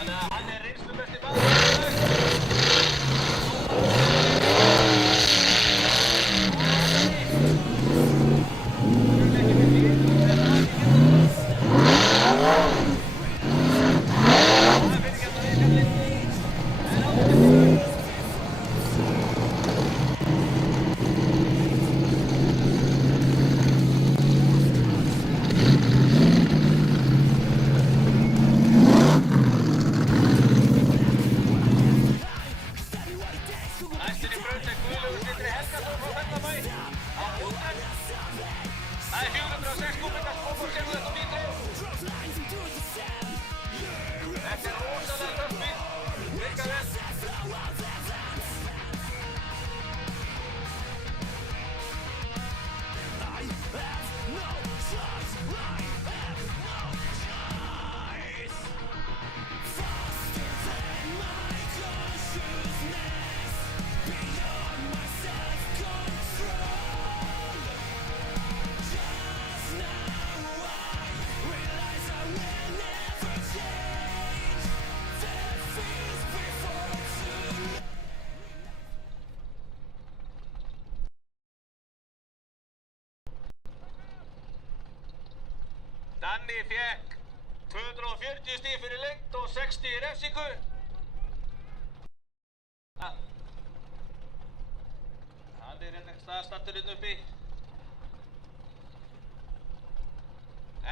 Þannig að hann reynslumesti maður. Danni fékk 240 stig fyrir lengt og 60 í refsingu. Hann hérna staðstattur hérna uppi.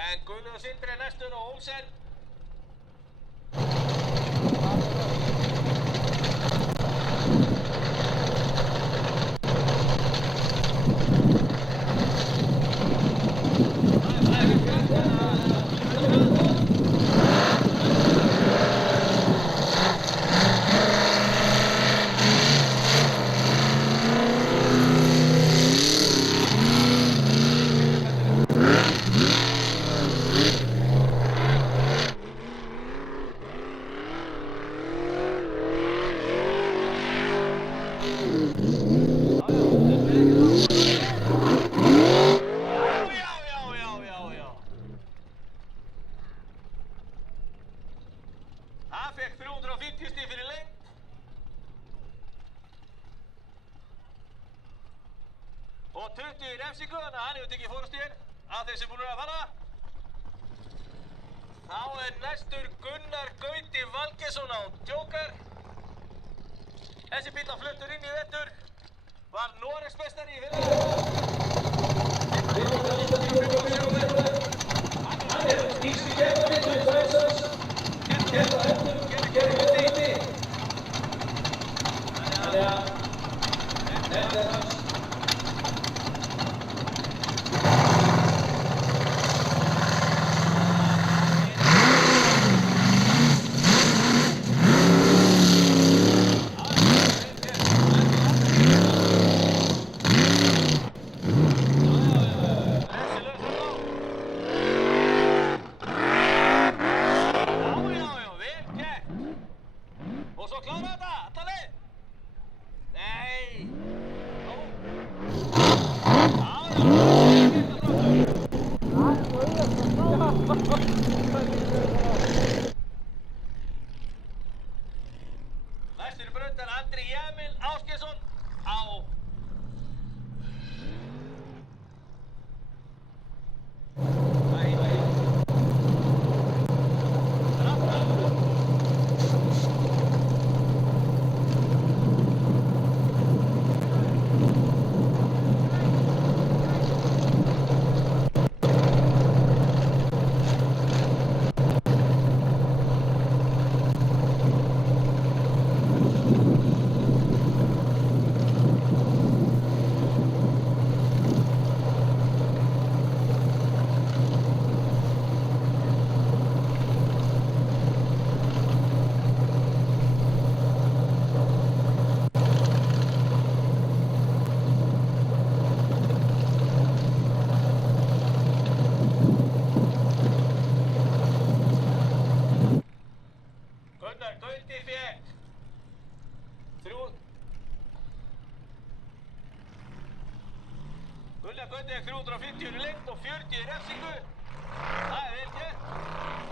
En Guðlaugur Sindri er næstur og Olsen. Hann fékk 350 stig fyrir lengt. Og 20 í refsingu, þannig að hann hefur tekið fórustigin af þeim sem búin að fara. Þá er næstur Gunnar Gauti Valgeirsson á Joker. Þessi bíll var fluttur inn í vetur, var Noregsmeistari í fyrra. Hann er stígst í gegn á vittu Þræsans. Hérna hendur, gerði við deiti. Þannig að þetta er hans. Gunnar Gauti er 350 í lengt og 40 í refsingu. Það er vel gert.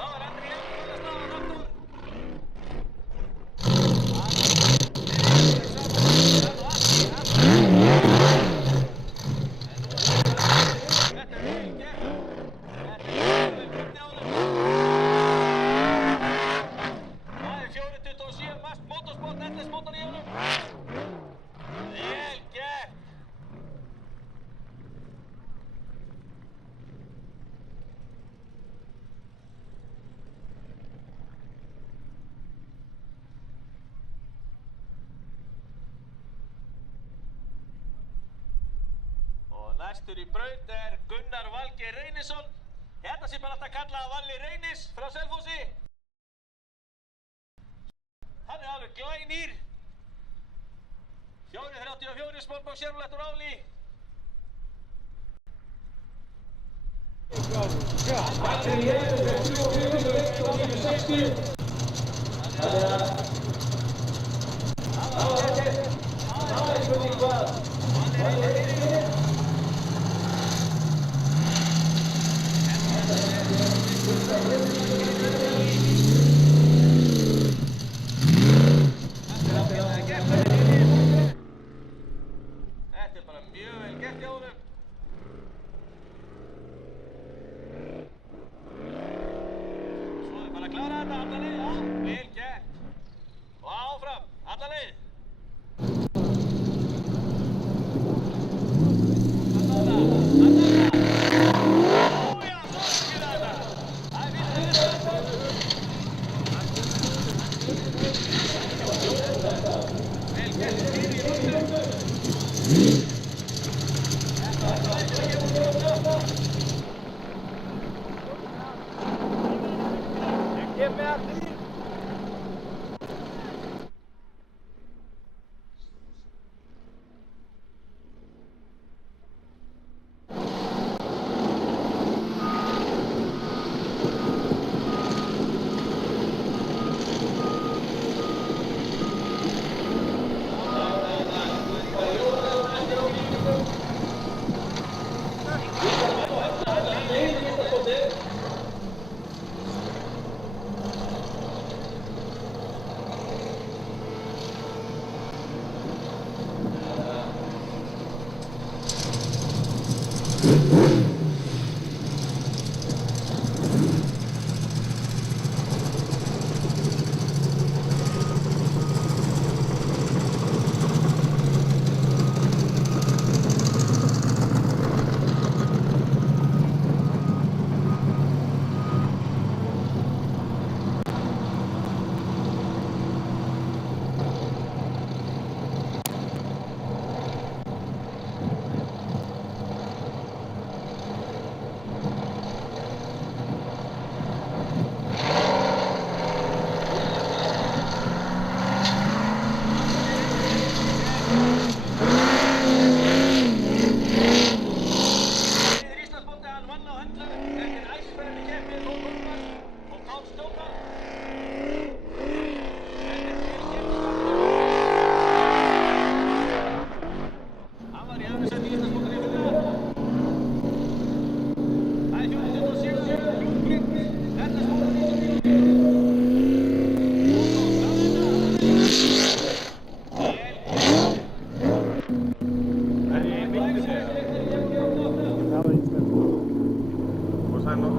Þá er Andri Jálfur að staða aftur. Næstur í braut er Gunnar Valgeir Reynisson. Hérna sem bara alltaf kallaði Valli Reynis frá Selfossi. Hann er alveg glænýr. 4.34 Sportbox Chevrolet úr Áli. Þetta er bara mjög vel gert hjá honum. Svo er bara að klára þetta alla leið. Já, vel gert. Og áfram, alla leið.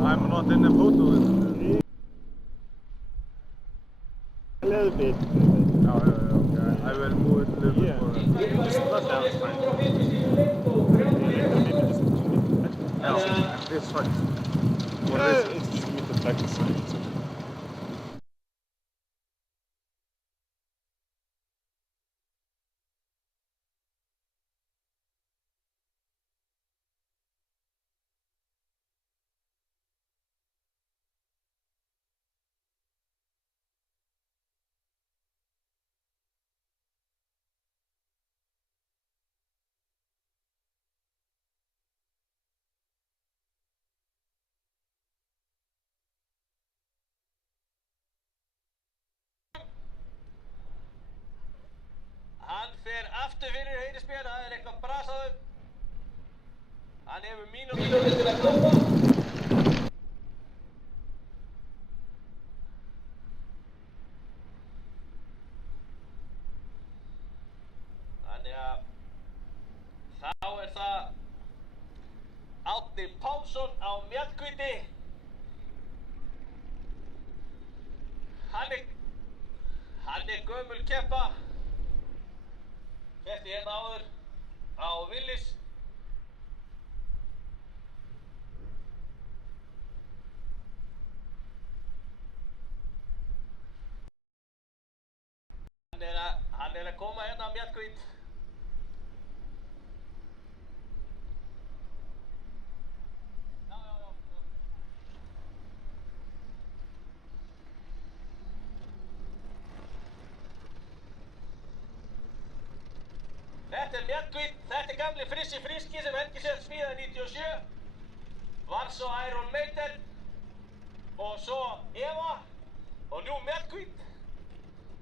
I'm not in the photo. A little bit. No, okay. I will move it a little bit more. Just let down, it's fine. Yeah, this side. It's just with the back side. It's okay. Hann fer aftur fyrir Heiðisbjörn, það er eitthvað brasaðum. Hann hefur mínútur til að klappa. Þannig að þá er það Árni Pálsson á Mjallhvíti. Hann er gömul keppa. Keppti hérna áður á Willys. Hann er að koma hérna á Mjallhvít. Þetta er Mjallhvít, þetta er gamli Frissi Friski sem Helgi Sells smíðaði 97. Var svo Iron Maiden og svo Eva og nú Mjallhvít.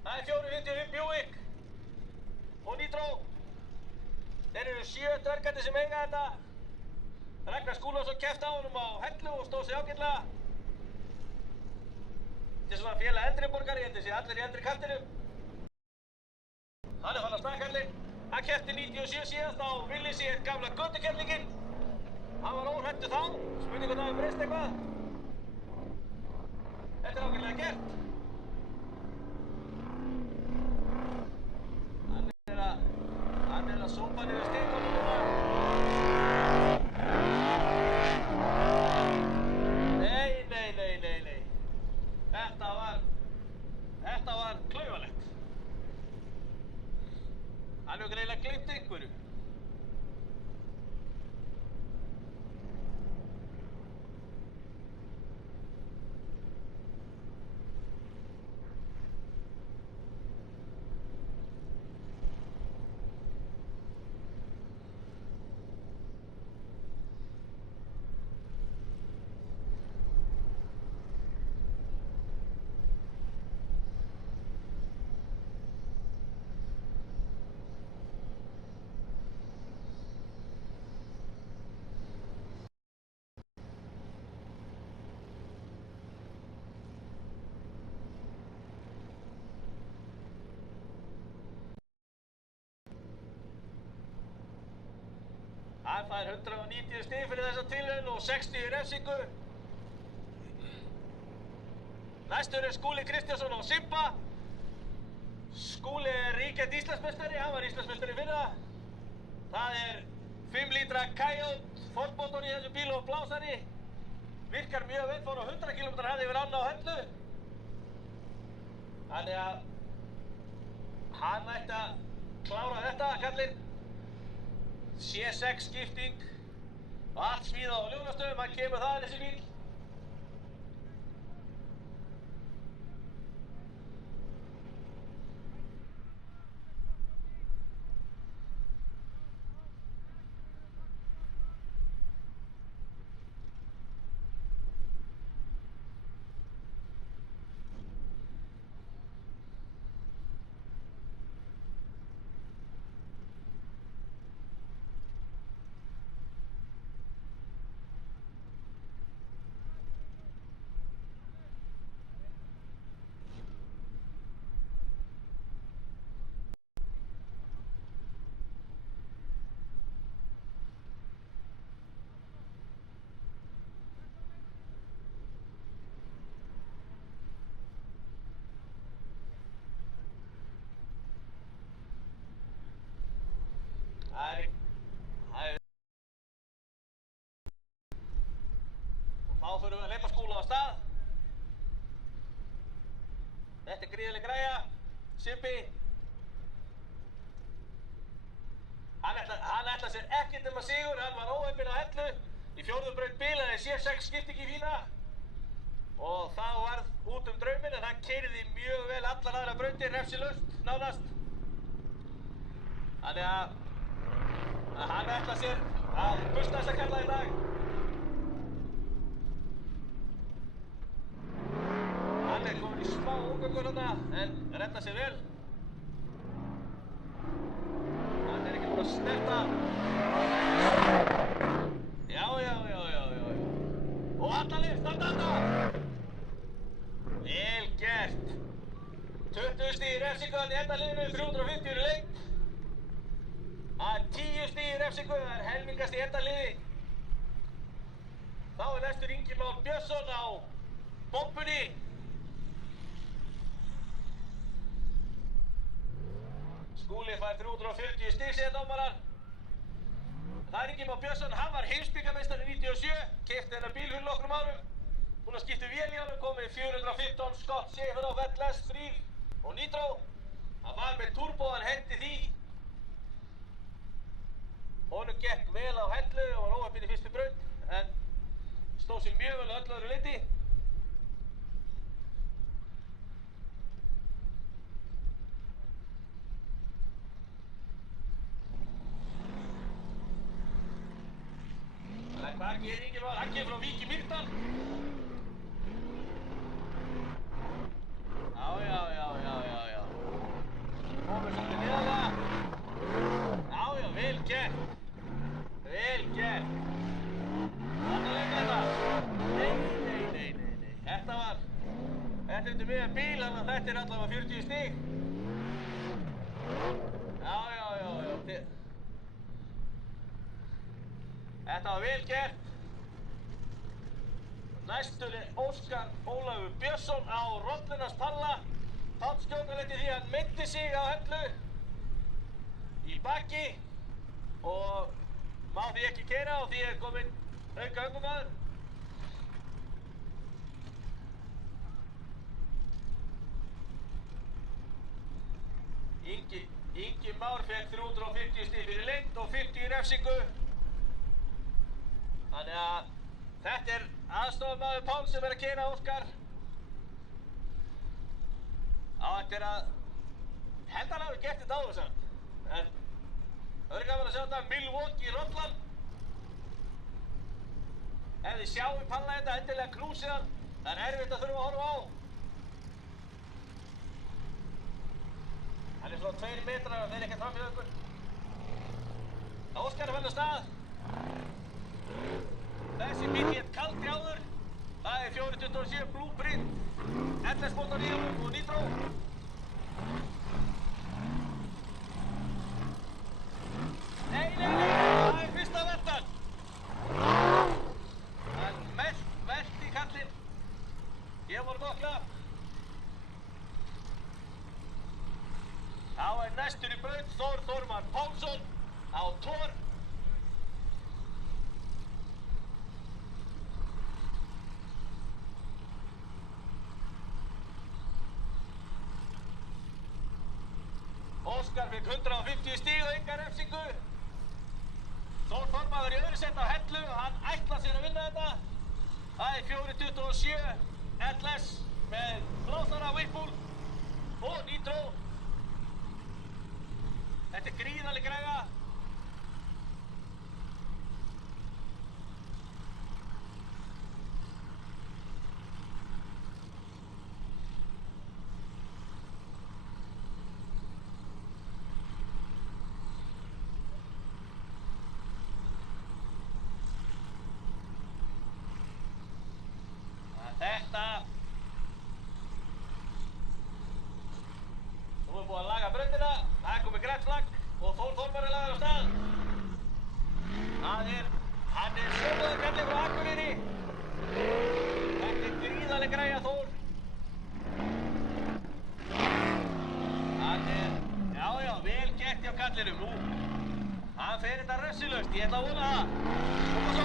Það er 455 Buick og Nitro. Þeir eru 7 dvergandi sem eiga þetta. Ragnar Skúlason keppti á honum á Hellu og stóð sig ágætlega. Þetta er svona félag eldri borgari, þetta sé allir í eldri kantinum. Hann er fann að staðkallinn. Hann keppti 97 síðast á Willys í eitt gamla götukerningin. Hann var óhrættur þá. Spurning hvort það hefur breyst eitthvað. Þetta er ágætlega gert. Hann er að sópa niður stíkonum núna. Nei. Þetta var klaufalegt. Hann hefur greinilega gleymt einhverju. Hann fær 190 stig fyrir þessa tilraun og 60 í refsingu. Næstur er Skúli Kristjánsson á Simba. Skúli er ríkjandi Íslandsmeistari, hann var Íslandsmeistari fyrra. Það er 5 lítra Coyote, Ford-mótor í þessu bíl og blásari. Virkar mjög vel, fór á 100 km hæð yfir ána á Hellu. Þannig að hann ætti að klára þetta, kallinn. C6 skipting og allt smíðað á Ljónastöðum, hann kemur það þessi bíl. Þá þurfum við að hleypa Skúla á stað. Þetta er gríðarleg græja, Simbi. Hann ætlar sér ekkert nema sigur, hann var óheppinn á Hellu. Í 4. braut bilaði C6 skipting í fína. Og þá varð út drauminn, en hann keyrði mjög vel allar aðra brautir, refsilaust, nánast. Þannig að hann ætlar sér að busta þessa kalla í dag. Hann er komin í smá úrgöngur þarna, en redda sér vel. Hann er ekki búinn að snerta. refsingu þannig enda liðinu, 350 eru lengt. Það er 10 stig í refsingu, það er helmingast í enda liði. Þá er næstur Ingi Már Björnsson á bompunni. Skúli fær 340 stig segja dómarar. Það er Ingi Már Björnsson, hann var heimsbikarmeistari 97, keypti þennan bíl fyrir nokkrum árum. Búinn að skipta vél í honum, komið 415 Scott Schaefer á Vettless, Frýr og Nitro. Hann var með turbo, hann hendi því. Honum gekk vel á Hellu og var óheppinn í fyrstu braut, en stóð sig mjög vel á öllu öðru leyti. Hvað gerir Ingi Már? Hann kemur frá Vík í Mýrdal. Já. Komur svolítið niðarlega. Já, vel gert. Vel gert. Þarna leika þetta. Nei. Þetta er undir miðjan bíl, þannig að þetta er allavega 40 stig. Já. Þetta var vel gert. Næstur er Óskar Ólafur Björnsson á Rollunars palla. Tálskjónarleiti því hann meiddi sig á Hellu í baki og má því ekki keyra og því er kominn auka ökumaður. Ingi Már fékk 350 stig fyrir lengd og 50 í refsingu. Þannig að þetta er aðstofamaður Pál sem er að keyra Óskar. Á eftir að held hann hafi gert þetta áður samt. En það verður gaman að sjá þetta Milwaukee Rollan. Ef þið sjáu Palla þetta, endilega knúsið hann. Það er erfitt að þurfa að horfa á. Hann er svona 2 metrar og þeir ekkert fram í okkur. Óskar er fann á stað. Þessi bíl hét kaldi áður. Það er 427 Blueprint, LS mótor í honum og Nitro. Nei, það er fyrsta veltan. Hann velti kallinn. Ég voru gott klapp. Þá er næstur í braut Þór Þormar Pálsson á Thor. Óskar fikk 150 stig og enga refsingu. Þór Þormar í öðru sett á Hellu og hann ætlar sér að vinna þetta. Það er 427 LS með blásara Whirlpool og Nitro. Þetta er gríðarleg græja. Nú er búið að laga brautina, það er komið grænt flagg og Þór Þormar er lagður á stað. Hann er sömuður kallinn frá Akureyri. Þetta er gríðarleg græja Þór. Hann er, já, vel gert hjá kallinum nú. Hann fer þetta rössilöst, ég ætla að vona það. Koma svo.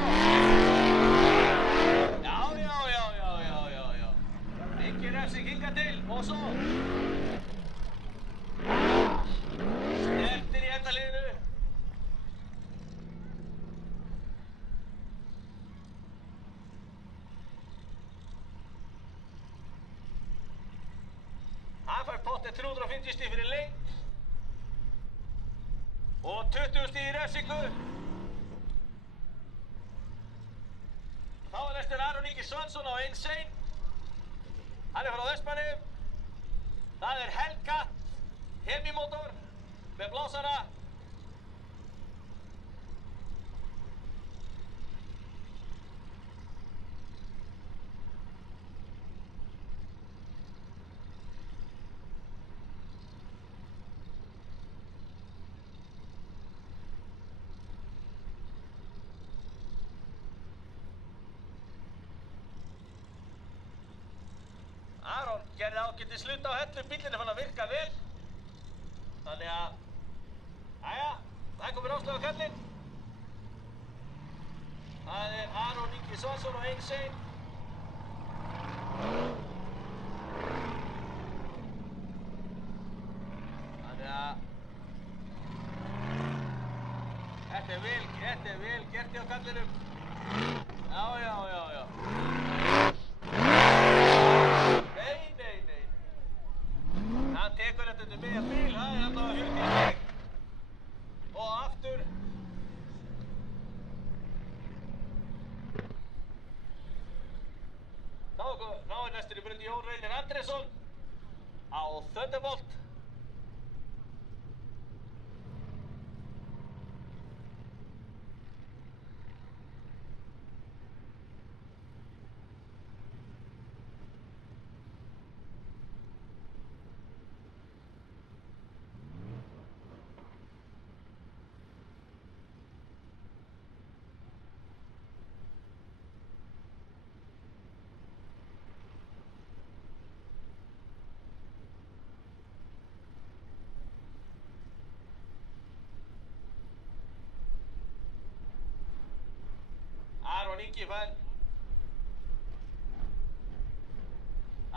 Já. Mikið refsing hingað til og svo. Snertir í endaliðinu. Hann fær pottið 350 stig fyrir lengd og 20 stig í refsingu. Þá er næstur Aron Ingi Svansson á Insane. Hann er frá Vestmannaeyjum. Það er Hellcat hemimótor með blásara. Aron gerði ágætis hluti á hellu, bíllinn er fann að virka vel. Þannig að, jæja, það komið Áslaug á kallinn. Það er Aron Ingi Svansson og Einstein. Þannig að þetta er vel gert hjá kallinum. Já. Nei. Hann tekur þetta undir miðjan bíl, það er allavega 40 stig. Og aftur. Þá er næstur í braut Jón Reynir Andrésson á Thunderbolt.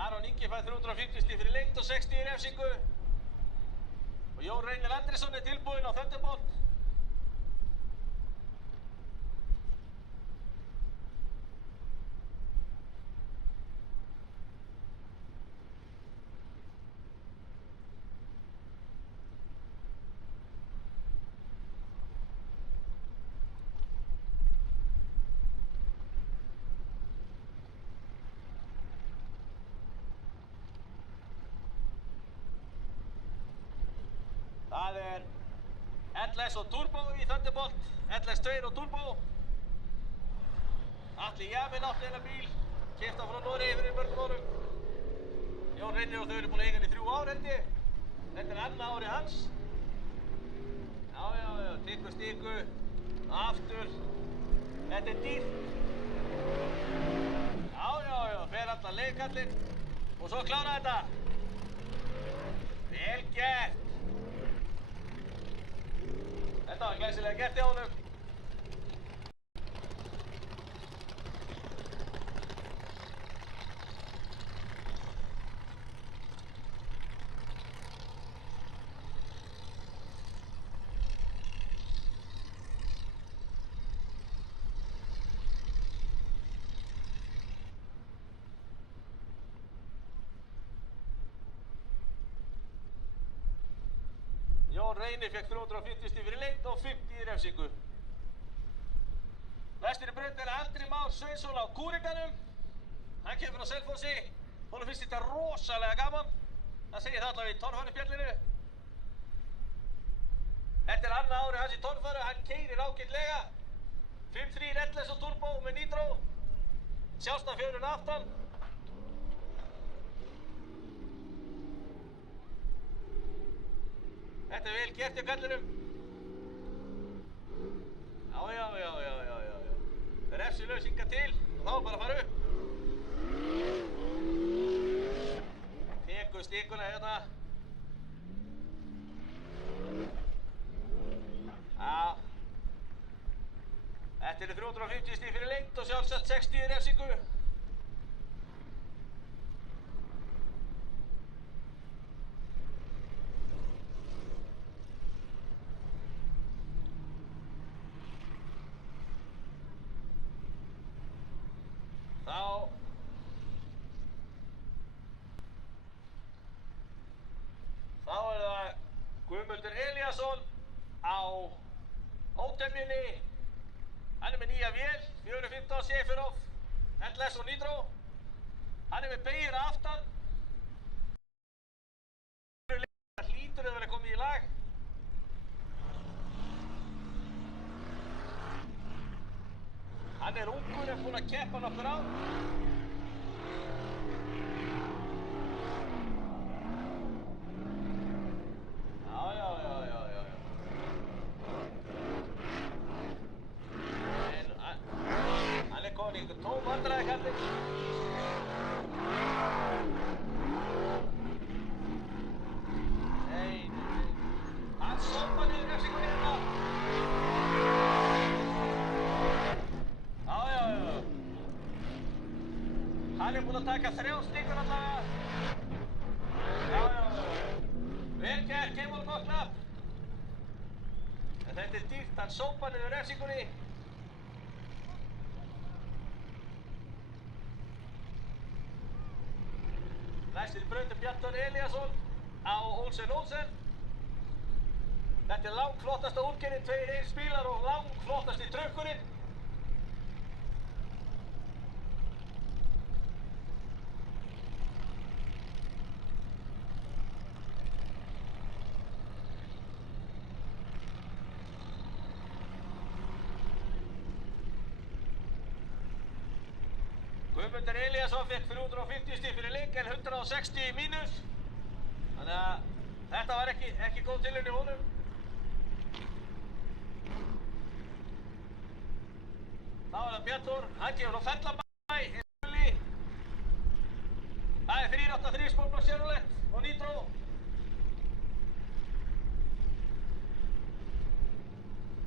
Aron Ingi fær 350 stig fyrir lengt og 60 í refsingu. Og Jón Reynir Andrésson er tilbúinn á Thunderbolt. Það er LS og Turbo í Thunderbolt, LS2 og Turbo. Atli Jamin átti þennan bíl, keypti hann frá Noregi fyrir mörgum árum. Jón Reynir og þau eru búin að eiga hann í 3 ár held ég. Þetta er annað árið hans. Já, tekur stiku, aftur. Þetta er dýrt. Já, fer allan leið kallinn og svo klára þetta. Vel gert. Þetta var glæsilega gert hjá honum. Jón Reynir fekk 350 stig fyrir lengt og 50 í refsingu. Næstur í braut er Andri Már Sveinsson á Kúrekanum. Hann kemur frá Selfossi. Honum finnst þetta rosalega gaman. Það segir það allavega í torfærufjallinu. Þetta er annað árið hans í torfæru. Hann keyrir ágætlega. 5.3 LS og Turbo með nitro. Sjálfstæðsfjörun aftan. Þetta er vel gert hjá kallinum. Já. Refsilaus hingað til og þá bara að fara upp. Tekur stikuna hérna. Já. Þetta eru 350 stig fyrir lengt og sjálfsagt 60 í refsingu. Þá er það Guðmundur Elíasson á Ótemjunni. Hann er með nýja vél, 415 Schaeferhoff, LS og nitro. Hann er með beygir aftan. Það hlýtur að vera komið í lag. Hann er ungur, er búinn að keppa nokkur ár. Hann er komin í einhver tóm vandræði kallinn. Hann er búinn að taka 3 stíkur allavega. Já. Vel gert, gefa honum gott klapp. En þetta er dýrt, hann sópar niður refsingunni. Næstir í braut Bjartur Elíasson á Olsen. Þetta er langflottasta útgerðin, 2 eins bílar og langflottasti trukkurinn. Guðmundur Elíasson fekk 350 stig fyrir leik en 160 í mínus. Þannig að þetta var ekki góð tilraun í honum. Þá er það Bjartur, hann gefur nú Fellabæ, Esuli. Það er 383 Sportback Chevrolet og Nitro.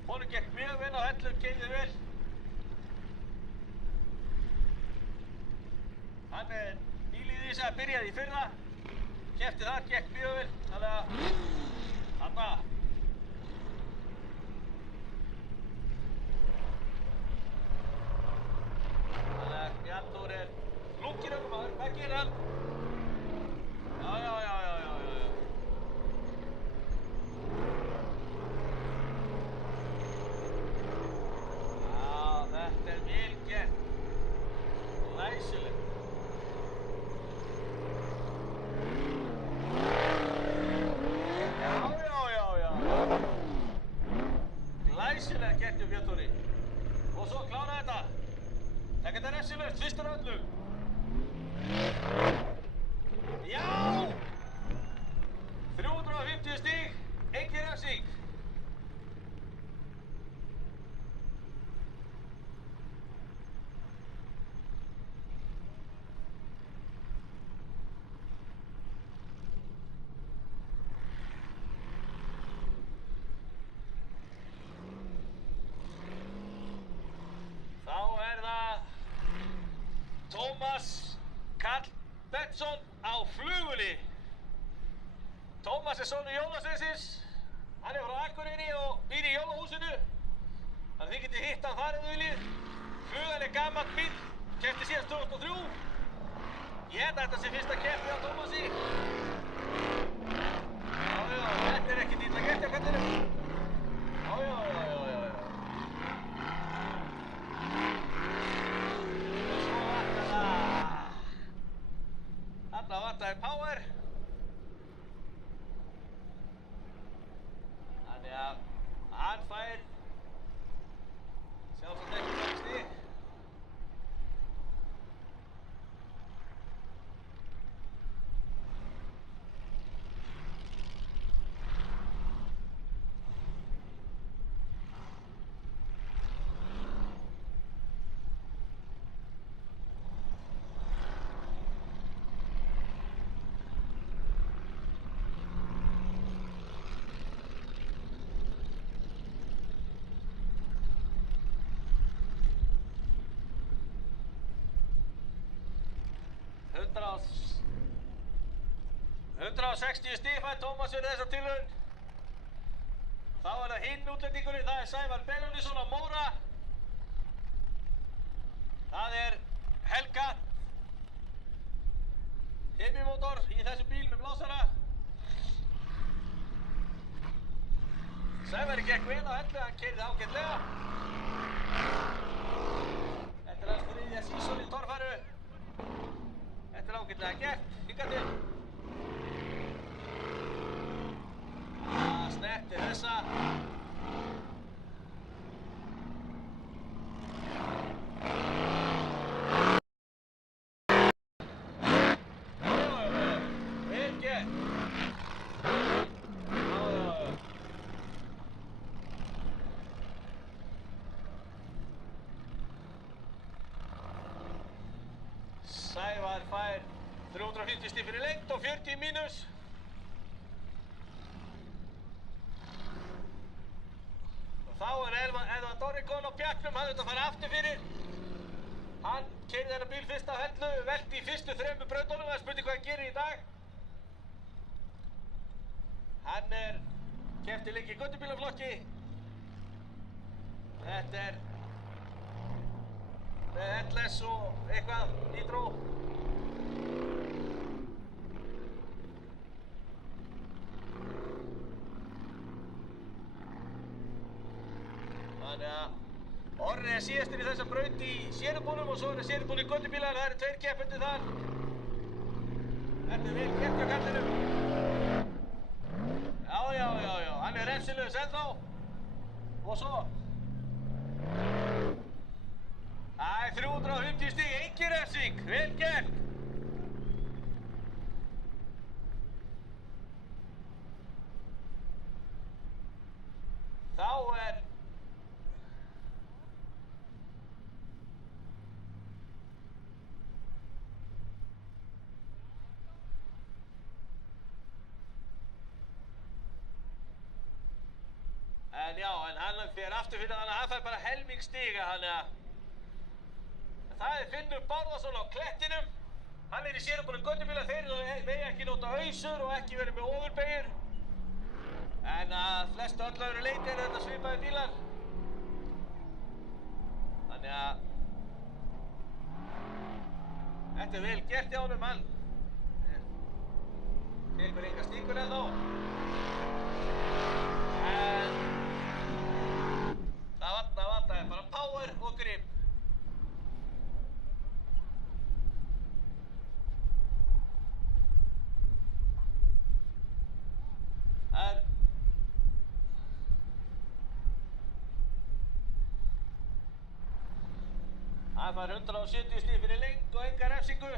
Honum gekk mjög vel á hellu, keyrði vel. Hann er nýliðið í þess að byrjaði í fyrra. Keppti þar, gekk mjög vel. Þannig að þarna. Þannig að Bjartur er flúkinn ökumaður. Hvað gerir hann? Já. Já, þetta er vel gert. Læsilegt. Glæsilega gert hjá Bjarturi. Og svo klára þetta. Takk þetta refsilaust, fyrstur af öllu. Já! 350 stig, engin refsing. Tómas Karl Betsson á flugunni. Tómas er sonur Jólasveinsins. Hann er frá Akureyri og býr í jólahúsinu. Þannig að þið getið hitt hann þar ef þið viljið. Flugan er gamall bíll, keppti síðast 2003. Ég held að þetta sé fyrsta keppni á Tómasi. Já, þetta er ekkert illa gert hjá kallinum. Já. Þarna vantaði power. Þannig að hann fær sjálfsagt ekki mörg stig. Hundra og 60 stig fær Tómas fyrir þessa tilraun. Þá er það hinn útlendingurinn, það er Sævar Benónísson á Móra. Það er Helga Hemimótor í þessu bíl með blásara. Sævari gekk vel á hellu, hann keyrði ágætlega. Þetta er hans þriðja sísón í torfæru. Þetta er ágætlega gert, hingað til. Það snerti þessa. Vel gert. Sævar fær 350 stig fyrir lengt og 40 mínus. Og þá er Edvard Dorrigon á bjaknum, hann þurft að fara aftur fyrir. Hann keyrði þennan bíl fyrst af hellu, velti í fyrstu 3 brautunum, það er spurning hvað hann gerir í dag. Hann keppti lengi í göttubílaflokki. Þetta með LS og eitthvað, nýtró. Þannig að Orri síðastur í þessa braut í sérubúnum og svo sérubúnum í göttubílar. Það eru 2 keppendur þar. Þetta vel gert hjá kallinum. Já, hann refsilaus ennþá. Og svo. Það 350 stig, engin refsing, vel gert. Þá en hann fer aftur fyrir þannig að hann fær bara helming stiga, þannig að það Finnur Bárðarson á klettinum. Hann í sérubúnum göttubíla, þeir mega ekki nota hausur og ekki verið með ofurbeygju. En að flestu öllu öðru leyti þetta svipaði bílar. Þannig að þetta vel gert hjá honum, hann tekur enga stíkur ennþá. En það vantaði bara power og grip. Hann fær 170 stig fyrir lengd og enga refsingu.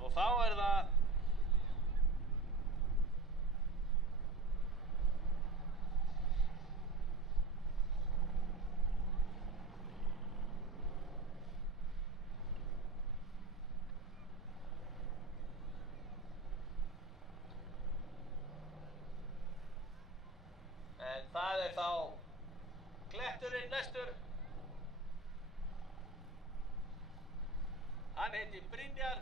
Og þá það það þá kletturinn næstur. Hann heitir Brynjar.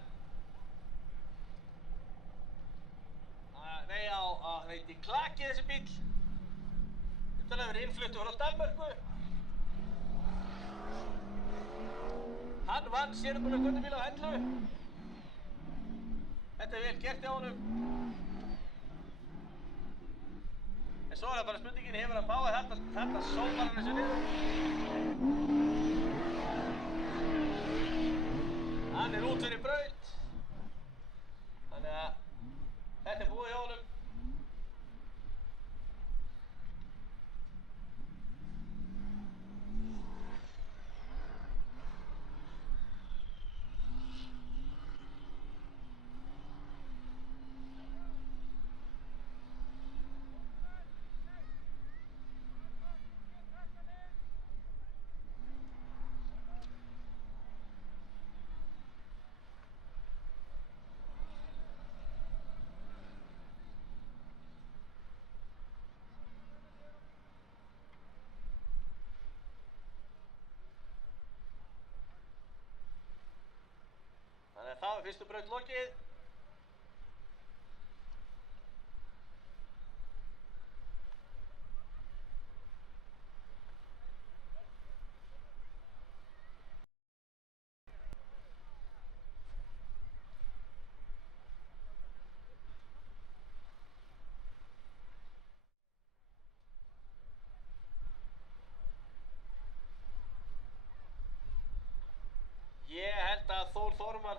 Nei, hann heitir Klaki þessi bíl. Þetta hefur verið innfluttur frá Danmörku. Hann vann sérubúna göttubíl á Hellu. Þetta vel gert hjá honum. En svo það bara spurningin, hefur hann báðið þetta sólar hann þessu niður. Hann út fyrir braut. Þannig að þetta búið hjá honum. Þannig að það fyrstu braut lokið. Ég held að Þór Þormar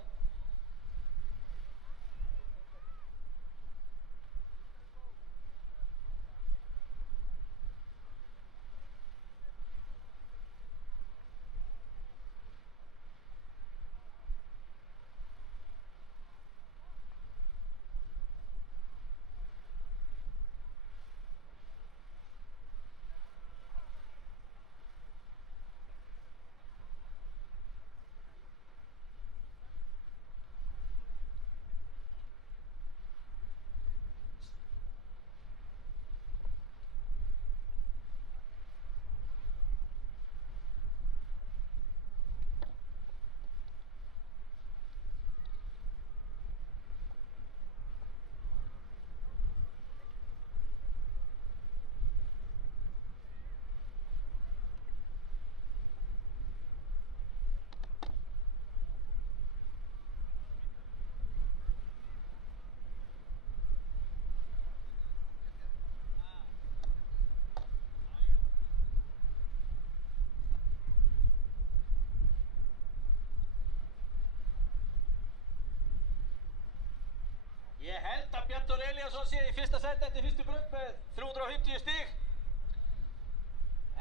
Bjartur Elíasson sé í fyrsta sæti eftir fyrstu braut með 350 stig.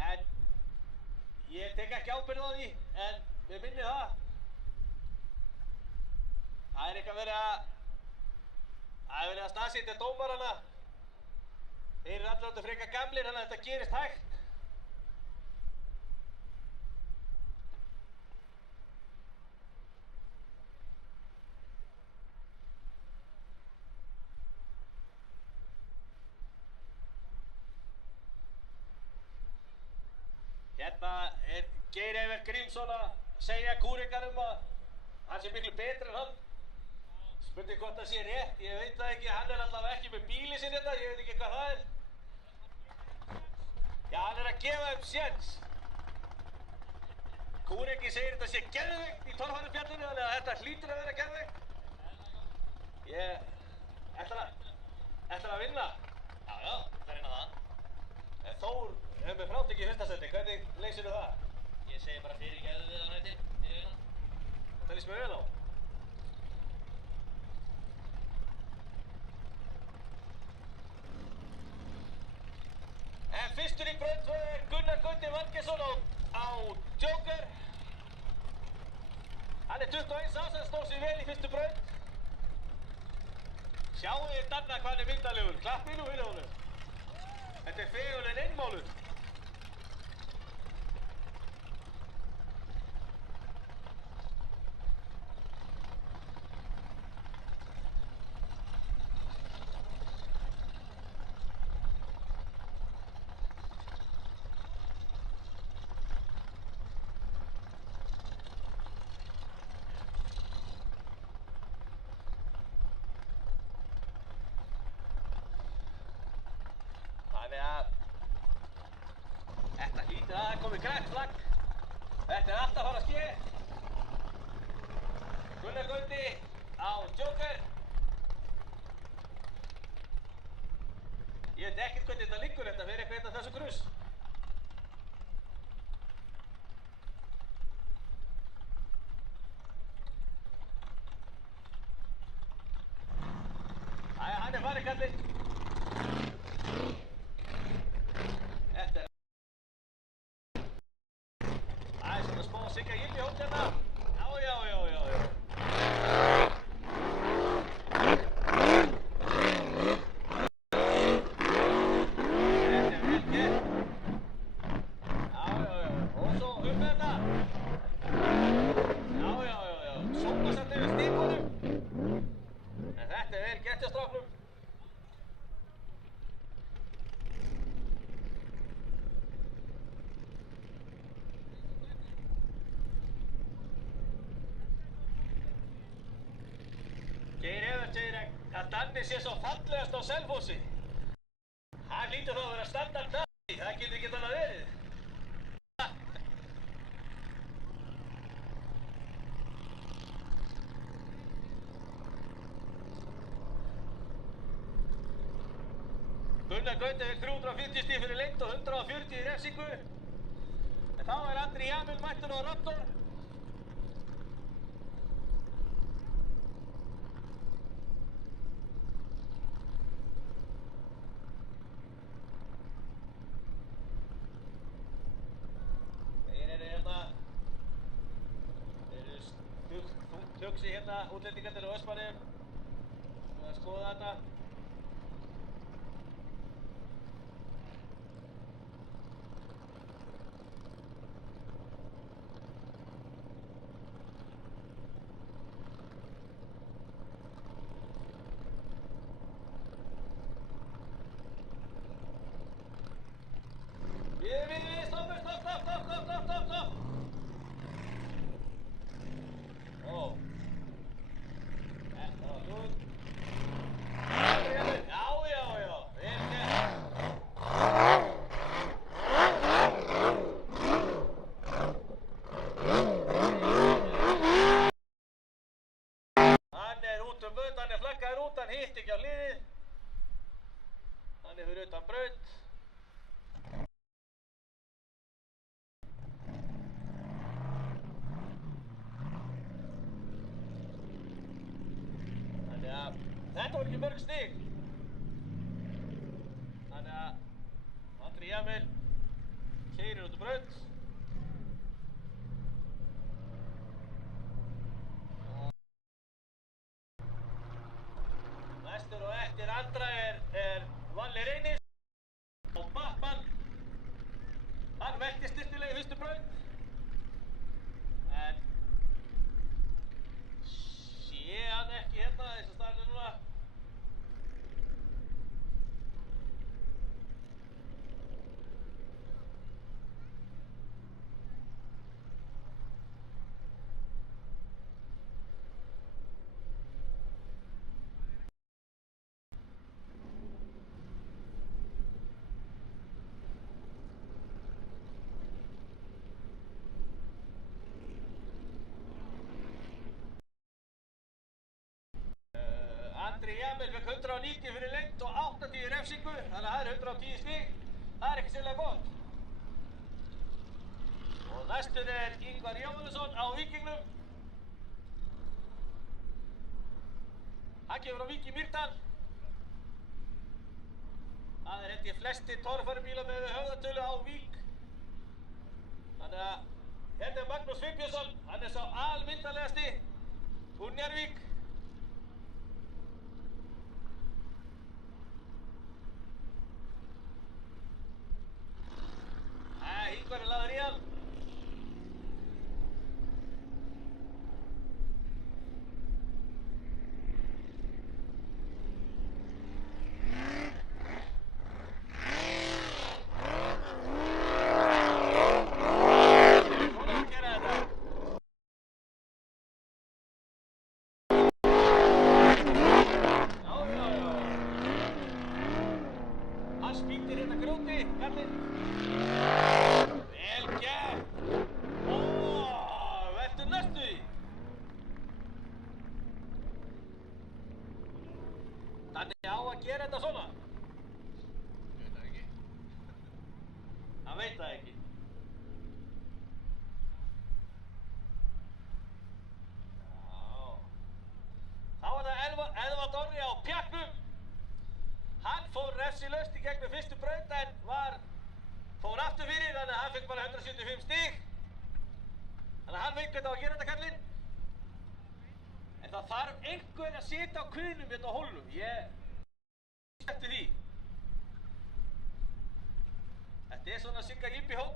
En ég tek ekki ábyrgð á því, en við minni það. Það er eitthvað verið að staðsetja dómarana. Þeir eru allir átta frekar gamlir, þannig að þetta gerist hægt. Hérna er Geir Evert Grímsson að segja kúrekanum að hann sé miklu betri en hann. Spurning hvort það sé rétt, ég veit það ekki, hann er allavega ekki með bíli sinn hérna, ég veit ekki hvað það er. Já, hann er að gefa séns. Kúreki segir þetta sé geðveikt í Torfærufjallinu, þannig að þetta hlýtur að vera geðveikt. Ég ætlar að vinna. Já, það reyna það. En Þór hefur með frátekið í fyrsta seti, hvernig leysirðu það? Ég segi bara fyrirgefðu við hann eftir, fyrir innan. Það líst mér vel á. En fyrstur í braut er Gunnar Gauti Valgeirsson á Joker. Hann er 21 árs, hann stóð sig vel í fyrstu braut. Sjáu þið þarna hvað hann er myndalegur, klappið nú fyrir honum. Þetta er fegurinn einmálur. Þannig að þetta hlýtur að það komið grænt flagg. Þetta er allt að fara að ske. Gunnar Gauti á Joker. Ég veit ekkert hvernig þetta liggur, þetta verður eitthvað þessu grus. Æja, hann er farið kallinn. Sigga Jilli hótt hérna. Já. Þetta er vel gert. Já. Og svo með þetta. Já. Sópa samt yfir stípunum. En þetta er vel gert hjá stráknum. Geir Evert segir að Danni sé svo fallegast á Selfossi. Hann hlýtur þá að vera standard Danni, það getur ekki annað verið. Gunnar Gauti er 350 stig fyrir lengd og 140 í refsingu. En þá er Andri Jamil mættur á Raptor. Tugsi hérna, útlendingarnir á Östmanni. Við erum að skoða þetta. Stopp. Ó. Þetta var góð. Já. Vel gert. Hann er út braut, hann er flaggaður út, hann hitt ekki á hliðið. Hann er fyrir utan braut. Þetta voru ekki mörg stig. Þannig að Andri Emil keyrir út á braut. Næstur og eftir Andra er Valli Reynis og Batman. Hann velti styrtilega í fyrstu braut. En sé hann ekki hérna eins og staðan er núna. Andri Emil fekk 190 fyrir lengd og 80 í refsingu, þannig að það er 110 stig. Það er ekki sérlega gott. Og næstur er Ingvar Jóhannesson á Víkingnum. Hann kemur á Vík í Mýrdal. Það er held ég flesti torfærubílar með höfðatölu á Vík. Þannig að hérna er Magnús Finnbjörnsson, hann er sá almyndarlegasti úr Njarðvík. Ingvar er lagður í hann. Svona gera þetta. Já. Hann spýtir hérna grjóti, kallinn. Vel gert! Veltu næstu því! Þannig á að gera þetta svona? Ég veit það ekki. Hann veit það ekki. Já. Þá var það Eðvald Orri á pjakknum. Hann fór refsilaust í gegnum fyrstu braut en fór aftur fyrir, þannig að hann fekk bara 175 stig. Þannig að hann veit hvernig á að gera þetta, kallinn. En það þarf einhver að sitja á kuðnum hérna á hólnum. Ég eftir því. Þetta er svona Sigga Jimbi hól.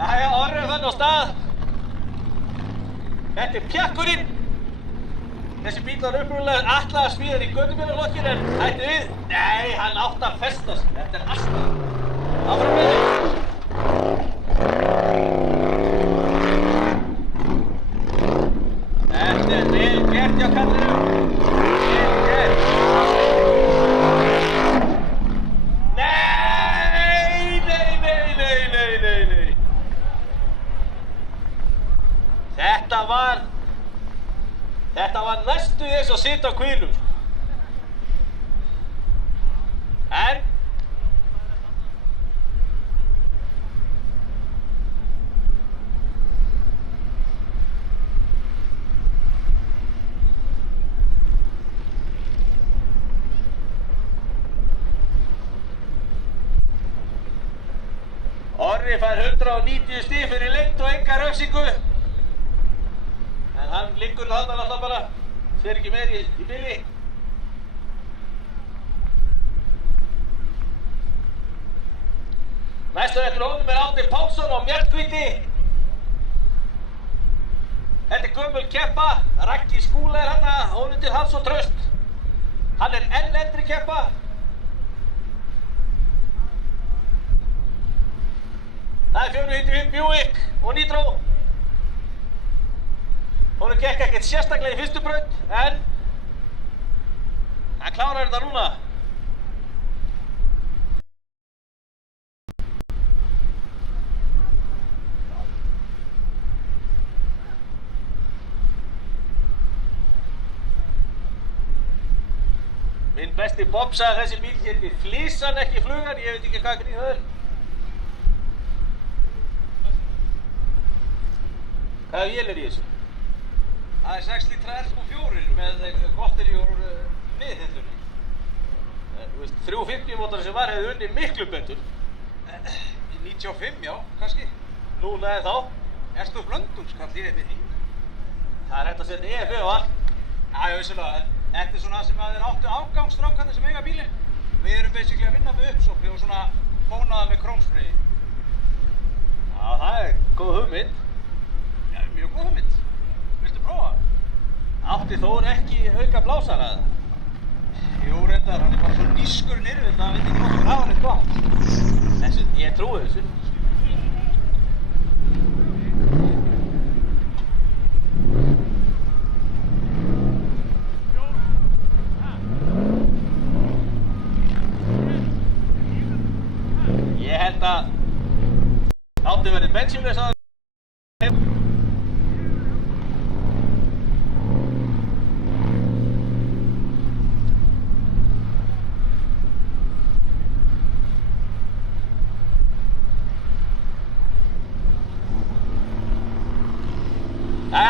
Jæja, Orri er þannig á stað. Þetta er pjakkurinn. Þessi bíl var upprunalega ætlað að smíða í götubílaflokkinn en hætti við. Nei, hann átti að festast. Þetta er alltaf. Áfram með þig. Þetta er vel gert hjá kallinum. Vel gert. Þetta var næstu eins og sitt á kvílum. En Orri fær 190 stig fyrir lengd og enga refsingu. En hann liggur þarna alltaf bara Fer ekki meir í bili. Næstu eftir honum Árni Pálsson á mjallhvíti. Þetta gömul keppa. Raggi Skúla þarna, Ónundur Hans og Traust. Hann enn eldri keppa. Það 495 Buick og Nitro. Honum gekk ekkert sérstaklega í fyrstu braut, en hann klárar þetta núna. Minn besti Bob sagði að þessi bíl héti Flisan, ekki Flugan, ég veit ekki hvað grín það Hvaða vél í þessu? Það 6 lítra R4 með gotteri úr miðhillunni. Þú veist, 350 mótorin sem var hefði unnið miklu betur. 95, já, kannski. Núna en þá. Erstu Blöndungskall í því? Það hægt að setja EFI á allt. Já, vissulega, en þetta svona sem að þeir áttu afgangsstrákarnir sem eiga bílinn. Við erum basically að vinna með uppsókn og svona bónaða með krómsprayði. Já, það góð hugmynd. Já, mjög góð hugmynd. Viltu prófa? Átti Þór ekki auka blásara eða? Jú, reyndar, hann bara svo nískur nyrfið, það veit ekki nokkur hafa neitt gott. Ég trúi þessu. Ég held að átti verið bensínlaus að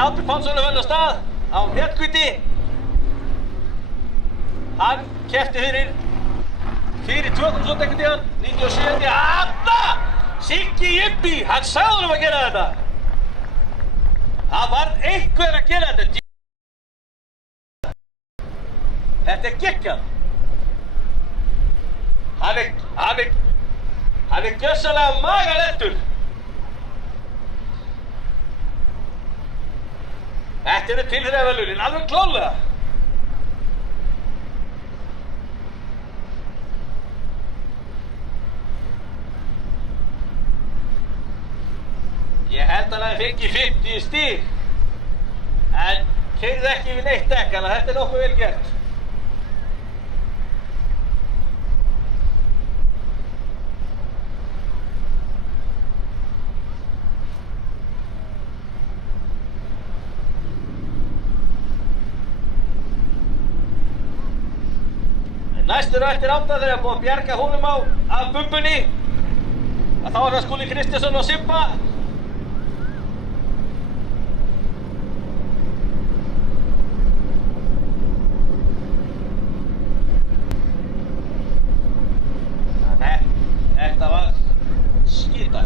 Árni Pálsson er völd á stað á mjallhvíti. Hann keppti fyrir 2000 einhvern tíðan, 97. Anna! Siggi Jippi, hann sagði honum að gera þetta. Það var einhver að gera þetta. Þetta geggjað. Hann er gjörsamlega magalettur. Þetta eru tilþrifallunin, alveg klárlega. Ég held að hann fengi 50 stig, en keyrði ekki við neitt dekk, þannig að þetta er nokkuð vel gert. Næstur eftir átta þegar ég búið að bjarga honum af bumbunni. Þá er það Skúli Kristjánsson og Simba. Þetta var skýta.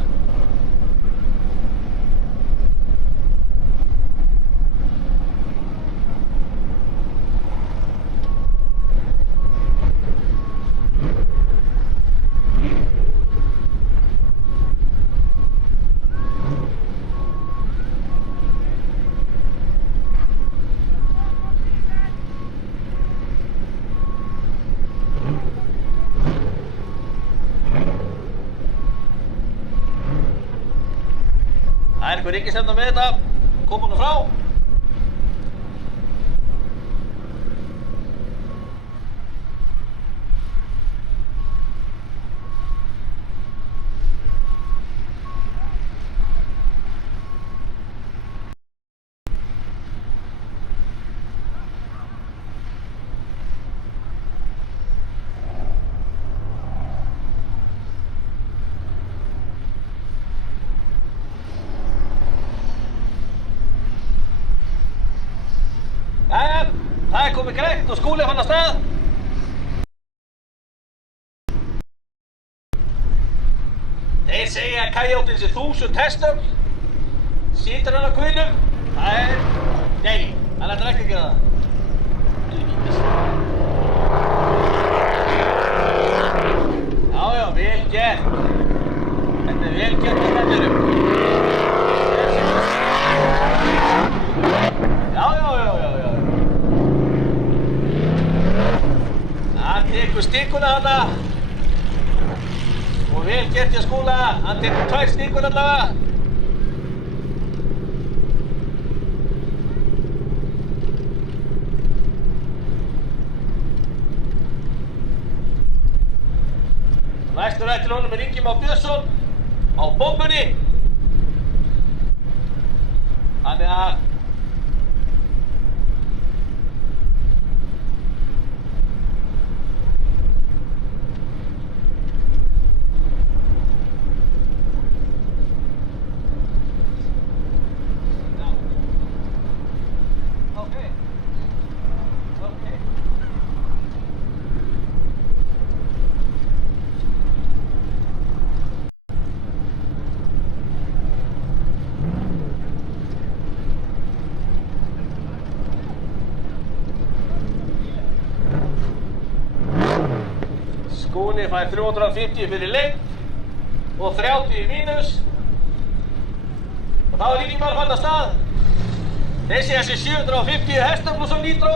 Það er einhver ríkisstefna með þetta, koma nú frá. Það er komið greitt og Skúli fann að stað. Þeir segja að Coyoten sé 1000 hestöfl. Situr hann á guðnum? Það er... Nei, hann ætlar ekki að gera það. vellinum. Já. Hann tekur stikuna þarna. Og vel gert hjá Skúla, hann tekur 2 stikkur allavega. Næstur eftir honum Ingi Már Björnsson á bombunni. Þannig að Skúli fær 350 fyrir lengt og 30 í mínus. Og þá er Ingi Már farinn af stað. Þessi 750 hestar pluss á nýtró.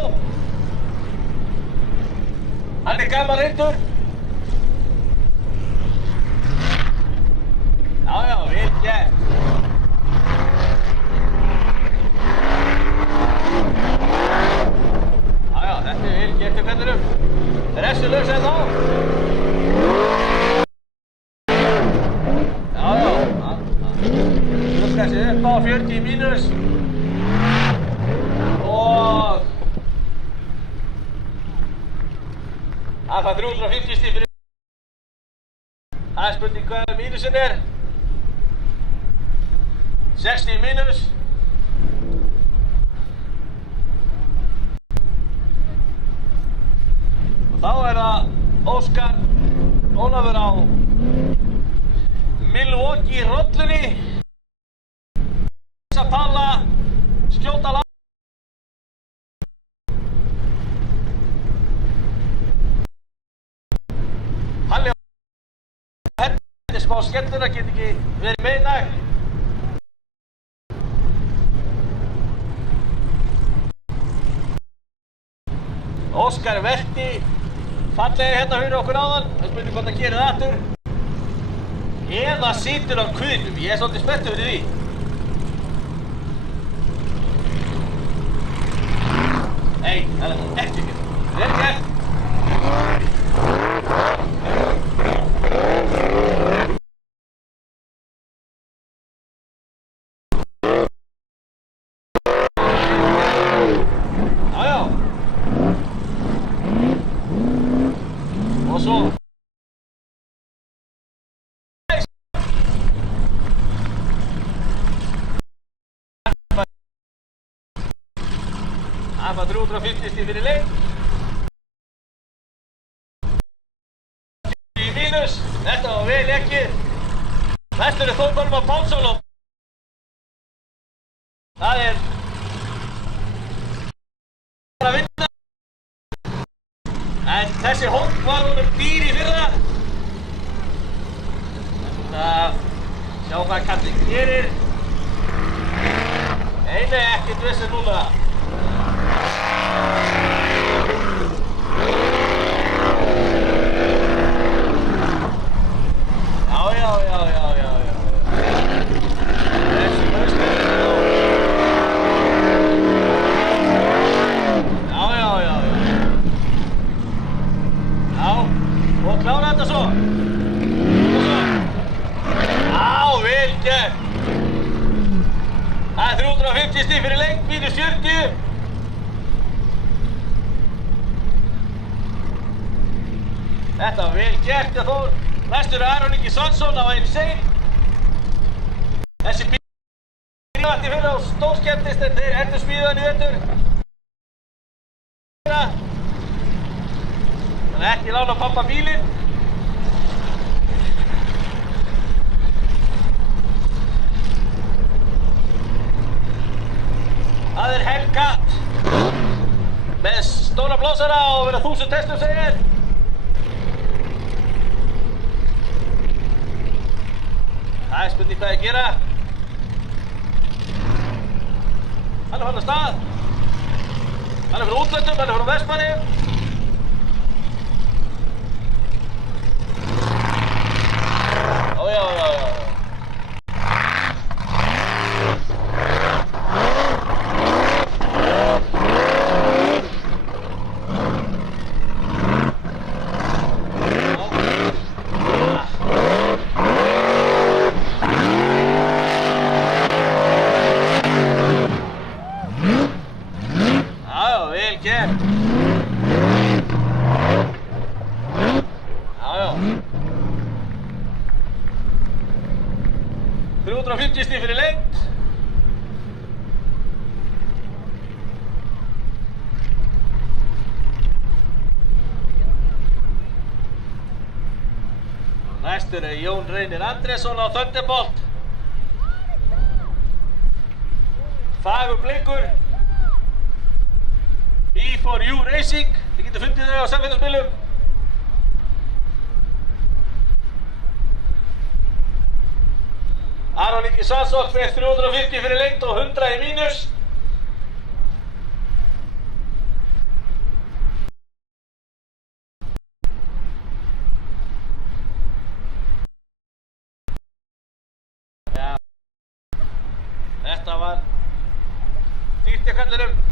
Hann er gaman reyndur. Já, vel gert. Já, þetta er vel gert hjá kvennurum. Refsu laus ennþá. Já, hann lukkaði sig upp á 40 í mínus. Og hann fær 350 stig fyrir. Það er spurning hvað mínusinn er. 60 í mínus. Og þá er það Óskar Ólafur á Milwaukee rollunni. Þess að tala, skjóta lag. Halli og henni smá skemmtuna, get ekki verið með í dag. Óskar velti fallega hérna fyrir okkur áðan. Það spurning hvort hann gerir það aftur. Eða situr á kuðnum. Ég er svolítið spenntur fyrir því. Nei, það er ekki ekki. Vel gert. Já. Og svo hann fær 350 stig fyrir leik. Í mínus. Þetta var vel leikið. Næstur er Þór Bölvar Pálsson og það er að vinna. En þessi hótt var honum dýr í fyrra. Sjá hvað kallinn gerir. Nei, ekkert vesen núna. Já. Þessi haustur. Já, og klára þetta svo. Já, vel gert. Það er 350 stig fyrir lengt, mínus 40. Þetta var vel gert hjá Þór. Næstur er Aron Ingi Svansson á einn sein. Þessi bíl vætti fyrir á stórskemmtist en þeir endur smíðan í vetur. Þannig ekki lána pappa bílinn. Það er Hellcat með stóra blásara og verið 1000 testum segir. Það er spurning hvað að gera. Hann er farin af stað. Hann er frá útlöndum, hann er frá Vestmannaeyjum. Já. Vel gert. Já. 350 stig fyrir lengd. Næstur er Jón Reynir Andrésson á Thunderbolt. Fagur blinkur. E4U Racing. Þið getur fundið þau á samfélagsmiðlum. Aron Ingi Svansson fekk 350 fyrir lengd og 100 í mínus. Ja. Þetta var dýrt í kallinum.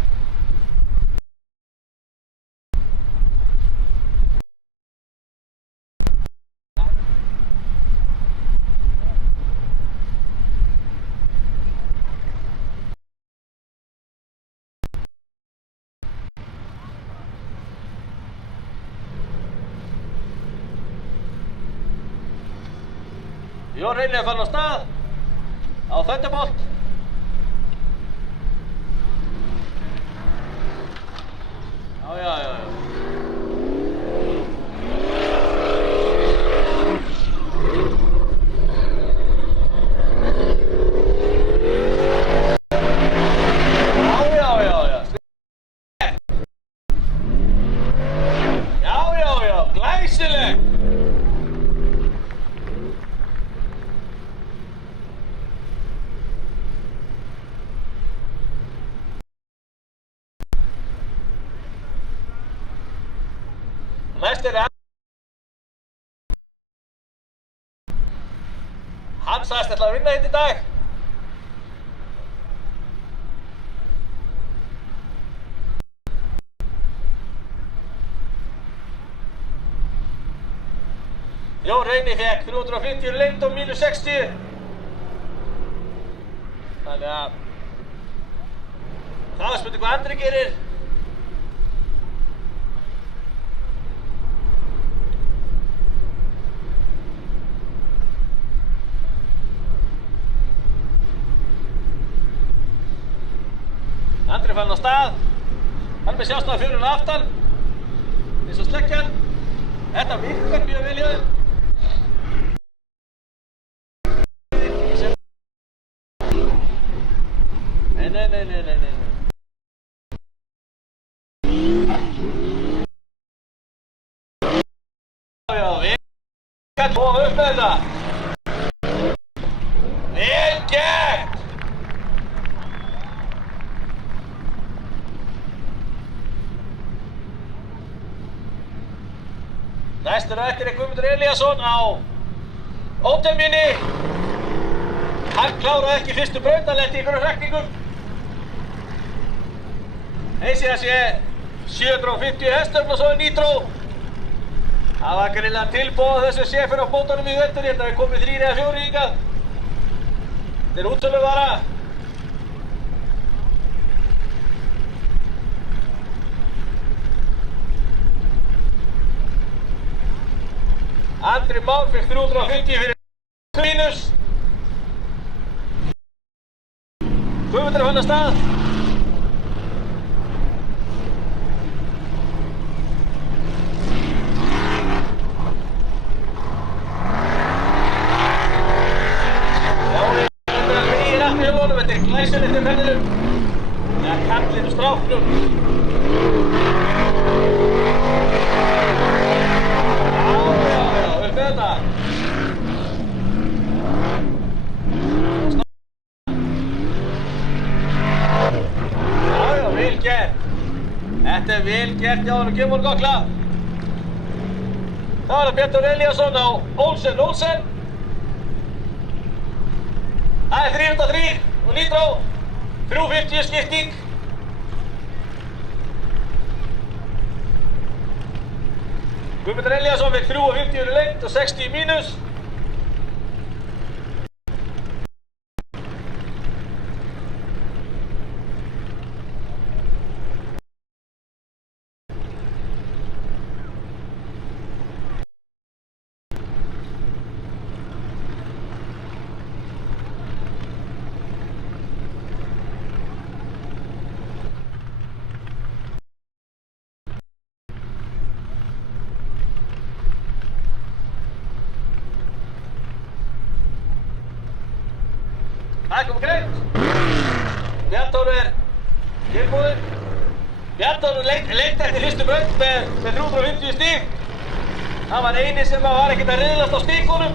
Jón Reynir er farin af stað á Thunderbolt. Já. Já, glæsilegt. Næst er hann sagðist ætla að vinna hérna í dag. Jón Reynir fékk 350 lengd og mínus 60. Þannig að það er spurning hvað Andri gerir. Andri er farin af stað. Hann er með sjálfstæðafjöruna aftan. Eins og sleggjan. Þetta virkar mjög vel hjá þeim. Nei. Já, vel gert og upp með þetta. Vel gert! Næstur á eftir er Guðmundur Elíasson á ótemjunni. Hann kláraði ekki fyrstu braut, hann lenti í einhverjum hrakningum. Heisi að sé 750 hestöfl og svo er nýtró. Það var greinilega tilboð þessu séfur á bótunum í vettur. Þetta er komið 3 eða 4 hingað. Þetta er útsöluvara. Andri Már fekk 350 fyrir mínus. Guðmundur er farin af stað. Þetta er glæsilegt í ferðinum. Það er kallinn og stráknum. Já, upp með þetta. Þetta vel gert hjá honum, gefur honum gott klap. Það Bjartur Elíasson á Olsen. Það 303 og Nitro. 350 skipting. Guðmundur Elíasson fekk 350 lengt og 60 mínus. Það kom greitt. Bjartur tilbúinn. Bjartur leit eftir fyrstu braut með 350 stig. Það var eini sem var ekkert að riðlast á stigunum.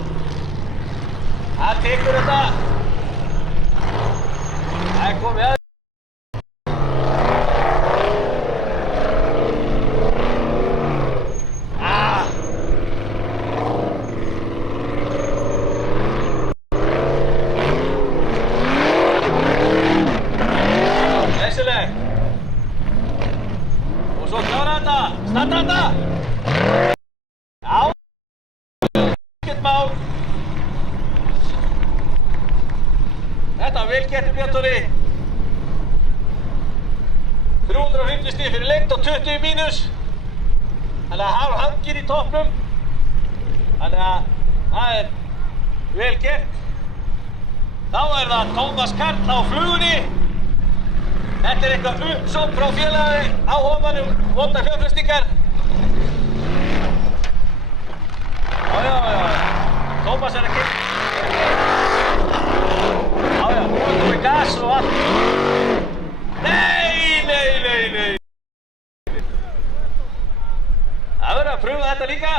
Það tekur þetta. Það komið að. Og svo klára þetta, standa þetta. Já, ekkert mál. Þetta var vel gert Bjarturi. 350 stig fyrir lengt og 20 mínus. Þannig að hann hangir í toppnum. Þannig að það vel gert. Þá það Tómas Karl á flugunni. Þetta eitthvað uppsókn frá félagi áhugamanum vonda fjárfestingar. Já. Tómas að kemja. Já, nú komið gas og allt. Nei. Það verður að pröfa þetta líka.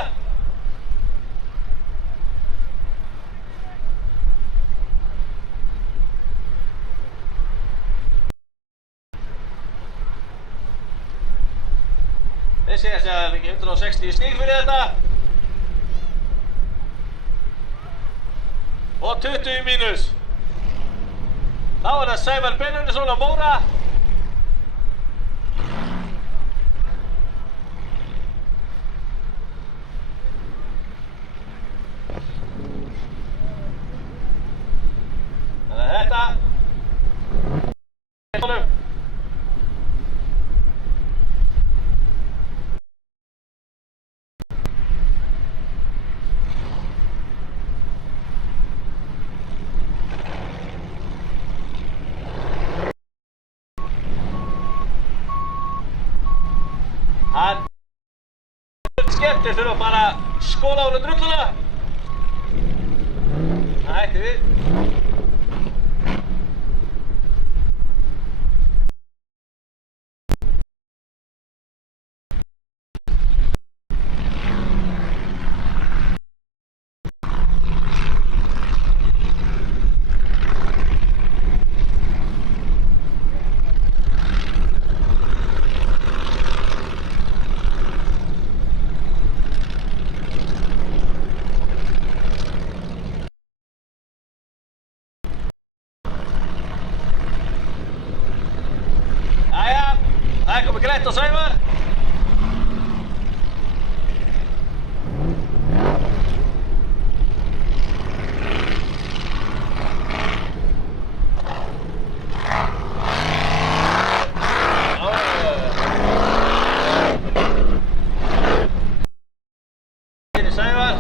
Þeir segja að það fengi 160 stig fyrir þetta. Og 20 mínus. Þá það Sævar Benjamínsson á Móra. Þannig að þetta hann skemmtir þurfa bara að skóla á hana drulluna. Það hætti við. Það komið greitt á Sævar. Sævar.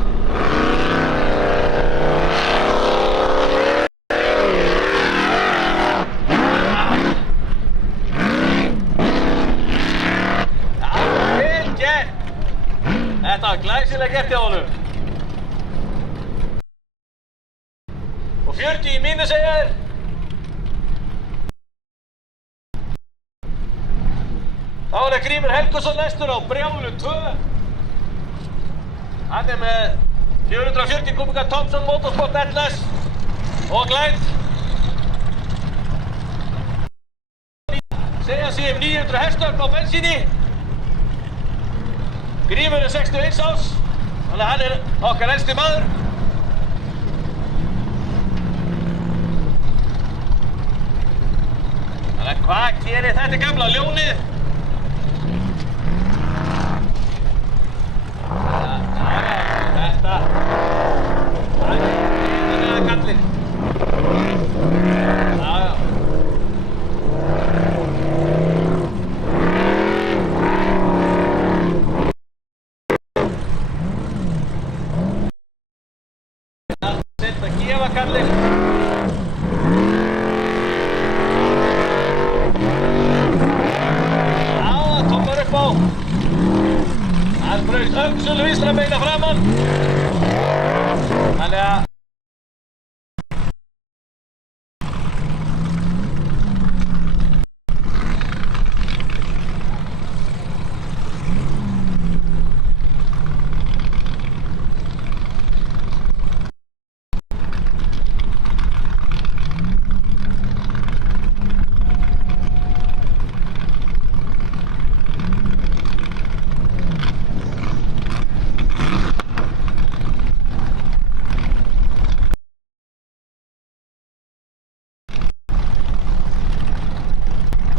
Þetta var glæsilega gert hjá honum. Og 40 í mínus segja þér. Þá það Grímur Helgason næstur á Brjálu 2. Hann með 440 kubika Thompson Motorsport Atlas og Glide. Segja sig 900 hestöfl á bensíni. Grímur 61 árs, þannig að hann okkar elsti maður. Þannig að hvað gerir þetta gamla ljónið? Þetta er kallinn. Þetta gefa kallinn. Það toppar upp á. Hann braut öxul vinstra beina framan. Þannig að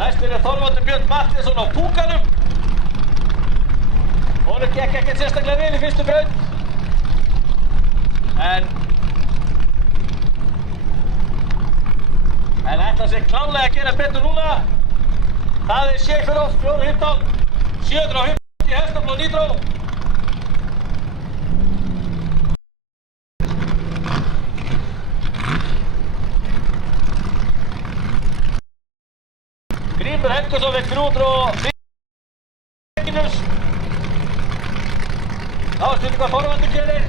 næstur er Þorvaldur Björn Matthíasson á púkanum. Honum gekk ekkert sérstaklega vel í fyrstu braut. En ætlar sig klárlega að gera betur núna. Það er Schaeferhoff 415, 750 hestafl og nitro. Grímur Helgason vekk 300 mínus. Þá er stundum hvað Þorvaldur gerir.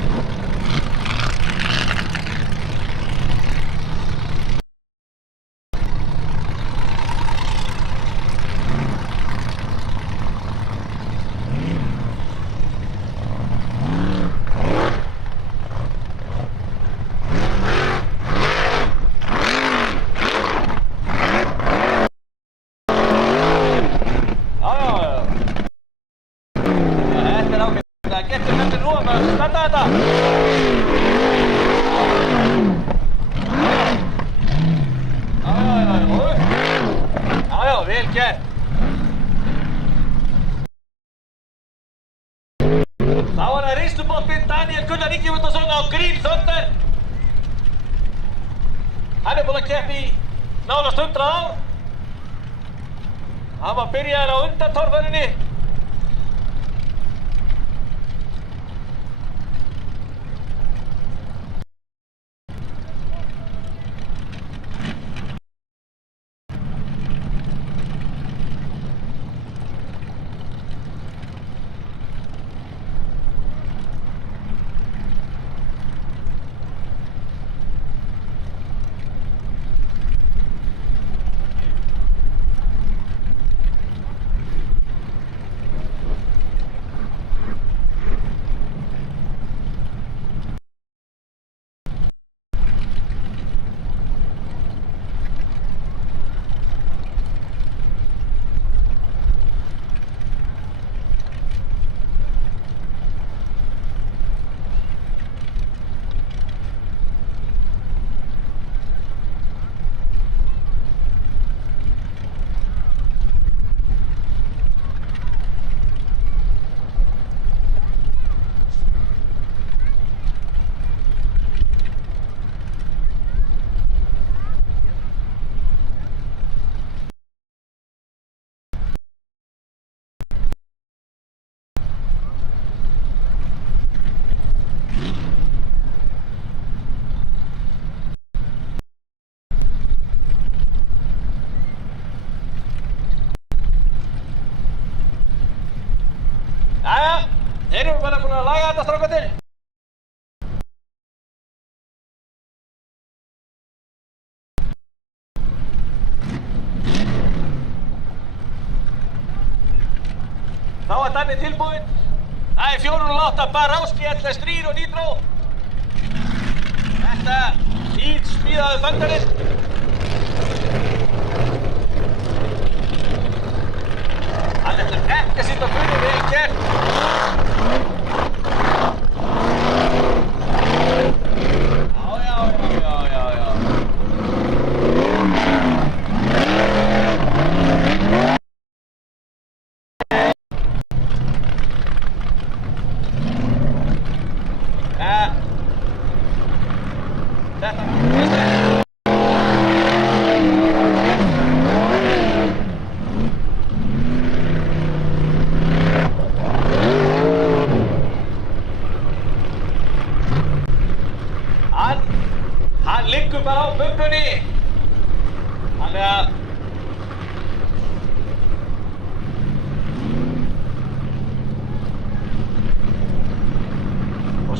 Það getur hendur nú að starta þetta. Já, vel gert. Þá er það reynslubóttinn Daniel Gunnar Ingimundarson á Green Thunder. Hann er búinn að keppa í nánast 100 ár. Hann var byrjaður á undantorfærinni. Þeir eru bara búin að laga þetta strákarnir. Þá er Danni tilbúinn. Það er 408 Barowski LS3 og nitro. Þetta nýtt smíðaðu Thunderinn. Hann ætlar ekki að sitja á grunni, vel gert.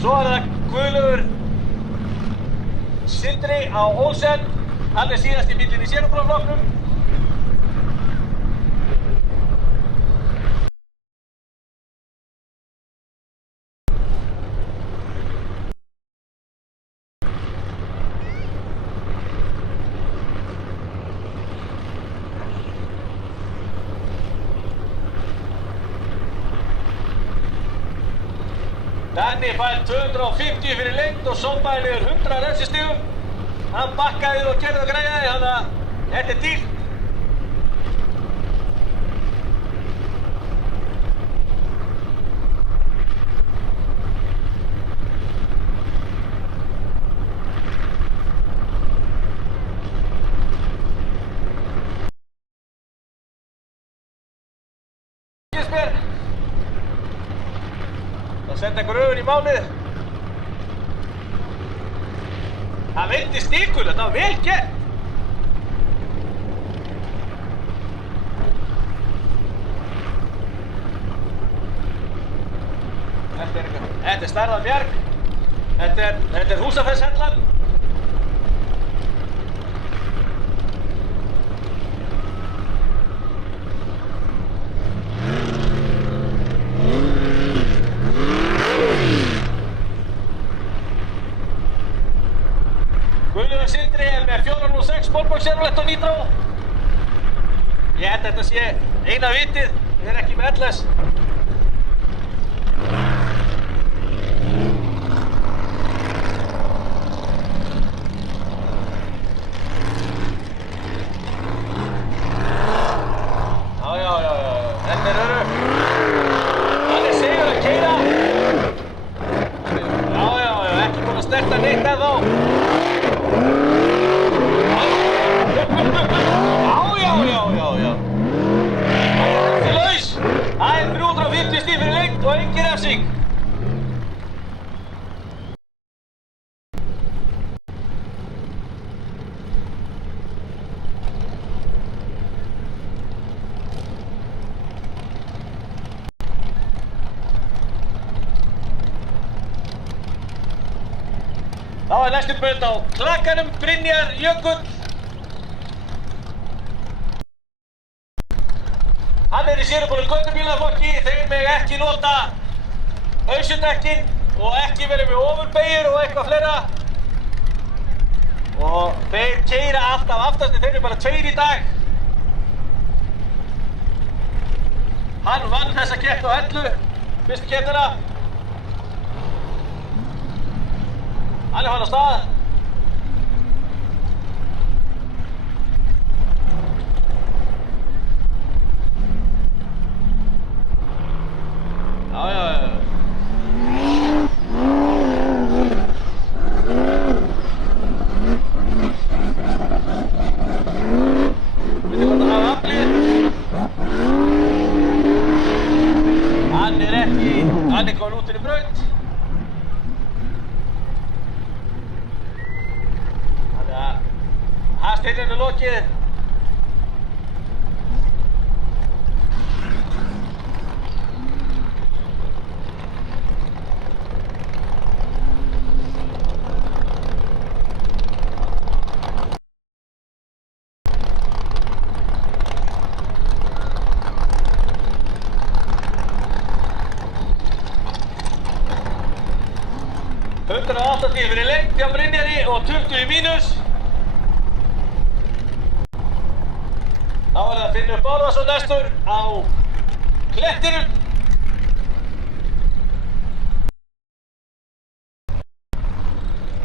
Svo það Guðlaugur Sindri á Olsen. Hann síðast í bílinn í sérumbrúðarflokknum. Danni fær 250 fyrir lengd og sópaði niður 100 refsistigum. Hann bakkaði og kerði og græjaði, þannig að þetta dýrt. Það senda gröfun í málið. Það veindi stíkul, þetta var vel gert. Þetta er stærðan bjarg. Þetta er Húsafellshellan. Guðlaugur Sindri er með 406 Volvo Chevrolet og Nitro. Ég held að þetta sé eina vitið, við erum ekki með LS. Já, þetta er öruggt. Hann er segur að keyra. Já, ekki búinn að snerta neitt með þá. Já. Það er laus. Það er 350 stig fyrir lengt og engin refsing. Þá er næstu braut á klakkanum, Brynjar Jökull. Hann er í sérubúnum göngubílaflokki, þeir mega ekki nota ausudekkin og ekki verið með ofurbeygir og eitthvað fleira. Og þeir keyra alltaf aftast, þeir eru bara 2 í dag. Hann vann þessa keppni á Hellu, fyrstu keppnina. Hann er farin af stað. Já. Veitu hvað það hafa aflið? Hann er komin út inn í braut. Þannig að hasteininu lokið. Það 180 fyrir lengt hjá Brynjari og 20 í mínus. Þá er það Finnur Bárðarsson næstur á klettinum.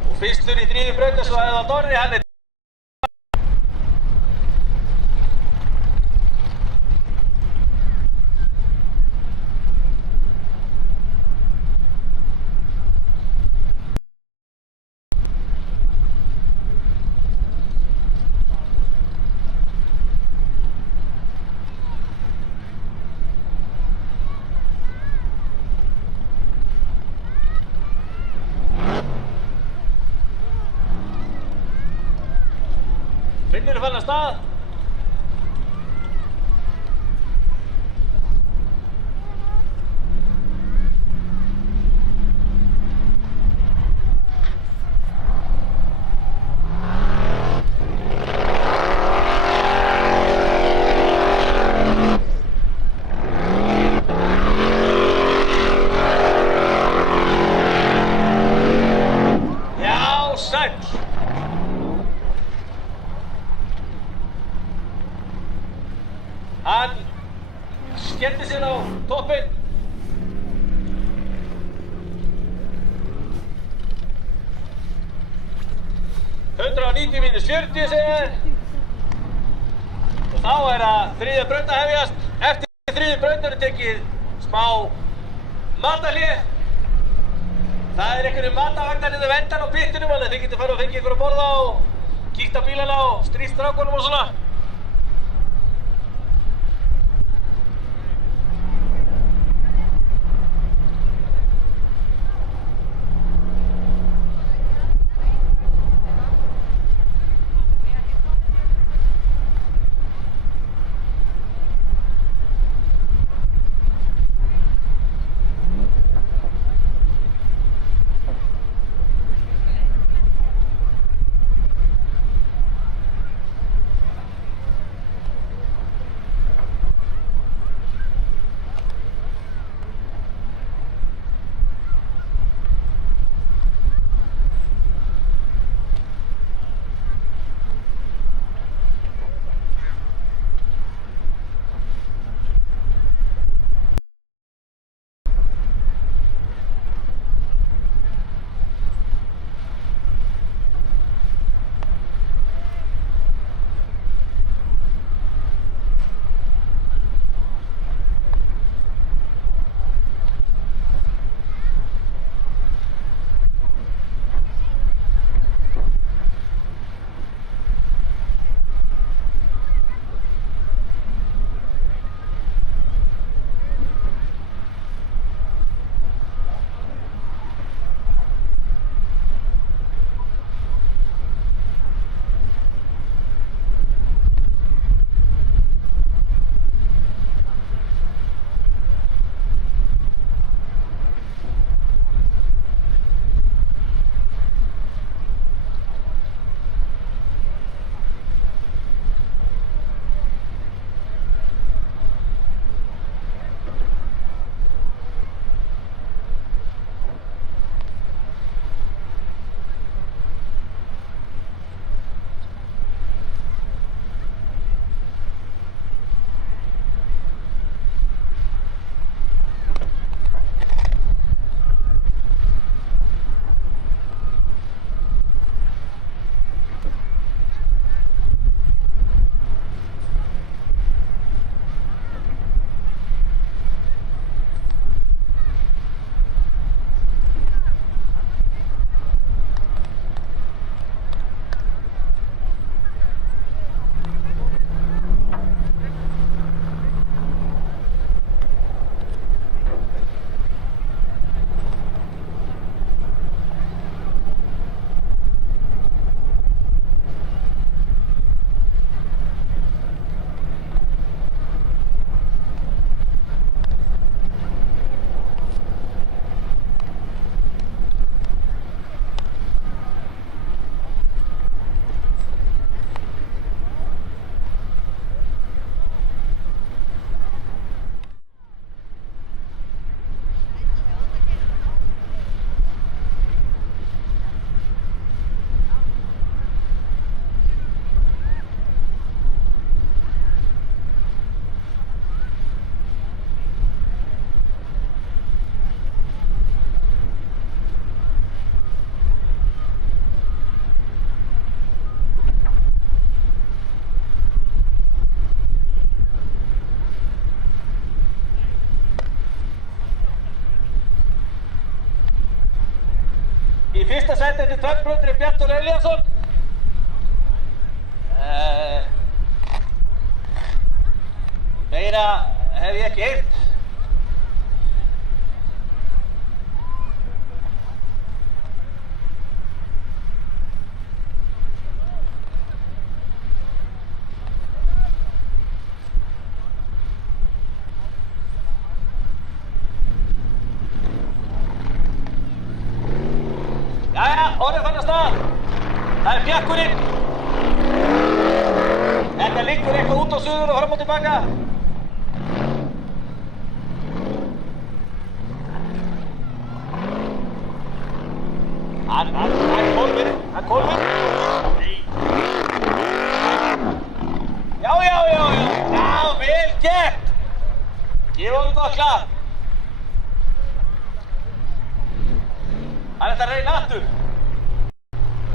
Og fyrstur í 3. braut svo Eða Dorri, hann er Finnur er farin af stað. 90 mínus 40 segir. Og þá það þriðja braut að hefjast. Eftir þriðju braut tekið smá matarhlé. Það einhverju matavagnar niður vendan á pittunum, þannig að þið getur farið og fengið ykkur að borða og kíkt á bílana og strítt strákunum og svona. Í fyrsta sæti eftir tvöllbrautir Bjartur Elíasson. Meira hef ég ekki heyrt. Orðið fann að stað. Það bjakkurinn. Þetta liggur eitthvað út á suður og fram og tilbaka. Hann hvolfir. Já, vel gert. Gefa honum gott klap. Hann ætlar að reyna aftur.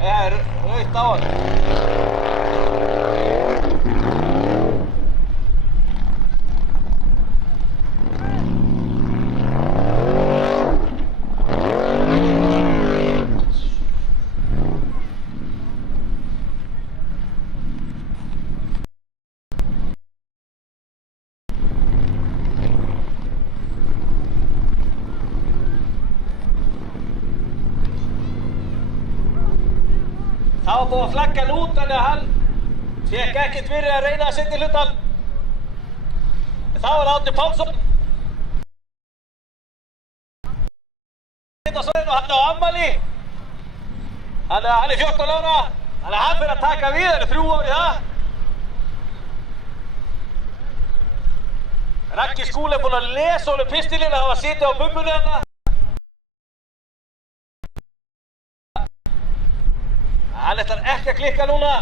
Rautt á hann. Það var búið að flagga hann út, þannig að hann fékk ekkert fyrir að reyna að setja hlutan. Það var Árni Pálsson. Og hann á afmæli. Þannig að hann er 14 ára. Þannig að hann fyrir að taka við, það er 3 ár í það. Raggi Skúli er búinn að lesa honum pistilinn, hann var að sitja á bummunni þarna. Hann ætlar ekki að klikka núna.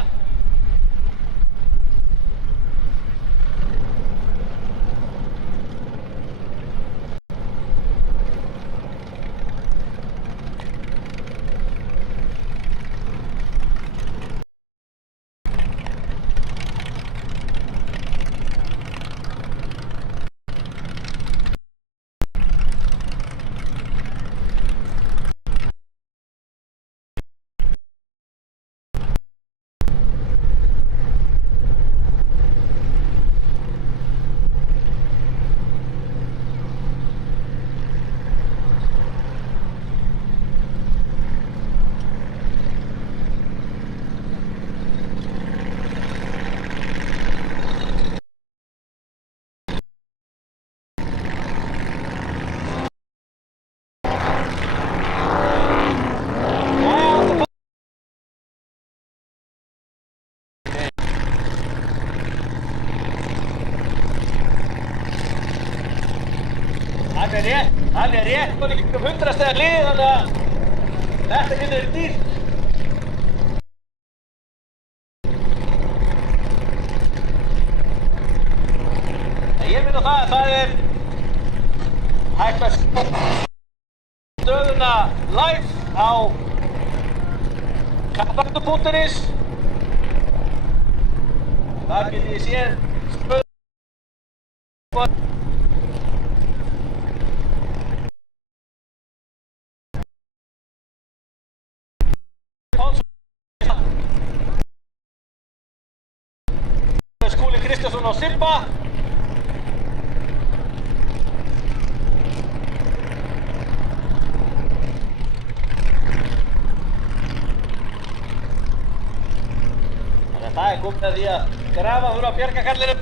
Hann er rétt bara í 100 stegar lið, þannig að þetta getur verið dýrt. Ég minna það að það er hægt að stöðuna live á kappaktur.is. Þar getur ég séð stöðuna. Skúli Kristjánsson á Simba. Þannig að það er komið að því að grafa úr á bjargakallinum.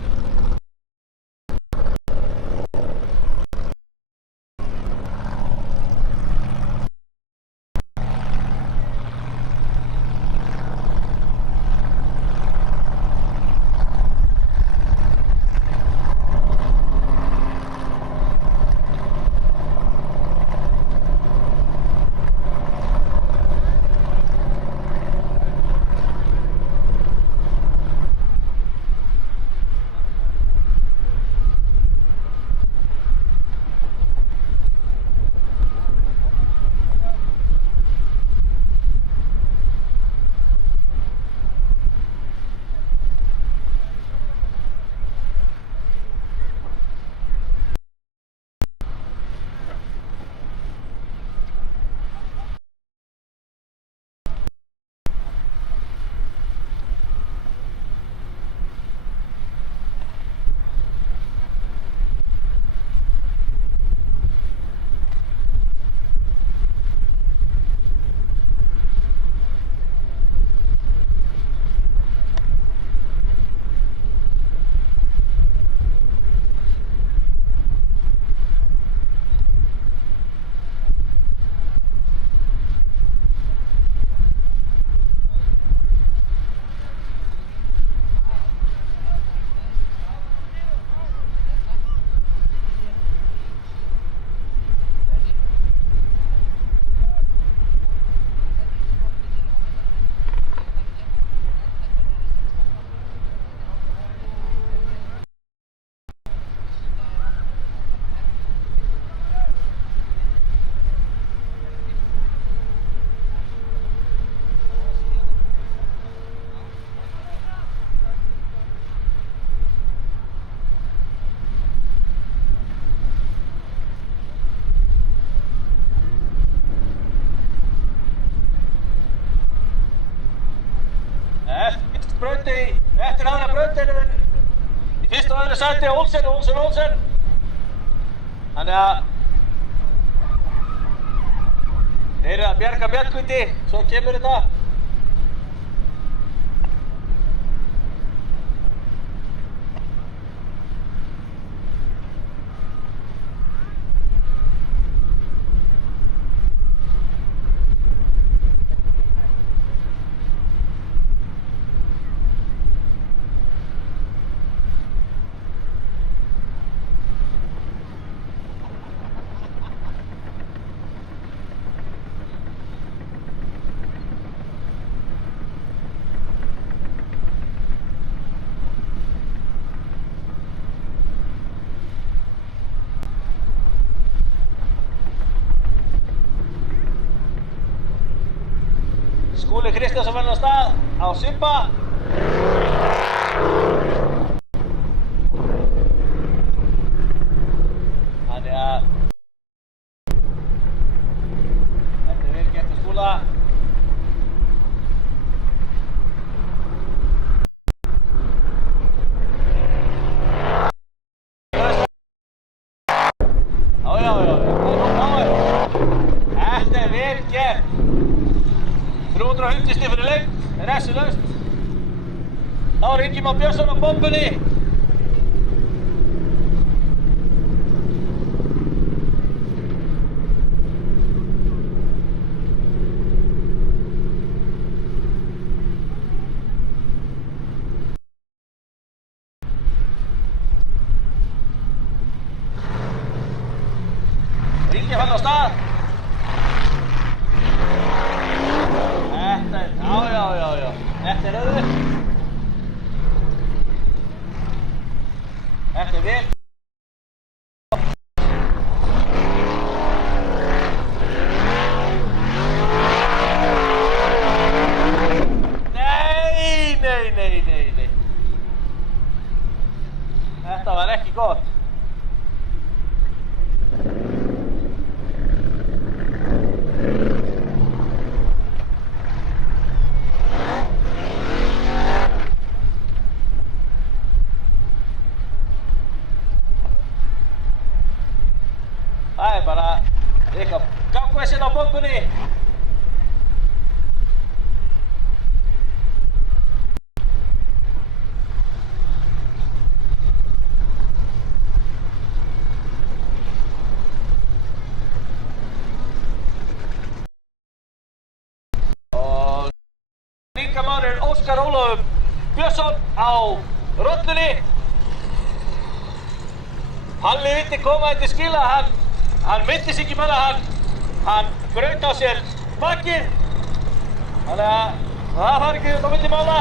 öðru sæti Olsen og Olsen. Þannig að þeir eru að bjarga Bjarnhvíti, svo kemur þetta. Skúli Kristjánsson verður á stað á Simba. Þannig að þetta er vel gert á Skúla. Já. Þetta er vel gert. 350 stig fyrir lengt, refsilaust. Þá er Ingimar Björnsson á bombunni. Ingi fann á stað. Já. Þetta er auðvitað. Þetta er vel. Nei. Þetta var ekki gott. Það er bara eitthvað gangvæsinn á bombunni. Og ringamárinn Óskar Ólafur Björnsson á rollunni. Halli vildi koma til skila, hann myndi sig ekki með hann braut á sér bakkið. Þannig að það var ekki þetta á milli mála.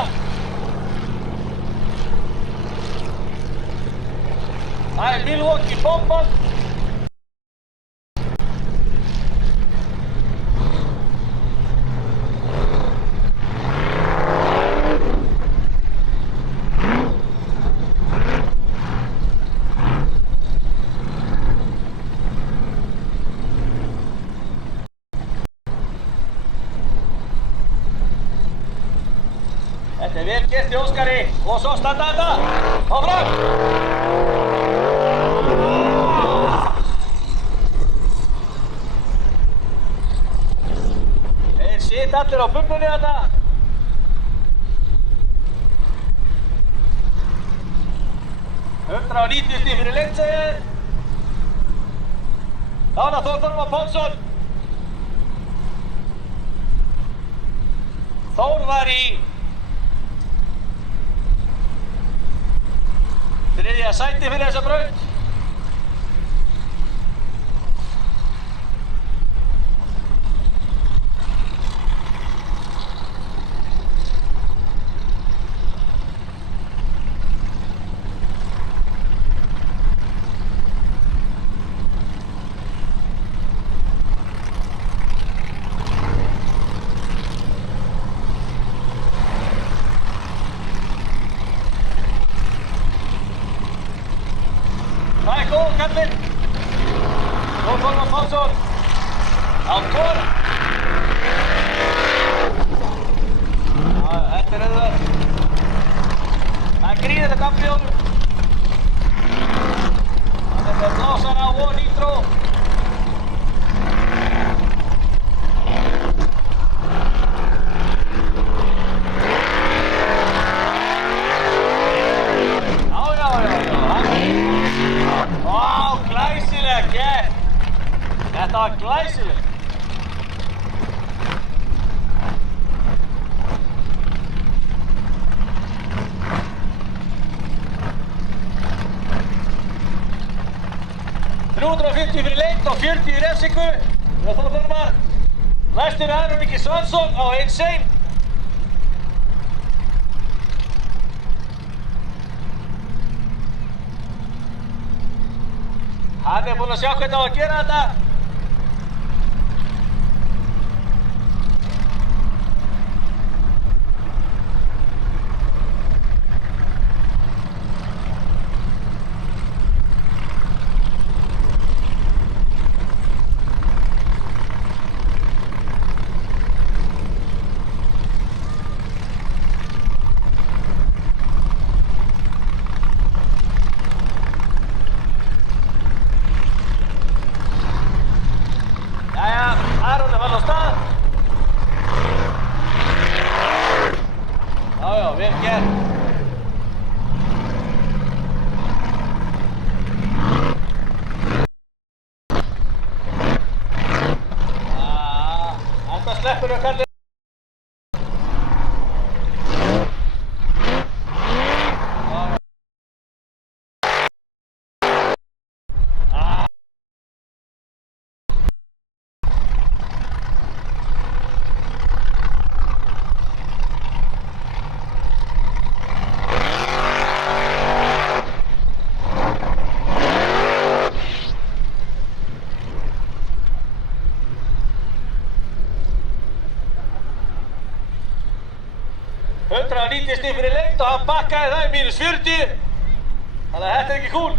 Það er Milwaukee bomban. Þetta er vel gert í Óskari og svo standa þetta áfram. Þeir sita allir á bumbunni þetta. Hundra og 90 stig fyrir Lindsey. Þá er það Þór Pálsson. Þór var í þriðja sæti fyrir þessa braut. Það er góð kallinn. Þór Pálsson á Thor. Þetta er auðvitað. Það er gríðilegt afl í honum. með blásara og nýtró. Vá, glæsilega gert! Þetta var glæsilegt! $350 fyrir lengd og 40 í refsingu. Og þá þarfar næstur Aron Ingi Svansson á Insane. Hann er búinn að sjá hvernig á að gera þetta. Aron er á stað. Já, vel gert. Alltaf sleppur við kallið. $190 fyrir lengd og hann bakkaði það í -40. Þannig að þetta er ekki kúl.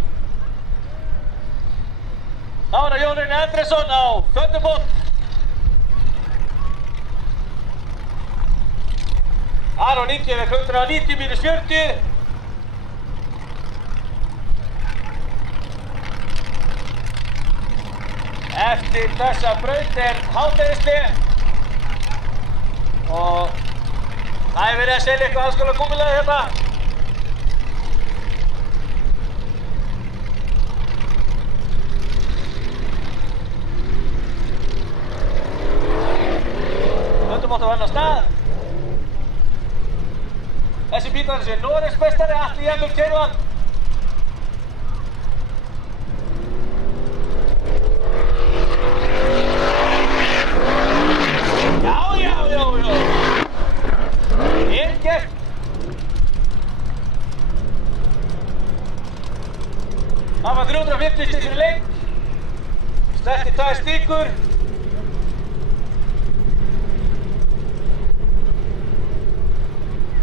Þá er það Jón Reynir Andrésson á Thunderbolt. Aron Ingi með 190 -40. Eftir þessa braut er hádegisli og það er verið að selja eitthvað alls konar gúmmilega hérna. Thunderbolt á hennar stað. Þessi bílar er Noregsmeistari Atli Emil Kjærvann. Gert! Það var 350 fyrir lengd. Sletti 2 stíkur.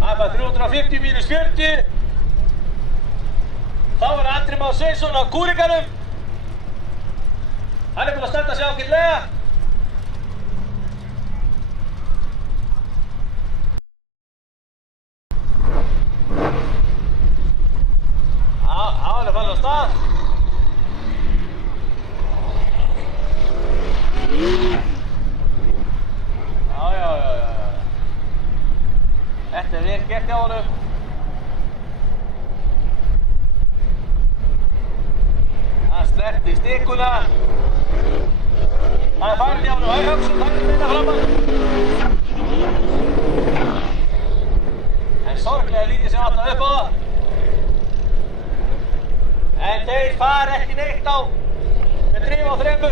Það var 350 -40. Þá var Andri Már Sveinsson á kúrikanum. Hann er búinn að standa sig ágætlega. Hann er farinn á stað. Já. Þetta er vel gert hjá honum. Hann sleppti stikuna. Það er farinn hjá honum. Hauksson takkir minna framan. En sorglega lítið sem átt að upp á það. En þeir fara ekki neitt á með drif á 3.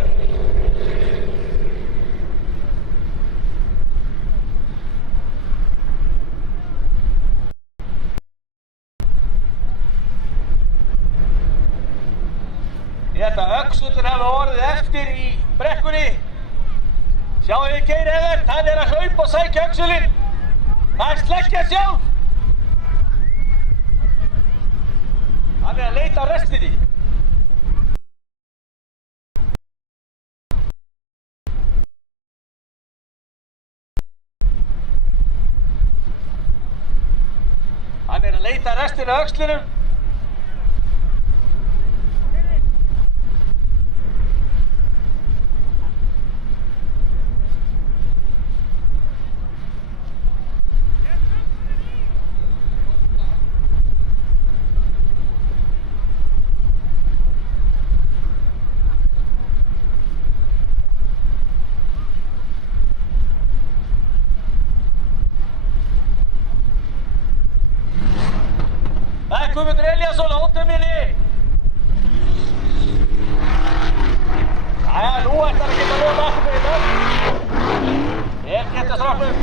Ég held að öxullin hafi orðið eftir í brekkunni. Sjáum við Geir Evert, hann er að hlaupa og sækja öxullin. Það er sleggja sjálf. Hann er að leita á restinni. Hann er að leita á restinni á öxlinum. nú ætlar að geta nota afturbreyta. Vel gert að stráknum.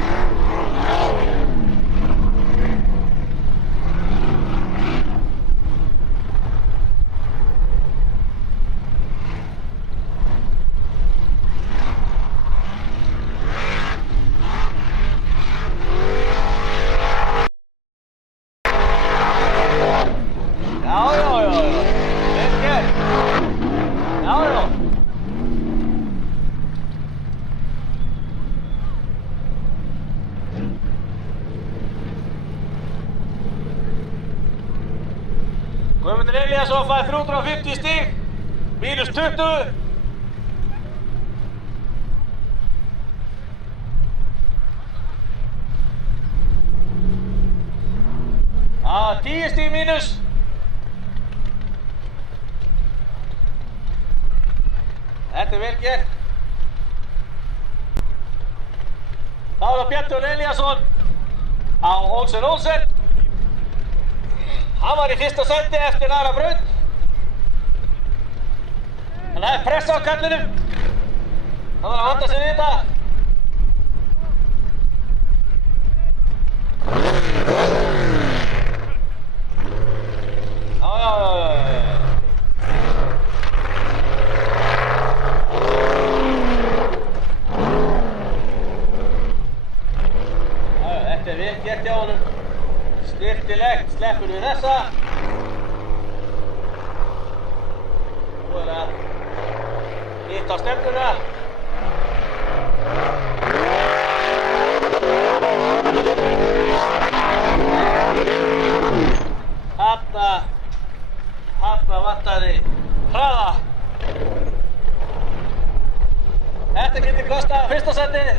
Guðmundur Elíasson fær 350 stig, mínus 20. Það 10 stig mínus. Þetta vel gert. Þá er það Bjartur Elíasson á Olsen Olsen. Hann var í fyrsta sæti eftir aðra braut. Þannig að það er pressa á kallinum. Hann var að vanda sig við þetta. Þetta er vel gert hjá honum. Styrtilegt, sleppur við þessa. Nú er það hitt á stefnuna. Þarna vantaði hraða. Þetta getur kostað fyrsta sætið.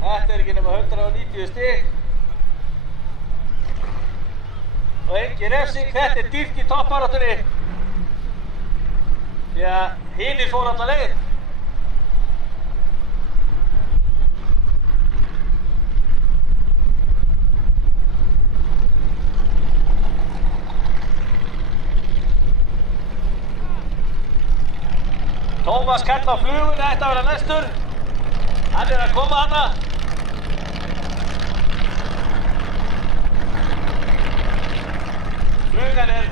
Þetta er ekki nema 190 stig. Og engin refsing, þetta er dýrt í toppbaráttunni. Því að hinir fór alla leið. Tómas kall á fluguna, þetta verður næstur. Hann er að koma hana. Flugan er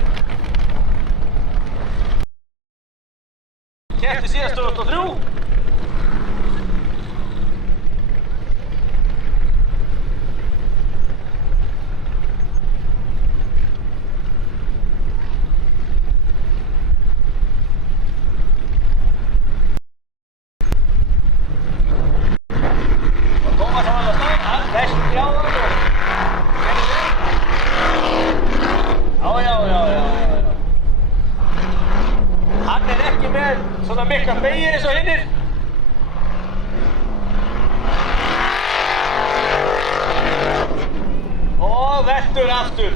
keppti síðast 2003. Hann er ekki með svona mikla beygir eins og hinnir. Og veltur aftur.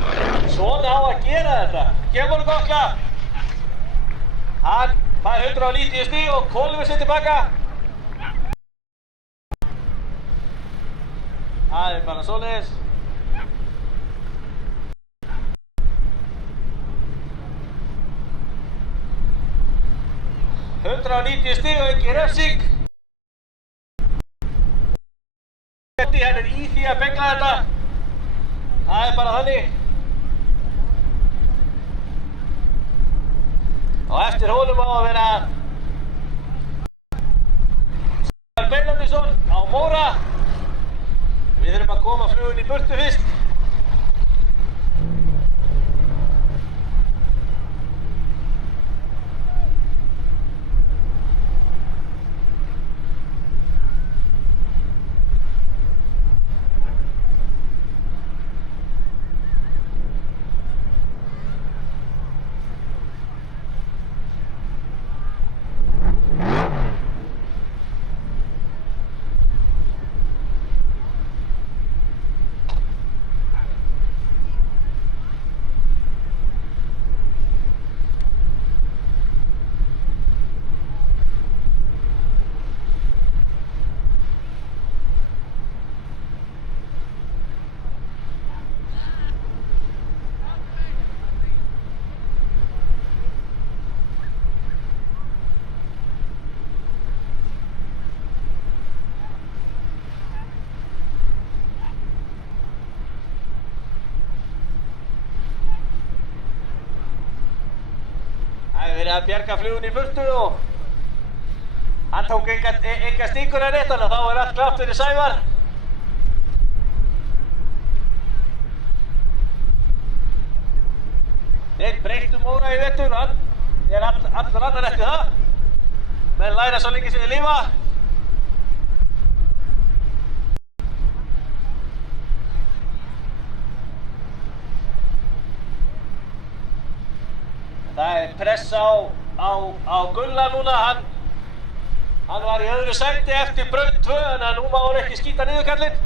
Svona á að gera þetta. Gefum honum gott klapp. Hann fær 190 stig og Kolvi sér tilbaka. Það er bara svoleiðis. 190 stig og ekki refsing. Hann er í því að begla þetta. Það er bara þannig. Og eftir honum á að vera Benónísson á Móra. Við þurfum að koma flugunni í burtu fyrst. verið að bjarga flugunni í burtu og hann tók enga stíkur en eitt, þannig að þá er allt klárt fyrir Sævar. Þeir breyttu Móra í vetur og hann er allur annar eftir það. Menn læra svo lengi sem þeir lifa. Það er press á Gulla núna, hann var í öðru sæti eftir braut 2, en nú má hann ekki skýta niður kallinn.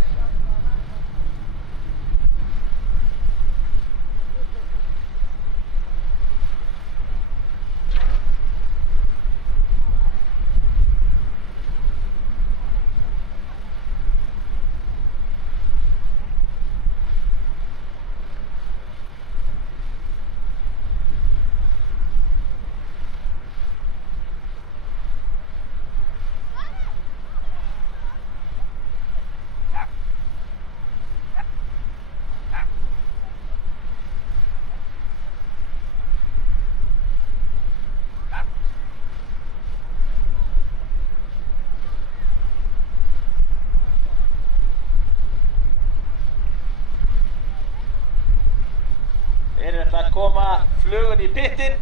Þeir ætla að koma flugun í pittinn.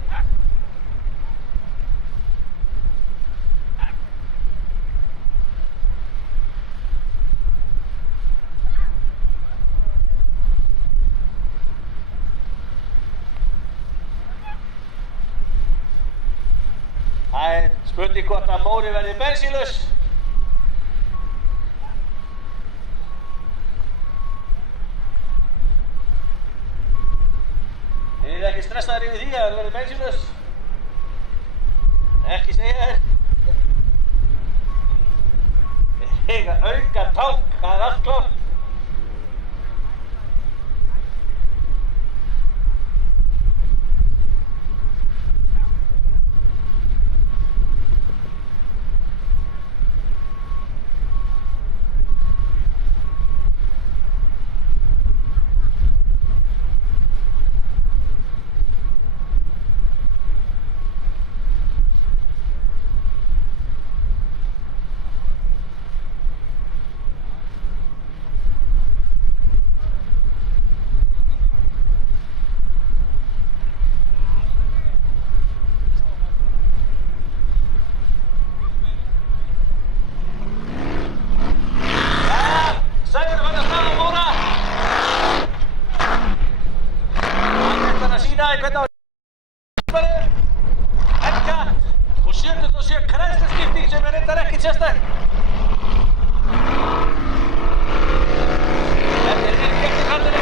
Það er spurning hvort að Móri verði bensínlaus. Þið eru ekki stressaðir yfir því að það verður bensínlaus. Ekki segja þér. Þeir eiga auka tank, það er allt klárt. Og 77 kræsluskipting sem er reyndar ekkert sérstætt. Þetta er ekki eftir kallinu.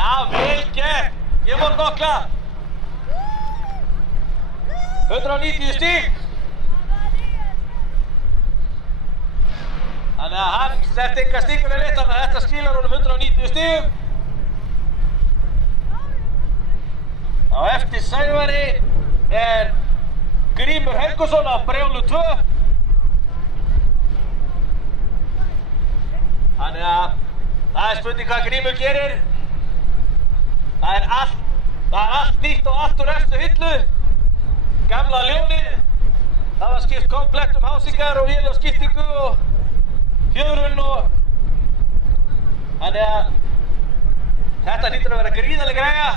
Já, vel gert. Ég voru nokkla. 190 stíg. Þannig að hann sleppti enga stígur en eitt, þannig að þetta skilar honum 190 stígum. Á eftir Sævari er Grímur Helgusson á Brjálu 2. Þannig að það er spurning hvað Grímur gerir. Það er allt nýtt og allt úr efstu hillu. Gamla ljónið. Það var skipt komplett hásingar og vél og skiptingu og fjörun og... Þannig að þetta hlýtur að vera gríðarleg græja.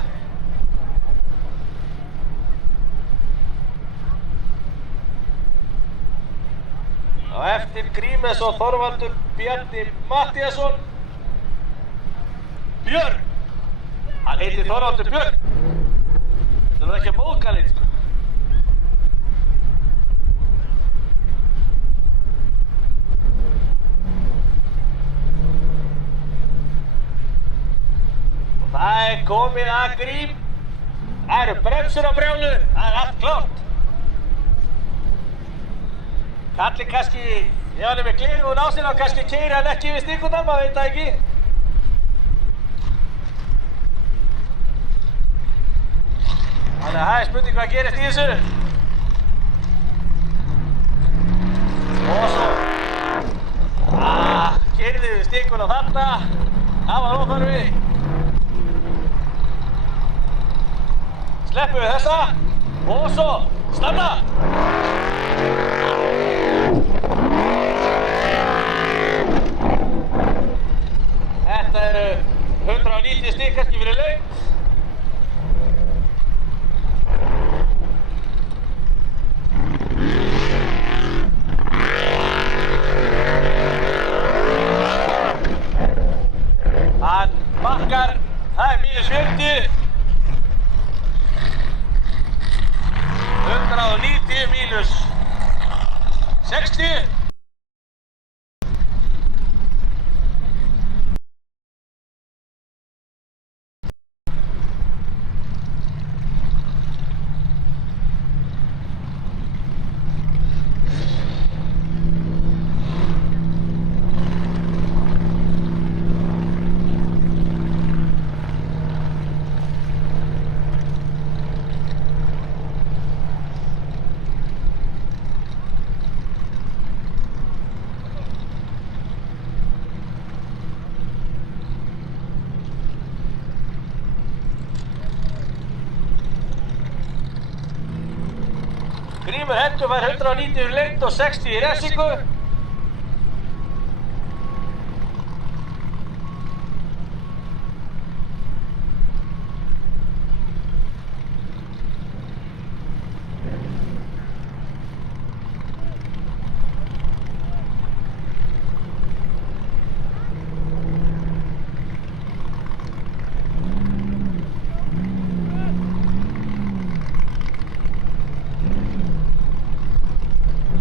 Á eftir Grímes og Þorvaldur Bjarni Matthíasson. Björn! Hann heitir Þorvaldur Björn. Þetta er ekki að móðga neitt, sko. Og það er komið að Grím. Það eru bremsur á Brjálu. Það er allt klárt. Kallinn kannski, ef hann er með gleraugun á sér, þá kannski keyrir hann ekki yfir stíkurnar, maður veit það ekki. Þannig að það er spurning hvað gerist í þessu. Og svo keyrði við stíkurnar þarna. Það var óþarfi. sleppum við þessa og svo standa. Þetta eru 190 stig kannski fyrir laun. Hann bakkar, það er mínus 50. 190 mínus 60. Grímur Heldur fær 190 í lengd og 60 í refsingu.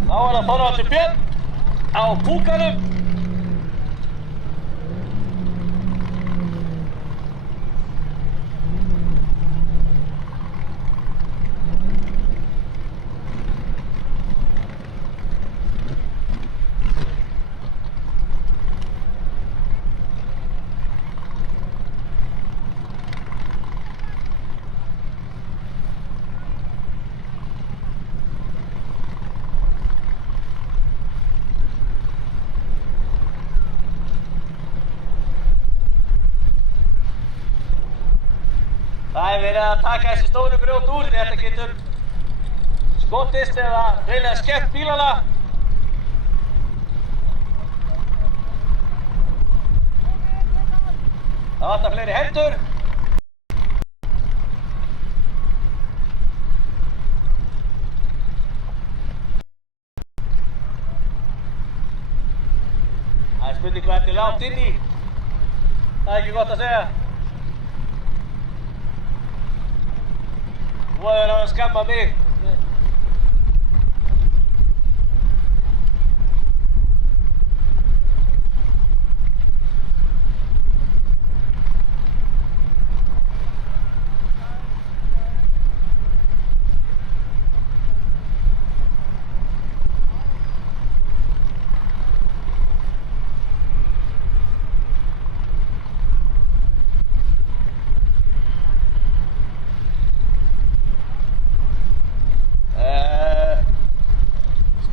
Þá er það Þorvaldur Björn á púkanum. Það er verið að taka þessi stóru grjót úr, þetta getur skottist eða hreinlega skemmt bílana. Það vantar fleiri hendur. Það er spurning hvað þetta er langt inn í. Það er ekki gott að segja. Þú hefur að skamma mig.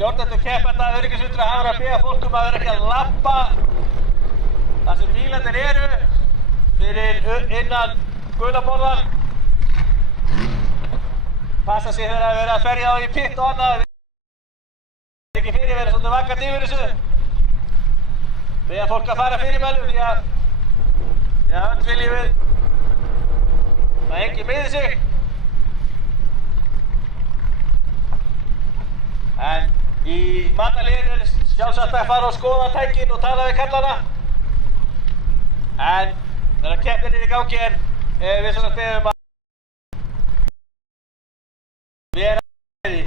Stjórnendur keppenda öryggisvittra hafa verið að biðja fólk að vera ekki að labba þar sem bílarnir eru fyrir innan gulaborðan. Passa sig þegar að vera að ferja á í pitt og annað. Það er ekki fyrir verið svona vakandi yfir þessu. Biðja fólk að fara fyrirmælum því að öll viljum við að enginn meiði sig. En í matarliðinu er sjálfsagt að fara og skoða tækin og tala við kallana. En þegar keppnin er í gangi við svona beðum að vera með því.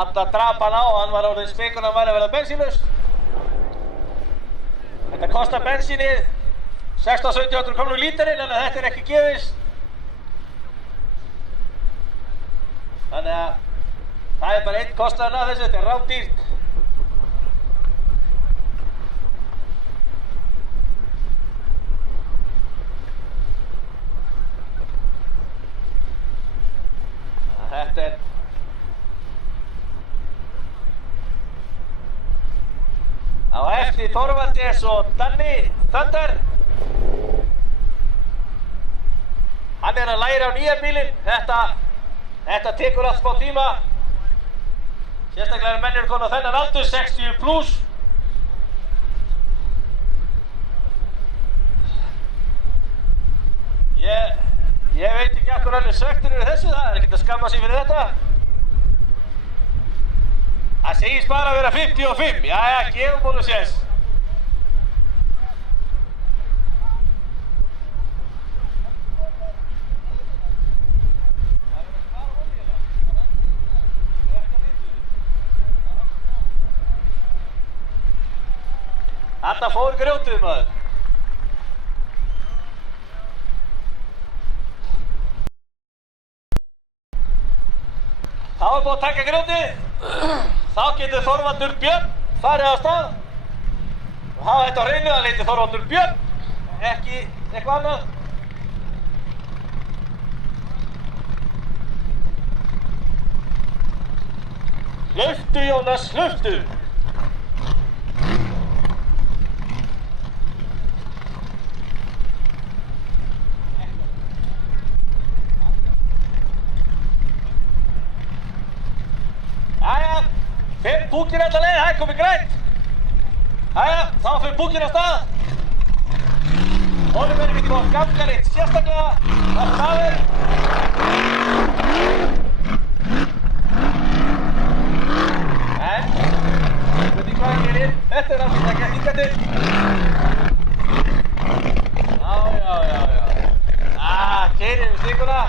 Hann drap hann á, hann var orðinn smeykur að hann væri að verða bensínlaus. Þetta kostar bensínið 16-1700 krónur lítarinn, en þetta er ekki gefins. Þannig að það er bara einn kostnaður af þessu, þetta er rándýrt. Þetta er á eftir Þorvaldis og Danni Thunder. Hann er að læra á nýja bílinn. Þetta tekur allt smá tíma. Sérstaklega menn eru komin á þennan aldur, 60 plus. Ég veit ekki af hverju hann er svekktur yfir þessu, það er ekkert að skamma sig fyrir þetta. Það segist bara að vera 55, jæja, gefum honum séns. Þarna fór grjótið, maður. Þá er búið að taka grjótið. Þá getur Þorvaldur Björn farið af stað og hafa þetta á hreinu, hann heitir Þorvaldur Björn, ekki eitthvað annað. Hlauptu, Jónas, hlauptu! Jæja, 5 búkir alla leið, það er komið grænt. Jæja, þá fyrir búkir á stað. Honum verður ekki búið að ganga neitt sérstaklega. Það er. En, veit ekki hvað ég gerir. Þetta er alveg ekki hingað til. Já. Keyrir við stíkuna.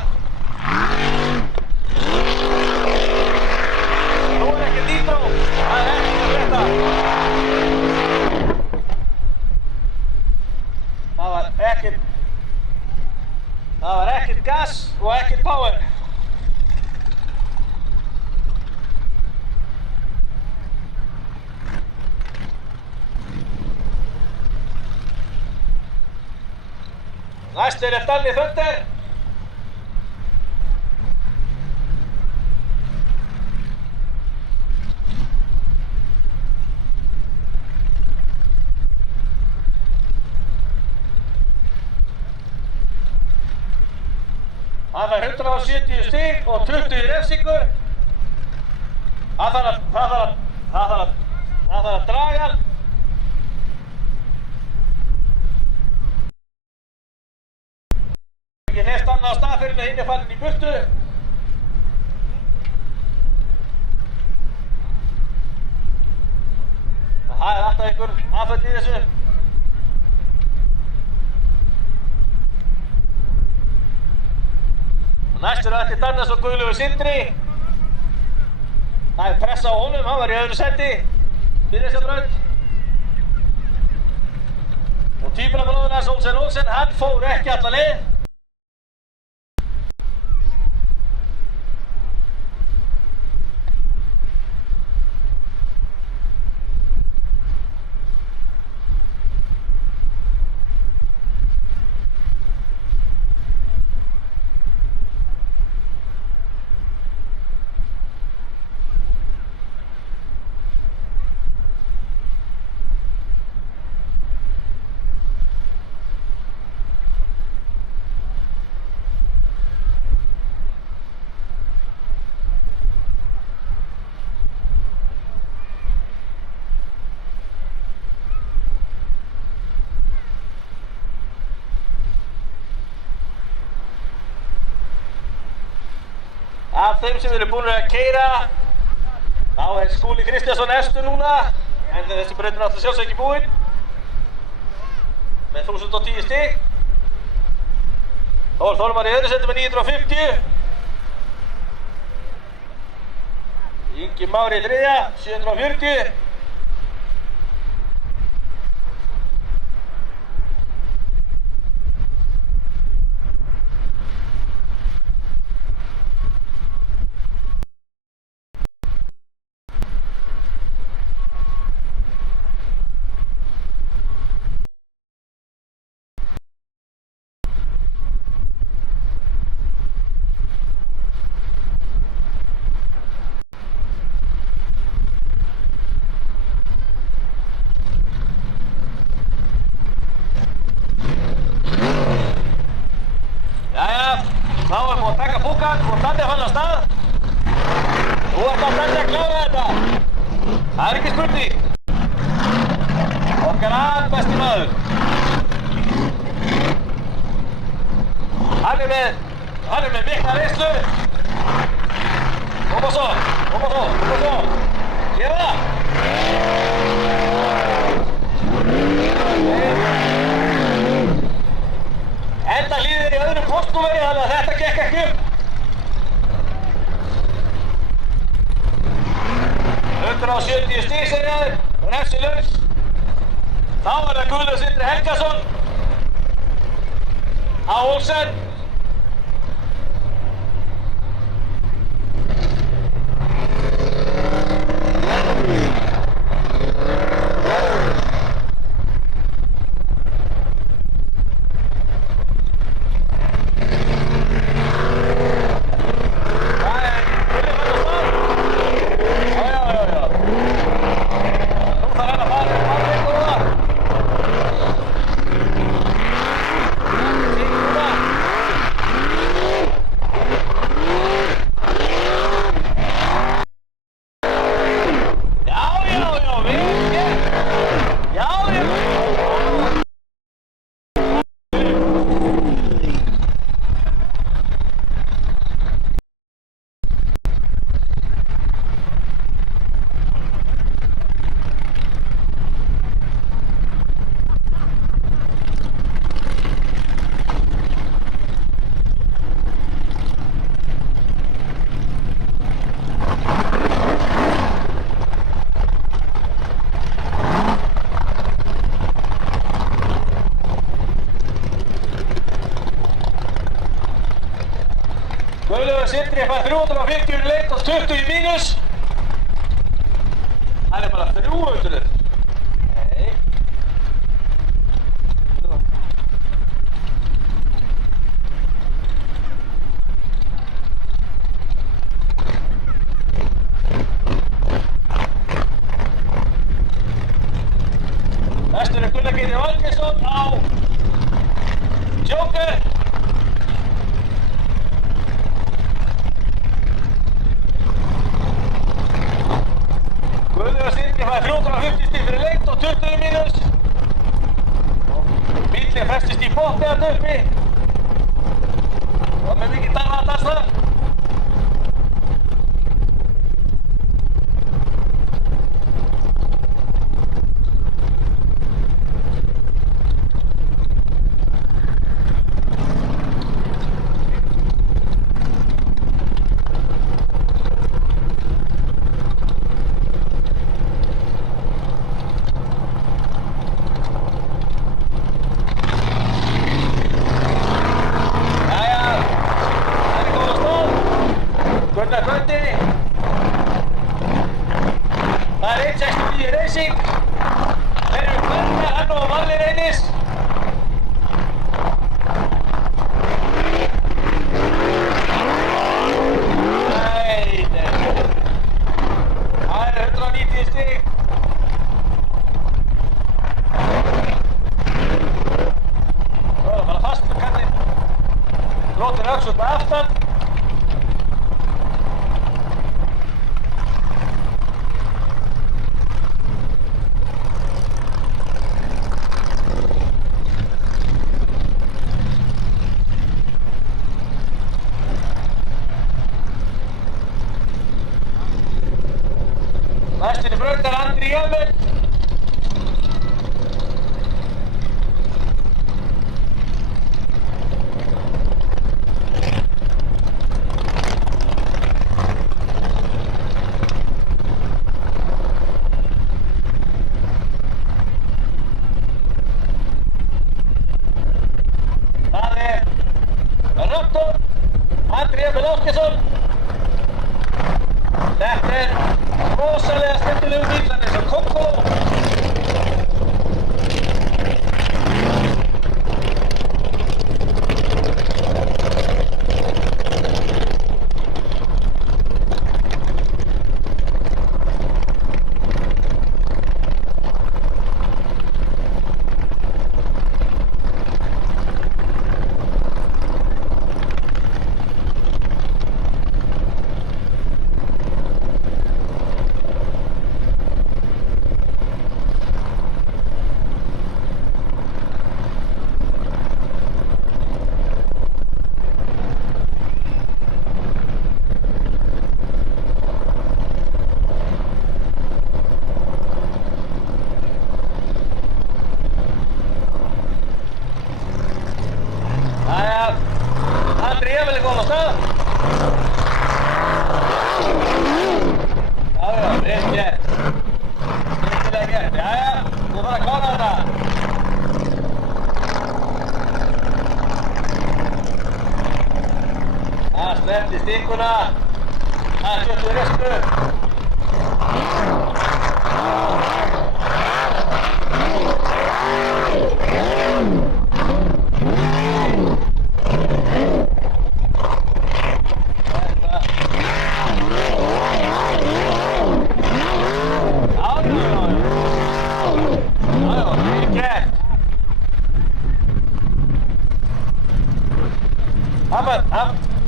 Nú er ekki nýtró, það er ekki að frétta. Það var ekkert gas og ekkert power. Næstur er Danni Thunder. Hann fær 170 stig og 20 í refsingu. Það þarf að draga hann. Ekki hleypt annað á stað fyrir að hinn er farin í burtu. Það er alltaf einhver afföll í þessu. Næstur eftir Dannes og Guðlaugur Sindri. Það er pressa á honum, hann var í öðru seti fyrir þessa braut. Og tvíburabróðir hans Olsen, hann fór ekki alla leið. Af þeim sem eru búin að keyra, þá er Skúli Kristjánsson efstur núna, en þessi braut er náttúrulega sjálfsög ekki búinn, með 1010 stig. Þór Þormar í öðru seti með 950. Ingi Már í þriðja, 740. Það er ekki spurning. Okkar besti maður. Hann er með mikla reynslu. Koma svo. Gera það. Enda hlýðir í öðrum postnúmeri, þannig að þetta gekk ekki upp. 170 stig segja þeir, refsilaus. Þá er það Guðlaugur Sindri Helgason á Olsen. Guðlaugur Sindri fær 350 í leit og 20 í mínus. Hann er bara 300. Nei. Næstur er Gunnar Geir Valgeirsson á Joker. Guðlaugur Sindri fær 350 stig fyrir leit og 20 í mínus. Bíllinn festist í botni þarna uppi. Og með mikið darraðans þar. Gunnar Gundi. Það er 169 Racing. Þeir eru hvernig hann og Valli Reynis. Nei. Það er 190 stig. Það er að fara fast með kallinn. Lótin öks upp að aftan. Næstinni brautar Andri Hjálmur. Það er Raptor, Andri Hjálmur Ásgeirsson. Þetta er rosalega skemmtilegu bíl, hann er svo Kókó Vel gert. Skemmtilega gert. Jæja, þú þarf að klára þetta. Það sleppti stikkuna. Það kjöptu restu.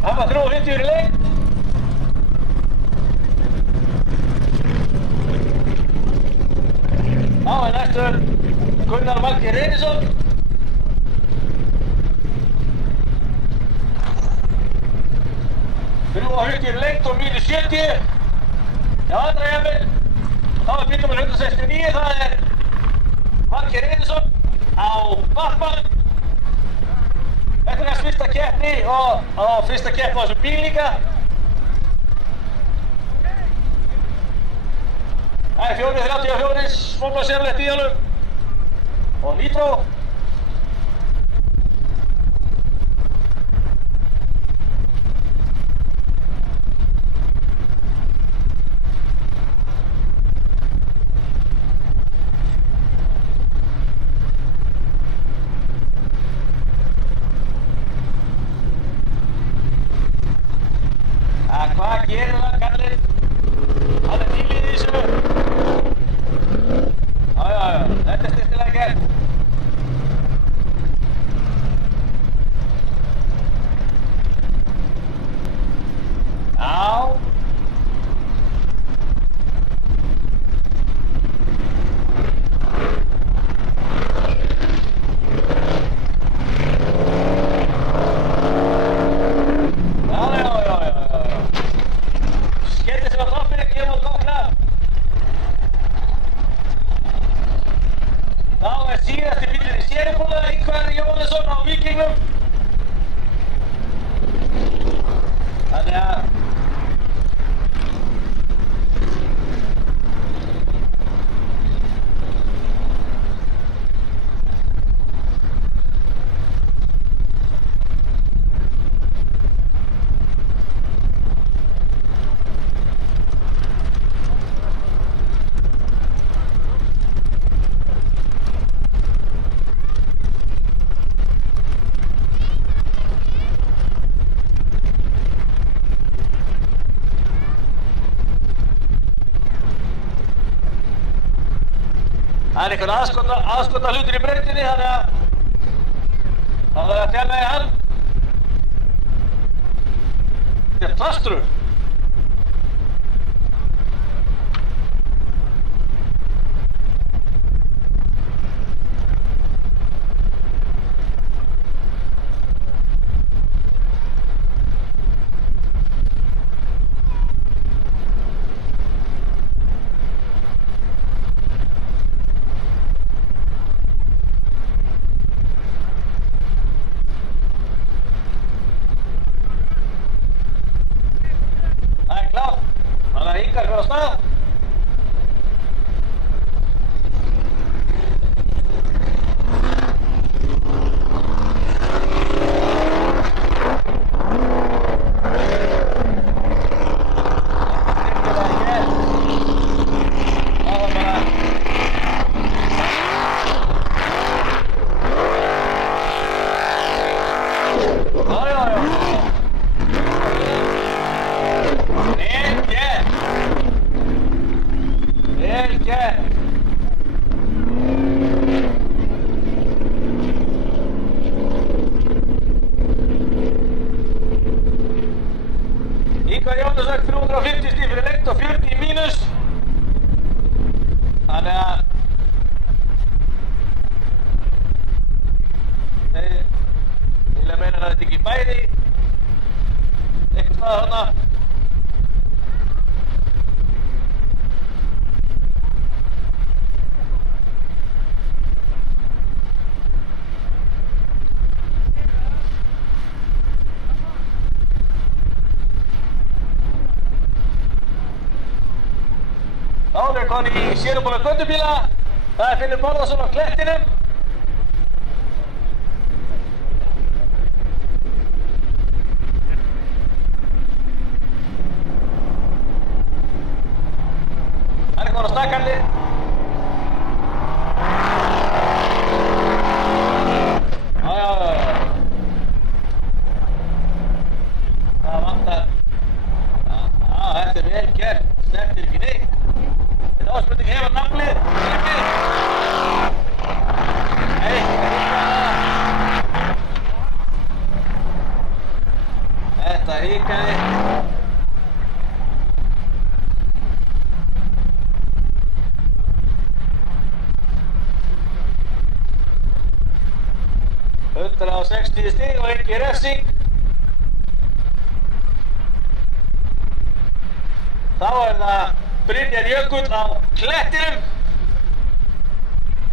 Hann var 350 í lengt. Þá er næstur Gunnar Valgeir Reynisson. Þrjú að 50 í lengt og mínus 70. Já, andra jafnvel. Þá er bílnúmer 169, það er Valgeir Reynisson á Bachmann. Þetta er hans fyrsta keppni og fyrsta keppni á þessum bíl líka. Það er 434, smóla sérlegt í honum og nitro. Hvað gerir það, kallinn? Hann er til í þessu. Já, þetta er styrstilega gert. Já. Síðasti bílinn í séribúla, Ingvar Jóhannesson á Víkingnum. Þannig að það er einhvern aðskota hlutur í brautinni, þannig að það verður að tella í hann. Þetta er plastrur. Ingar fyrir á stað. Báðir konir í sérubúna göttubíla. Það er Finnur Bárðarson á klettinum. Það er komin á stakkarnir. Það vantar. Þetta er vel gert. Snertir ekki neitt. Þetta áspurning hefur nafnlið. Nei, þetta hikaði. Þetta 160 stig og ekki refsing. Þá er það Brynjar Jökull á klettinum.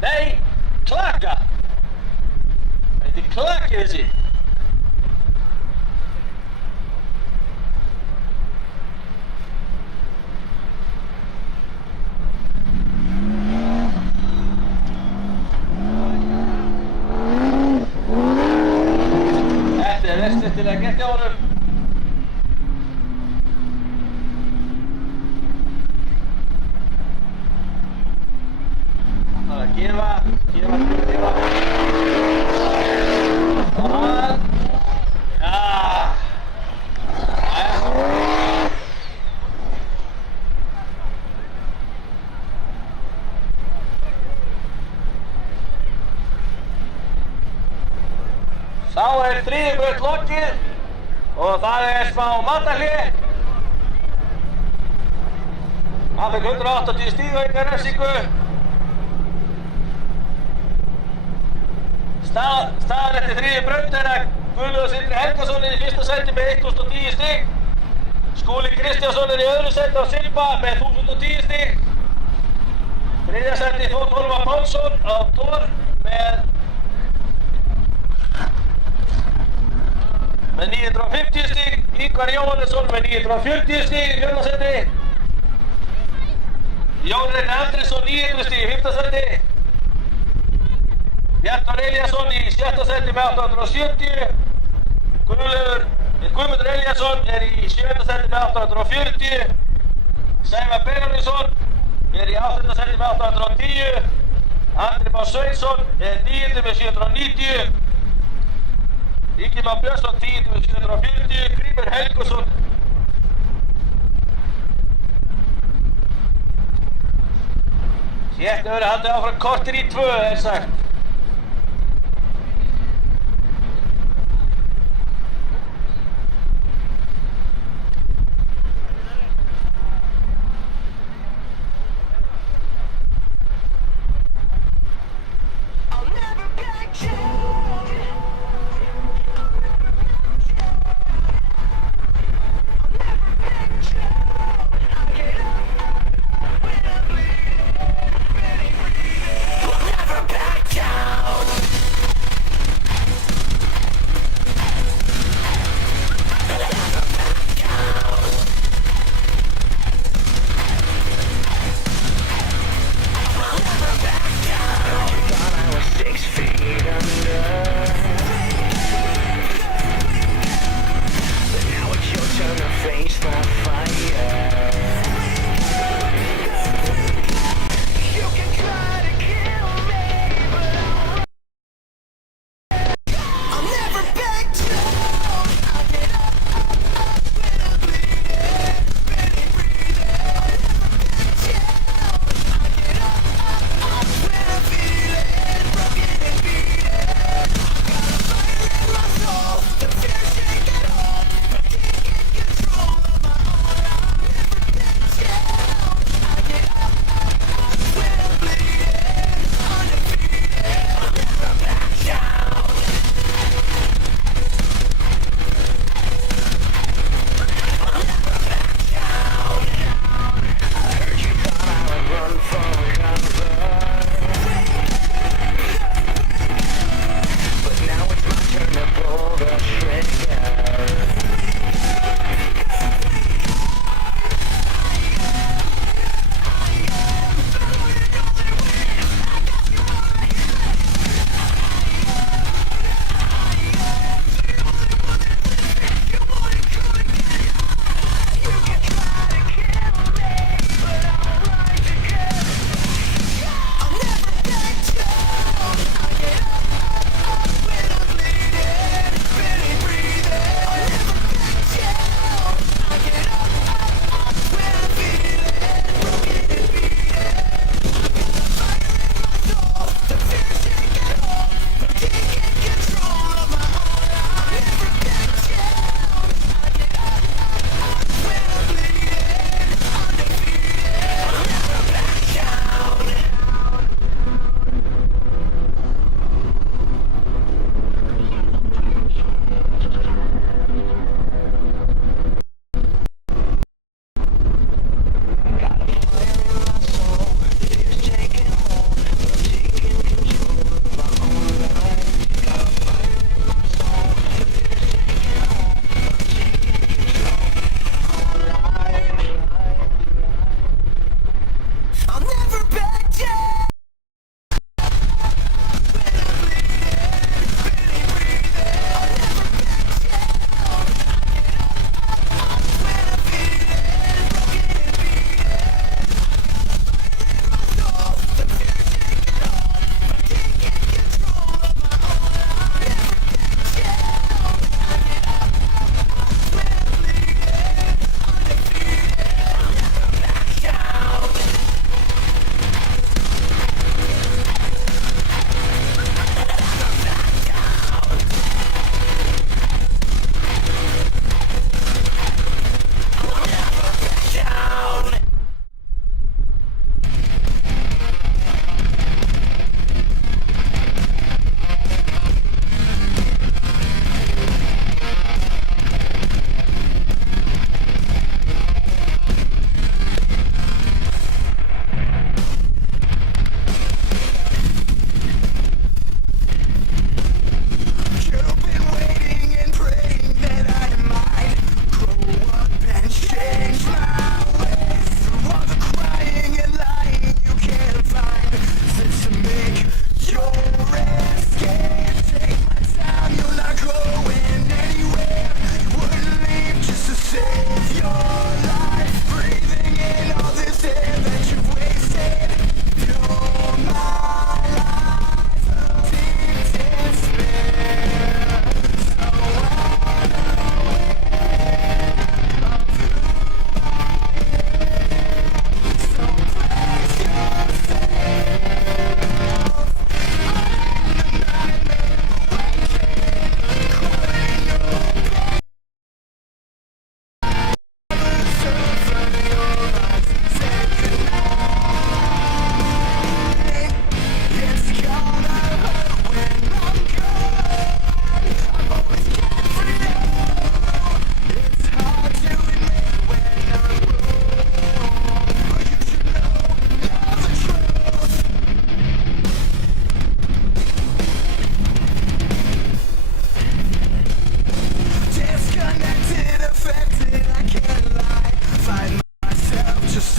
Nei, klaka. Þetta er klaki þessi. Þetta er verðstiltilega gert hjá honum. Gefa. Það. Já. Þá er þriðju braut lokið og það er smá matarhlé. Hann fékk 180 stig og enga refsingu. Staðan eftir þriðju braut er að Guðlaugur Sindri Helgason er í fyrsta sæti með 1010 stig. Skúli Kristjánsson er í öðru sæti á Silva með 1010 stig. Þriðja sæti Þór Hólmar Pálsson á Thor með 950 stig. Ingvar Jóhannesson með 940 stig í fjórða sæti. Jón Reynir Andrésson 900 stig í fimmta sæti. Bjartur Elíasson í sjötta sæti með 870. Guðmundur Elíasson er í sjötta sæti með 840. Sævar Benónísson er í áttunda sæti með 810. Andri Már Sveinsson er 9. með 790. Ingimar Björnsson 10. með 740. Grímur Helgason Þetta verður haldið áfram korter í 2 er sagt. Never back down.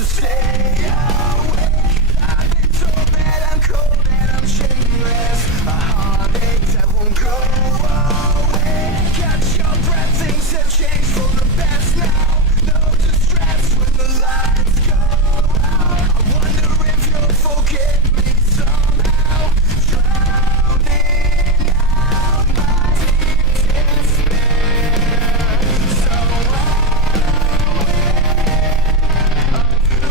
to stay awake. I've been told that I'm cold and I'm shameless. A heartache that won't go away. Catch your breath, things have changed for the best now. No distress when the lights go out. I wonder if you'll forgive me somehow. Drowning out my deep despair. So unaware of who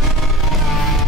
I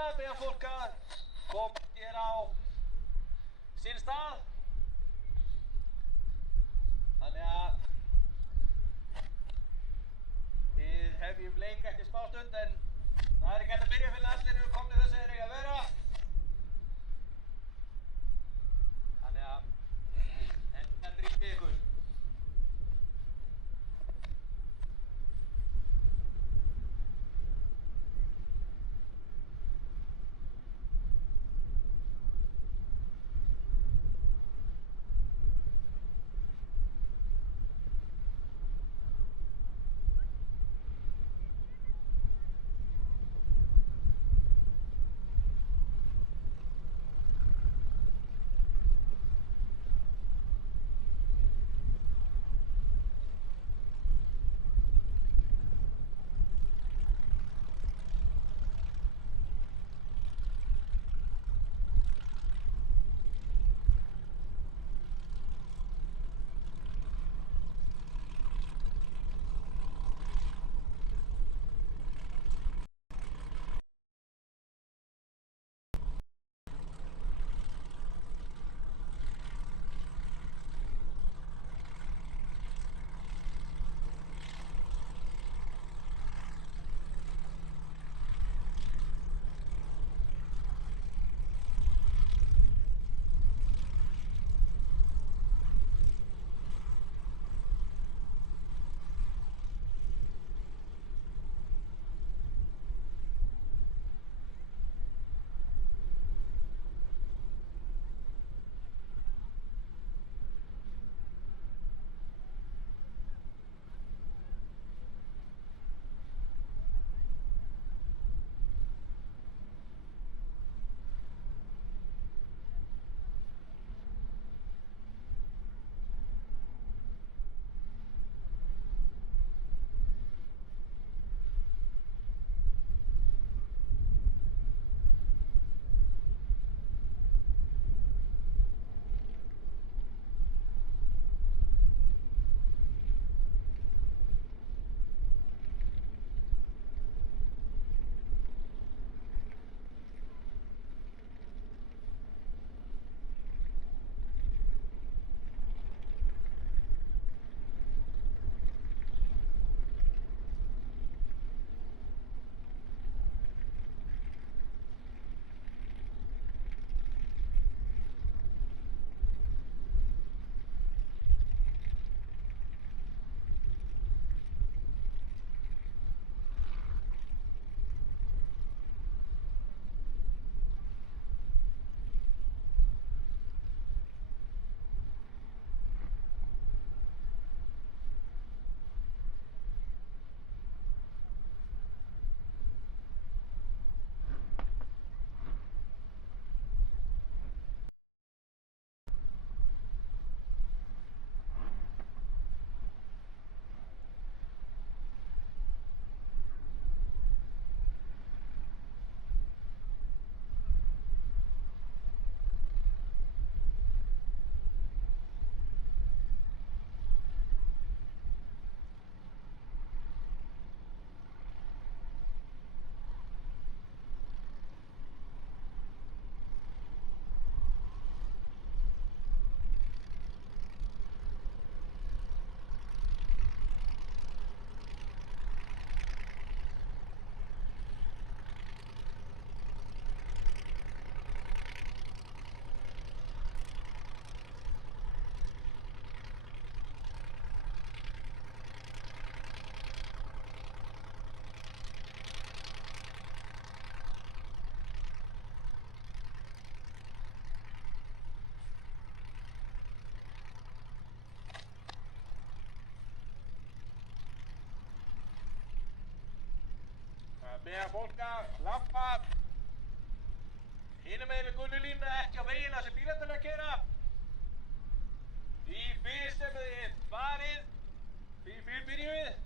línuna, beða fólk að koma hér á sinn stað. Þannig að við hefjum leik eftir smástund en það er ekki hægt að byrja fyrir allir eru komnir þess að þeir eiga að vera. Þannig að enn drýpið ykkur. Beða fólk að labba hinum megin við gullulínuna, ekki á vegina sem bílarnir að keyra. Því fyrr sem þið farið, því fyrr byrjum við.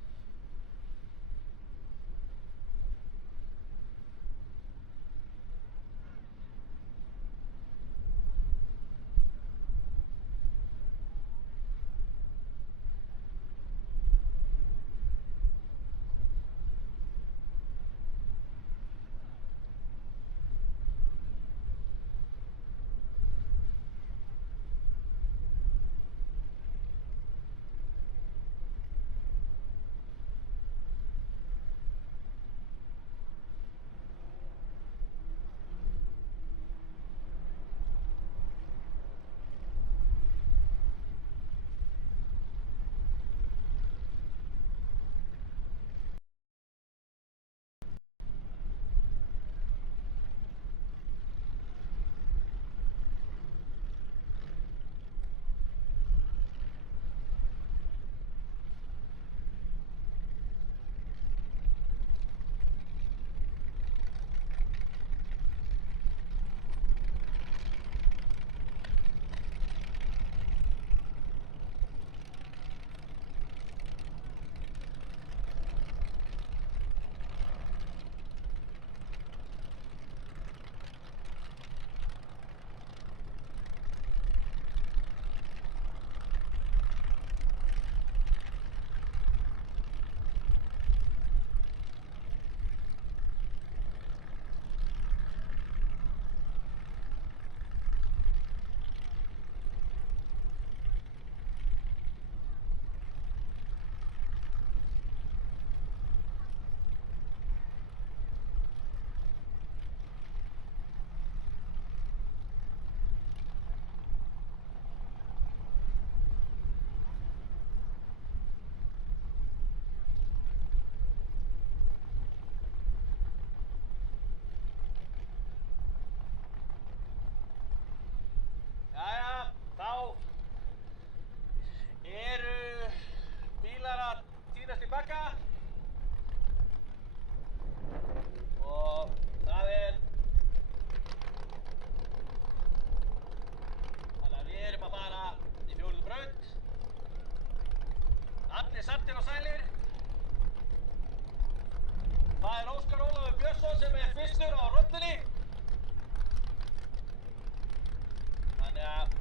Það Óskar Ólafur Björnsson sem fyrstur á rollunni. Þannig að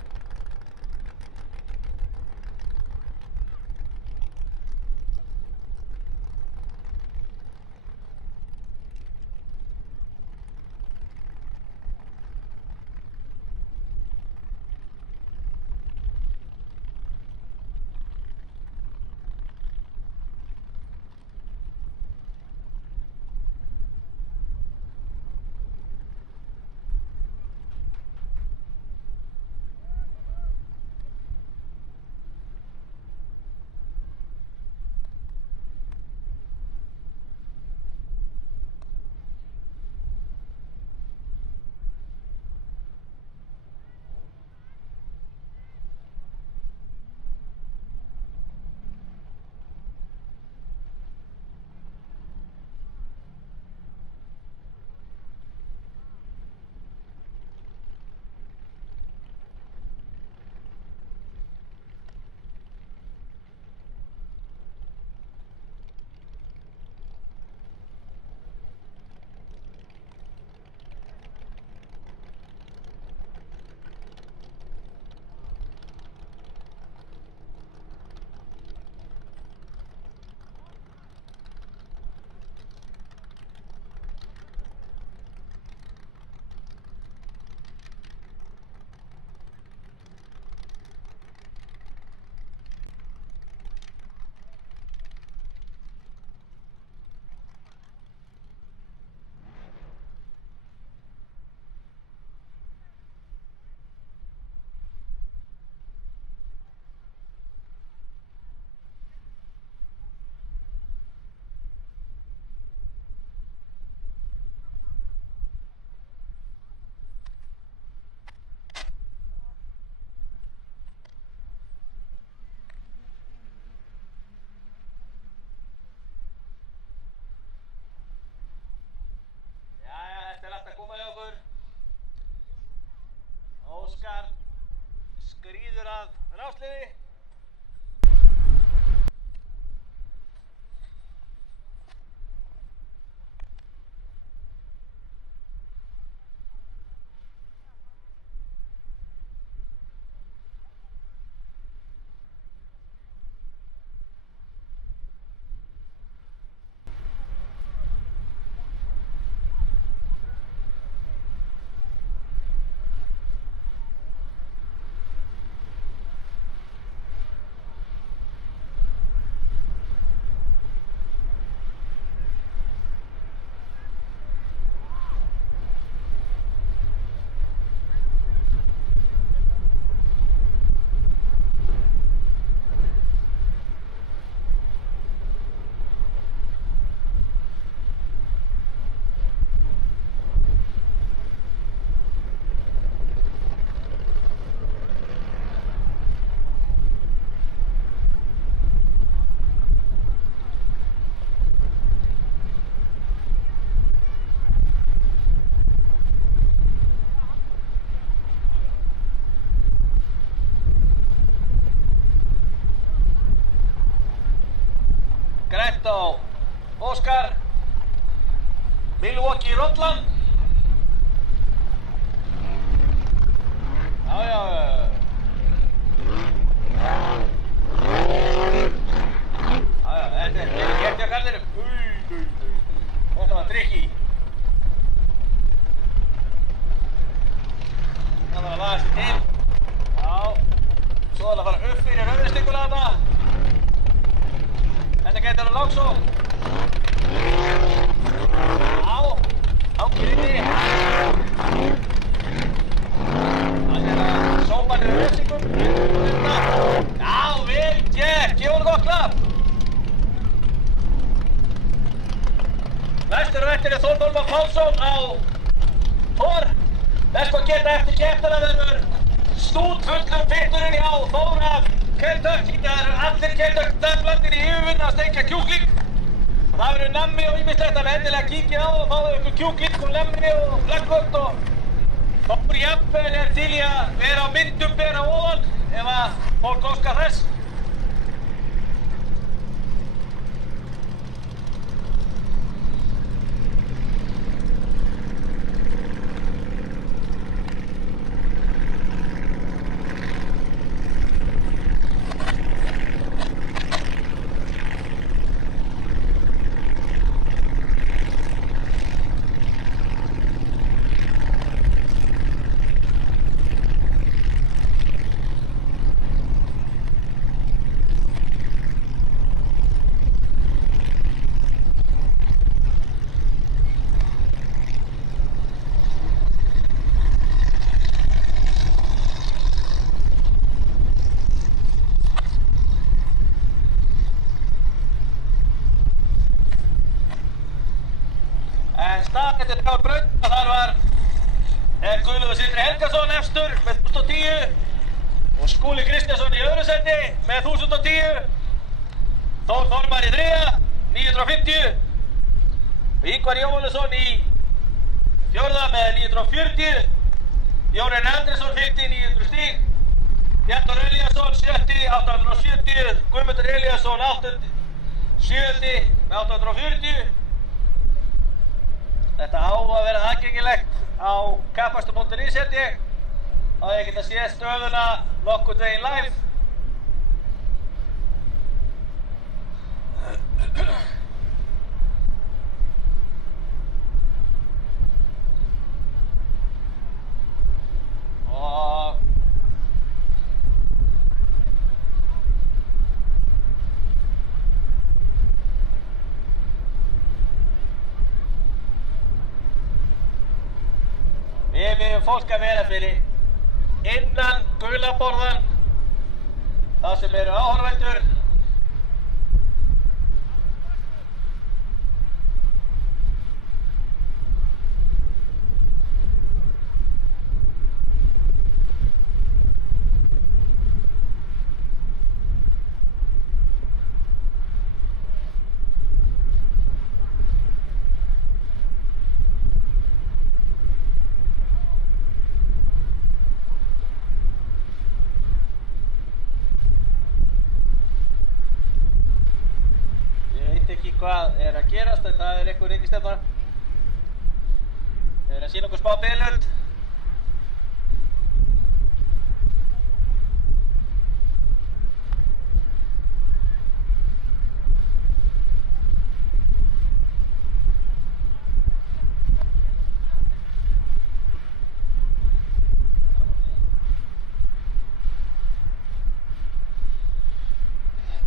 Óskar skríður að rásliði. Grænt á Óskar, Milwaukee rollan. Já, þetta er gert hjá garðinum. Þetta var tricky. Það var að laga sér til. Já, svo er það að fara upp fyrir rauðistinguna þarna. Þetta getur að lágsó. Já, hangir inni. Það er að sópa niður rauðstingum. Já, vel gert, gefa honum gott klapp. Næstur og eftir er Þór Normann Pálsson á Thor. Þess hvað geta eftir keppnina verður stútfullur pitturinn hjá Þór af Kentucky. Það eru allir Kentucky-dæmlandir í yfirvinna að steikja kjúkling. Og það verður nammi og ýmislegt að endilega kíkja á og fáðu ykkur kjúkling og lemmi og flaggvöld og Þór jafnvel er til í að vera á myndum bera ofan ef að fólk óskar þess. En staðan eftir 3 braut, þar var Guðlaugur Sindri Helgason efstur með 1010 og Skúli Kristjánsson í öðru sæti með 1010. Þór Þormar í 3. 950 og Ingvar Jóhannesson í 4. með 940. Jórinn Andriðsson 900 stíg. Bjartur Elíasson 7. 870. Guðmundur Elíasson 7. með 840. Þetta á að vera aðgengilegt á kappaksturs.is held ég. Þá ég geta séð stöðuna nokkurn veginn live. Og við viljum fólk að vera fyrir innan gula borðan, það sem eru áhorfendur. Hvað er að gerast, en það er einhver reikistefna. Við erum að sýna okkur smá bilund.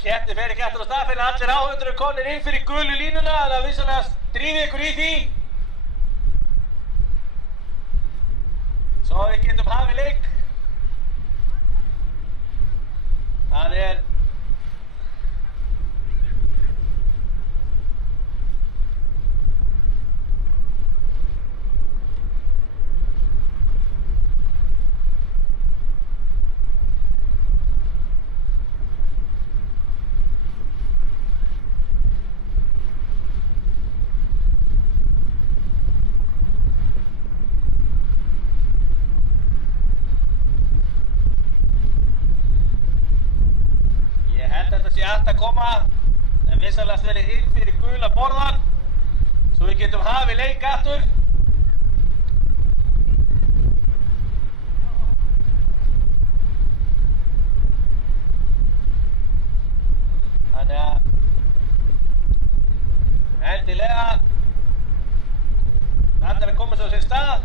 Keppni fer ekki aftur á stað fyrir allir áhorfendur eru komnir inn fyrir gulu línuna, þannig að vissulega drífið ykkur í því. Svo við getum hafið leik. Það er allt að koma, en vissulega verið inn fyrir gula borðan svo við getum hafið leik aftur. Þannig að endilega allir að koma svo á sinn stað.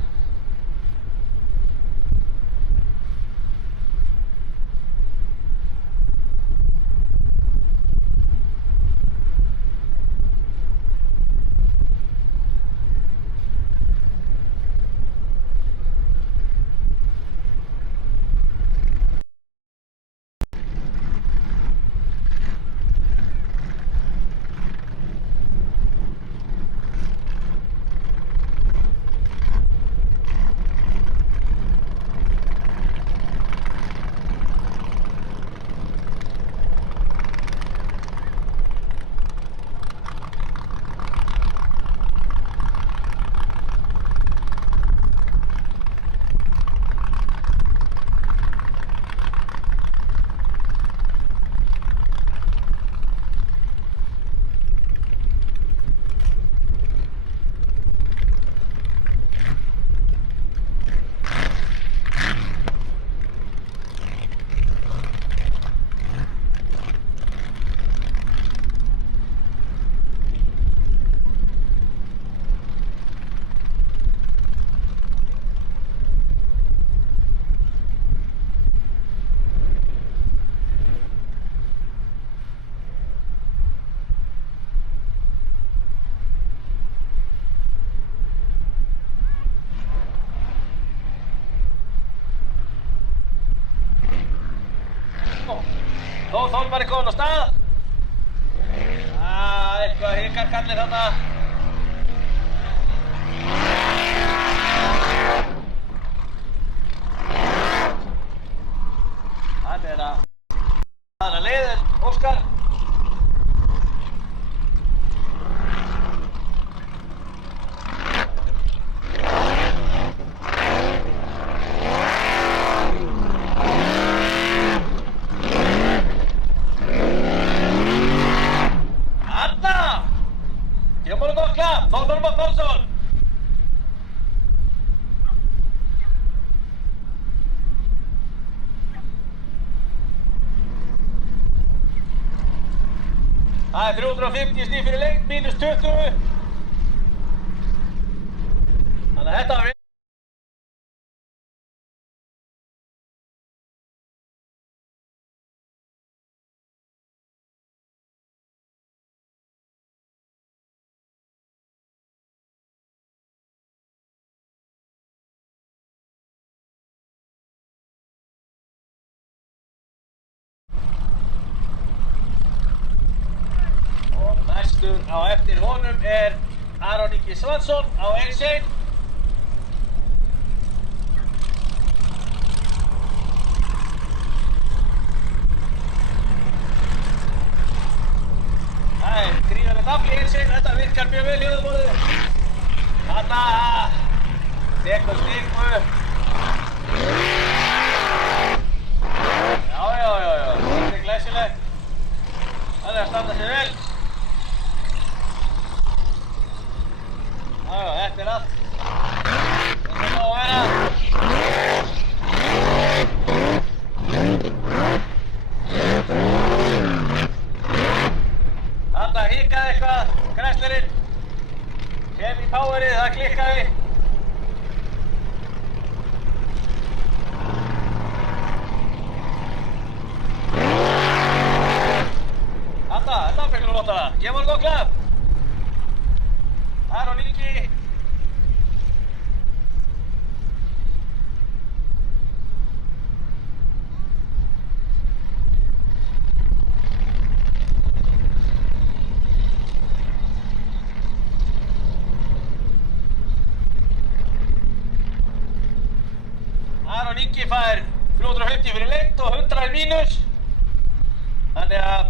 Þórmar kominn á stað. Eitthvað hikar kallir þarna. gott klapp, Þorþór Már Pálsson. Það er 350 stig fyrir lengd, mínus 20. Þannig að þetta var við. Næstur á eftir honum er Aron Ingi Svansson á 1-1. Það er gríðarlegt afl í 1-1, þetta virkar mjög vel í öðumorðið. Þarna tekur stíku. Já, þetta er glæsilegt. Það er að standa sig vel. Já, þetta er allt. Þetta er nóg að vera. Þarna hikaði eitthvað, Kresslerinn. Kem í powerið, það klikkaði. Þetta var fengið notara. Ég var gott klapp. Aron Ingi. Aron Ingi fær 350 fyrir lengd og 100 í mínus. Þannig að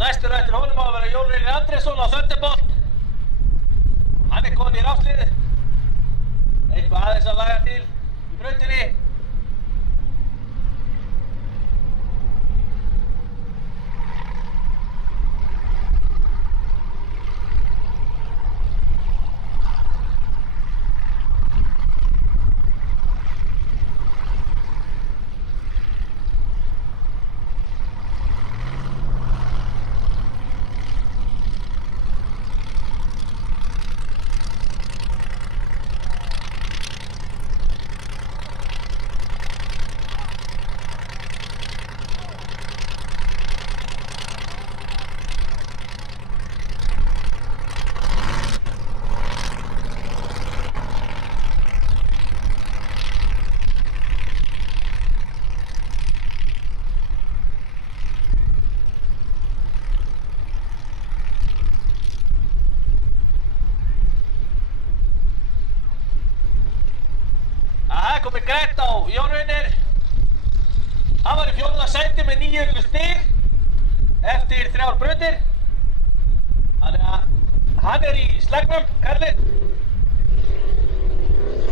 næstur eftir honum á að vera Jón Reynir Andrésson á Thunderbolt. Hann er kominn í rafslið. Eitthvað aðeins að laga til í brautinni. Það komið grænt á Jón Reynir. Hann var í 4. sæti með 900 stig eftir 3 brautir. Þannig að hann er í slagnum, kallinn.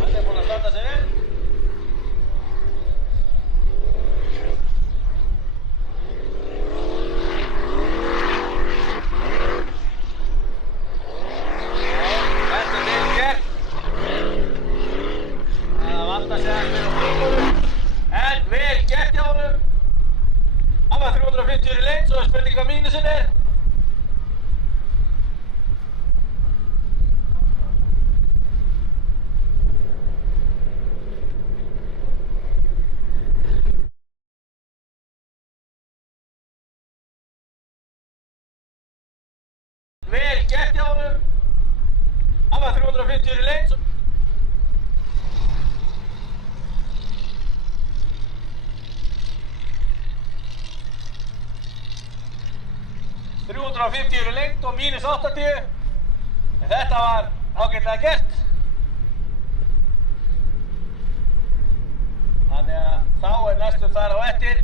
Hann er búinn að standa sig vel. En vel gert hjá honum. Hann var 350 í lengd, svo er spurning hvað mínusinn er. Vel gert hjá honum. Hann var 350 í lengd. 350 í lengt og mínus 80. En þetta var ágætlega gert. Þannig að þá er næstur þar á eftir.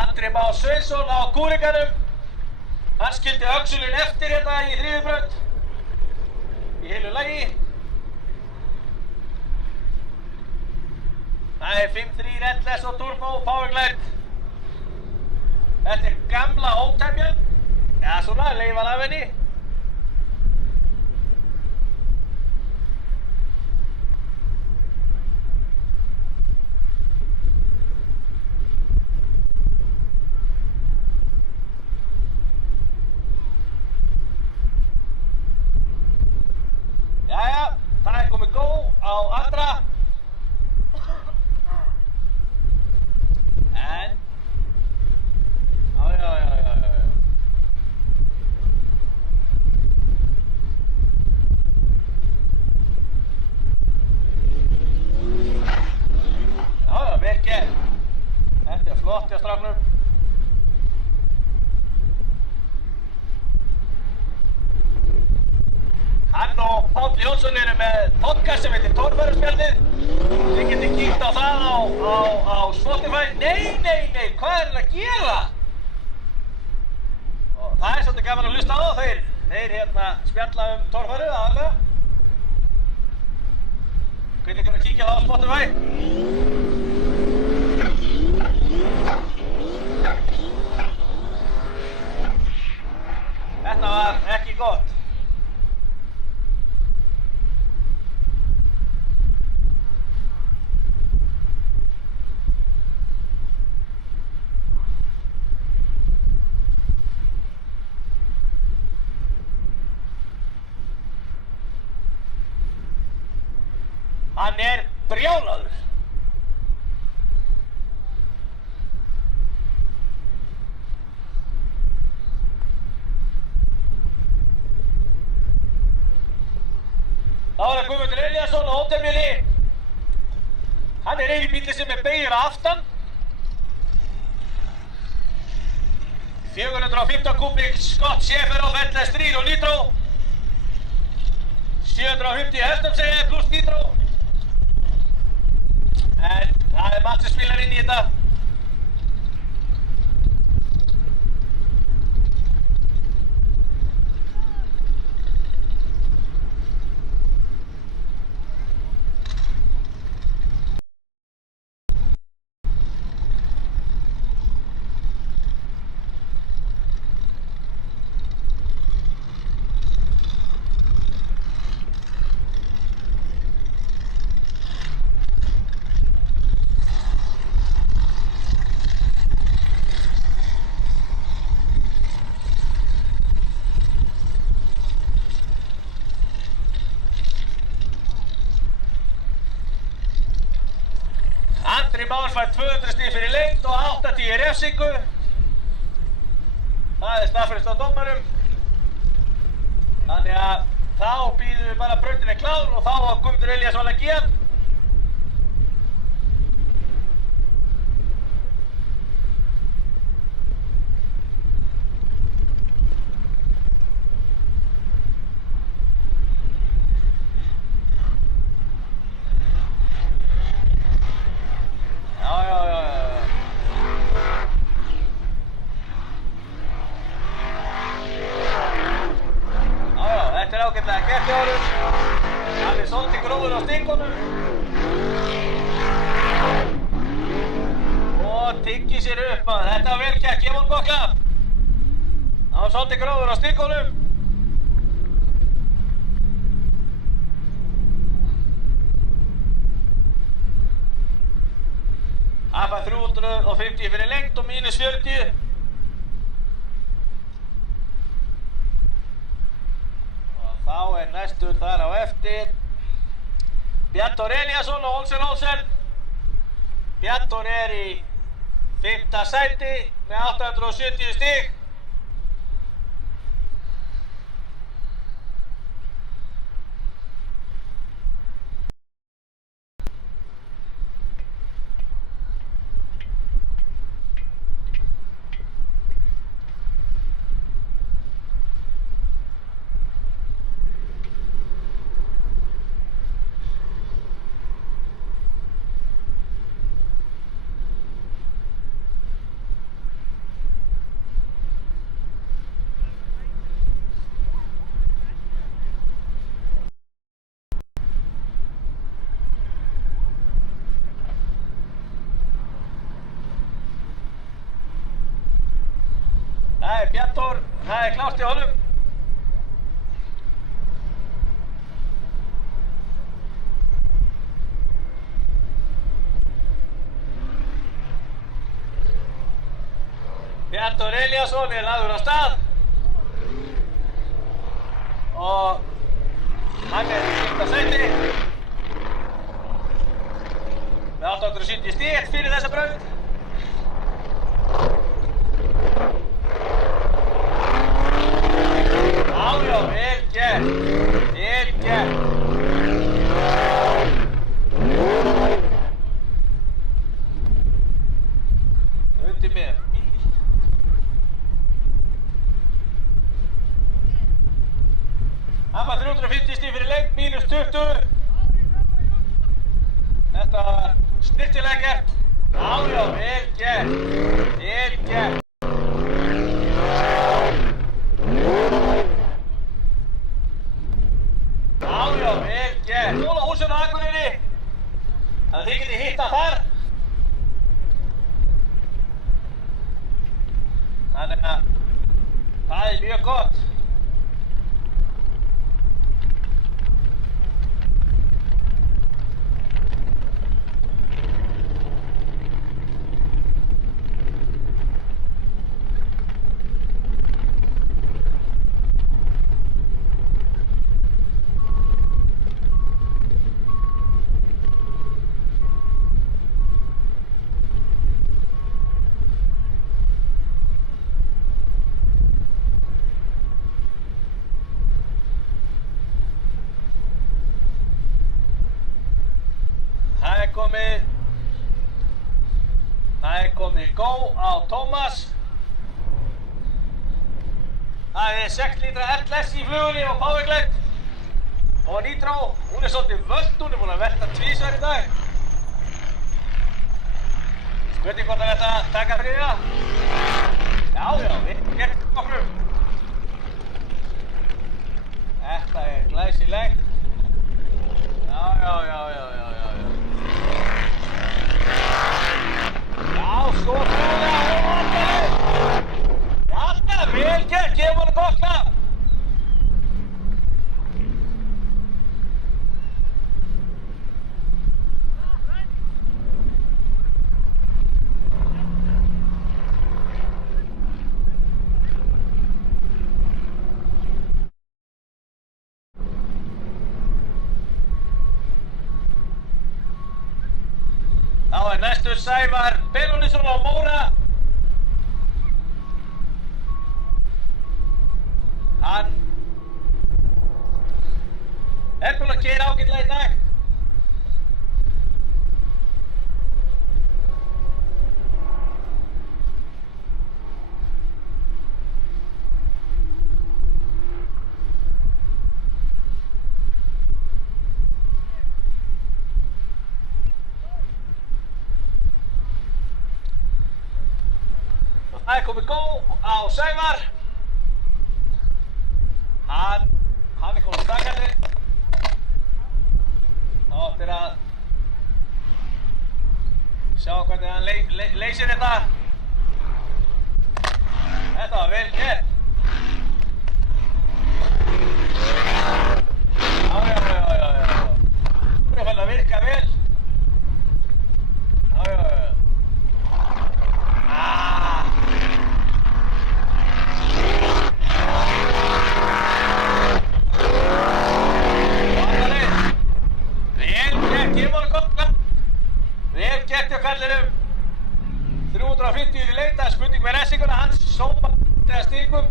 Andri Már Sveinsson á kúringanum. Hann skildi öxulinn eftir hérna í 3. braut. Í heilu lagi. Það er 5.3 Endless og Turbo Powerglide. Þetta er gamla ótemjan. Já, svona, leifan af henni. Jæja, það er komið góð á andra. En já. Já, vel gert. Þetta er flott hjá stráknum. Hann og Páll Jónsson eru með podcast sem heitir Torfæruspjaldið. Þið getið kíkt á það á Spotify. Nei, hvað er það að gera? Og það er svolítið gaman að hlusta á það. Þeir hérna spjalla torfæru aðalega. Hvernig ykkur að kíkja það á Spotify? Þetta var ekki gott. Hann er brjálaður. Þá er það Guðmundur Elíasson á ótemjunni. Hann er eini bíli sem er beygir að aftan. 415 kubík Scott Schaefer á Fendler Stríð og Nitro. 750 hestum segja ég pluss Nitro. En það er margt sem spilar inn í þetta. Andri Már fær 200 stig fyrir lengd og 80 í refsingu. Það er staðfest á dómarum. Þannig að þá býðum við bara brautinni klár og þá á Guðmundur Elíasson að gera. Þetta er ágætlega gert hjá honum. Hann er svolítið grófur á stingunum. Og tyggir sér upp að þetta var vel gert, gefa honum gott klapp. Hann var svolítið grófur á stingunum. Hann fær 350 fyrir lengd og mínus 40. Þá er næstur þar á eftir Bjartur Elíasson og Olsen. Bjartur er í 5. sæti með 870 stig. Það er Bjarnþór, það er klárt í honum. Bjarnþór Elíasson er lagður af stað og hann er í 5. sæti með 870 stig fyrir þessa braut. Já, vel gert, vel gert. Undir með bíl. Hann var 350 stig fyrir lengd, mínus 20. Þetta var snyrtilega gert. Já, vel gert, vel gert. Já, vel gert. Skólahúsinu á Akureyri. Þannig að þið getið hittað þar. Þannig að það er mjög gott. Það er komið Go á Tómas. Það er 6 lítra RLS í flugunni og powerglide og nitro. Hún er svolítið völd, hún er búin að velta tvisvar í dag. Spurning hvort þetta taka þriðja. Já, við getum nokkrum. Þetta er glæsilegt. Já, sko flugulega og orðinni. Jæja, vel gert, gefum hann gott klapp. Þá er næstur Sævar Benónisson á Móra. Hann er búinn að keyra ágætlega í dag. Það er komið Go á Sævar. Hann er komið stakkarnir. Það áttir að sjá hvernig hann leysir þetta. Þetta var vel gert. Já. Hún er farin að virka vel. Já. Vel gert hjá kallinum. 350 í lengd, það er spurning með ressinguna, hans sópa eða stíkum.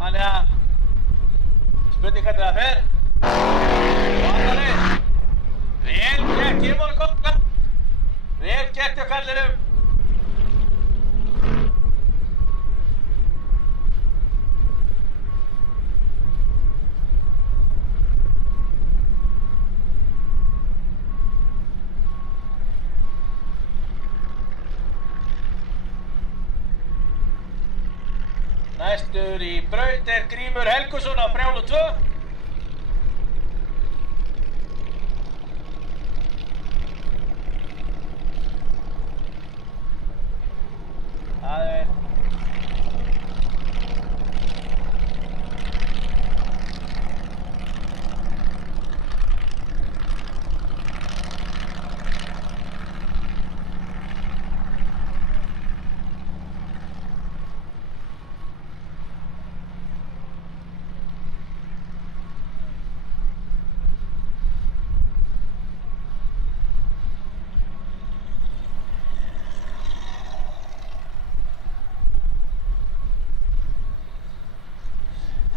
Þannig að spurning hvernig það fer. Vandarleið. Vel gert, gefum honum gott klapp. Vel gert hjá kallinum. Næstur í braut er Grímur Helgusson á Brjálu 2. Það er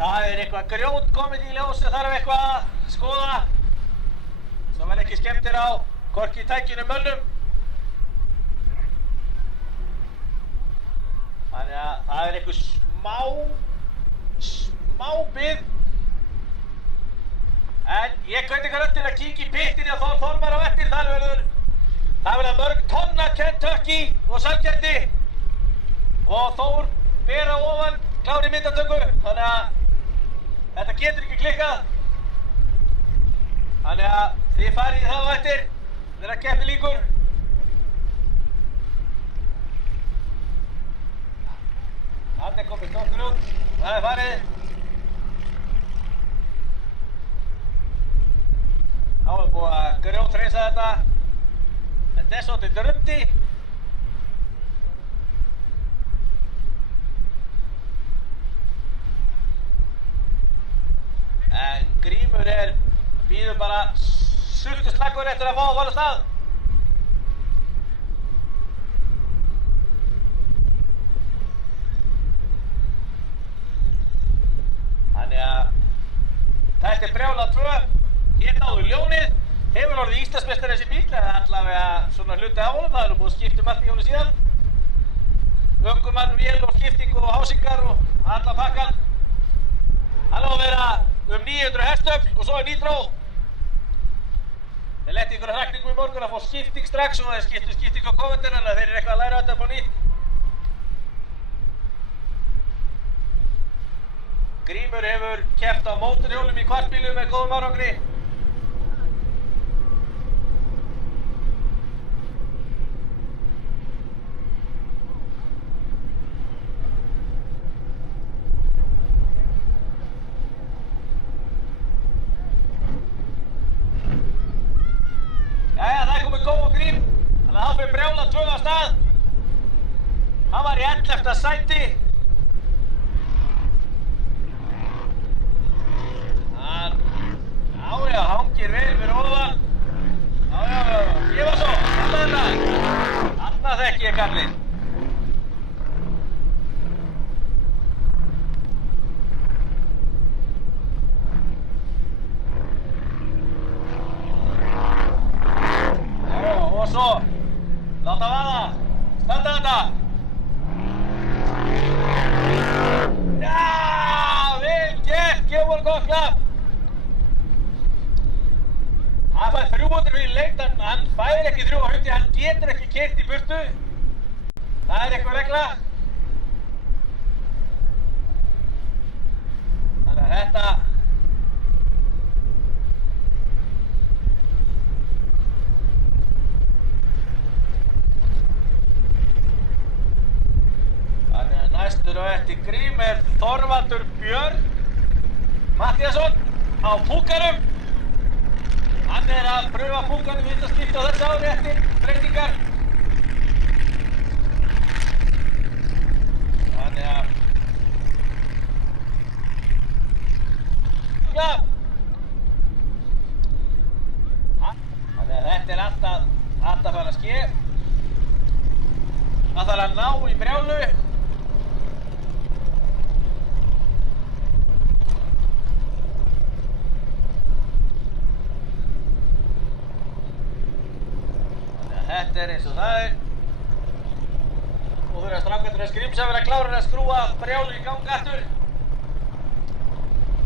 Það eitthvað grjót komið í ljós sem þarf eitthvað að skoða. Svo verð ekki skemmtir á hvorki tækjunum mönnum. Þannig að það eitthvað smá bið. En ég hvet ykkur öll til að kíkja í pittinni og Þór Þormar á eftir. Það verða mörg tonna Kentucky og sælgæti. Og Þór ber á ofan klári myndatöku. Þannig að þetta getur ekki klikkað. Þannig að þið farið þá á eftir þegar keppi lýkur. Þarna komið stokkur út. Það farið. Þá búið að grjóthreinsa þetta. Þetta svolítið drundi. En Grímur býður bara sultuslagur eftir að fá að fara af stað. Þannig að þetta brjála 2. Hér náðu ljónið. Hefur orðið Íslandsmeistari þessi bíl, eða allavega svona hluti á honum. Það búið að skipta allt í honum síðan. Ökumann, vél og skipting og hásingar og alla pakkan. Hann á að vera 900 hestöfl og svo nýtró. Þeir letti ykkur hrakningu í morgun að fá skipting strax og þeir skipting á komendina, þannig að þeir eitthvað að læra þetta upp á nýtt. Grímur hefur keppt á mótorhjólum í kvartbílum með góðum árangri. Jæja, það komið góð og Grím, þannig að hann fyrir brjála 2 af stað. Hann var í 11. sæti. Hann, hangir vel fyrir ofan. Gefa svo, þarna þekki ég kallinn. Og svo, láta vaða, standa þetta. Já, vel gert, gefur honum gott klapp. Hann fær 300 fyrir lengd, hann fær ekki 300, hann getur ekki keyrt í burtu. Það eitthvað regla. Þannig að þetta næstur á eftir Grím Þorvaldur Björn Matthíasson á púkanum. Hann að pröfa púkanum í þetta skipti á þessu ári eftir breytingar. Þannig að þetta allt að fara að ske. Það þarf að ná í brjálu. Þetta eins og það og þurfa strákarnir að Gríms að vera klárir að skrúa brjálu í gang aftur.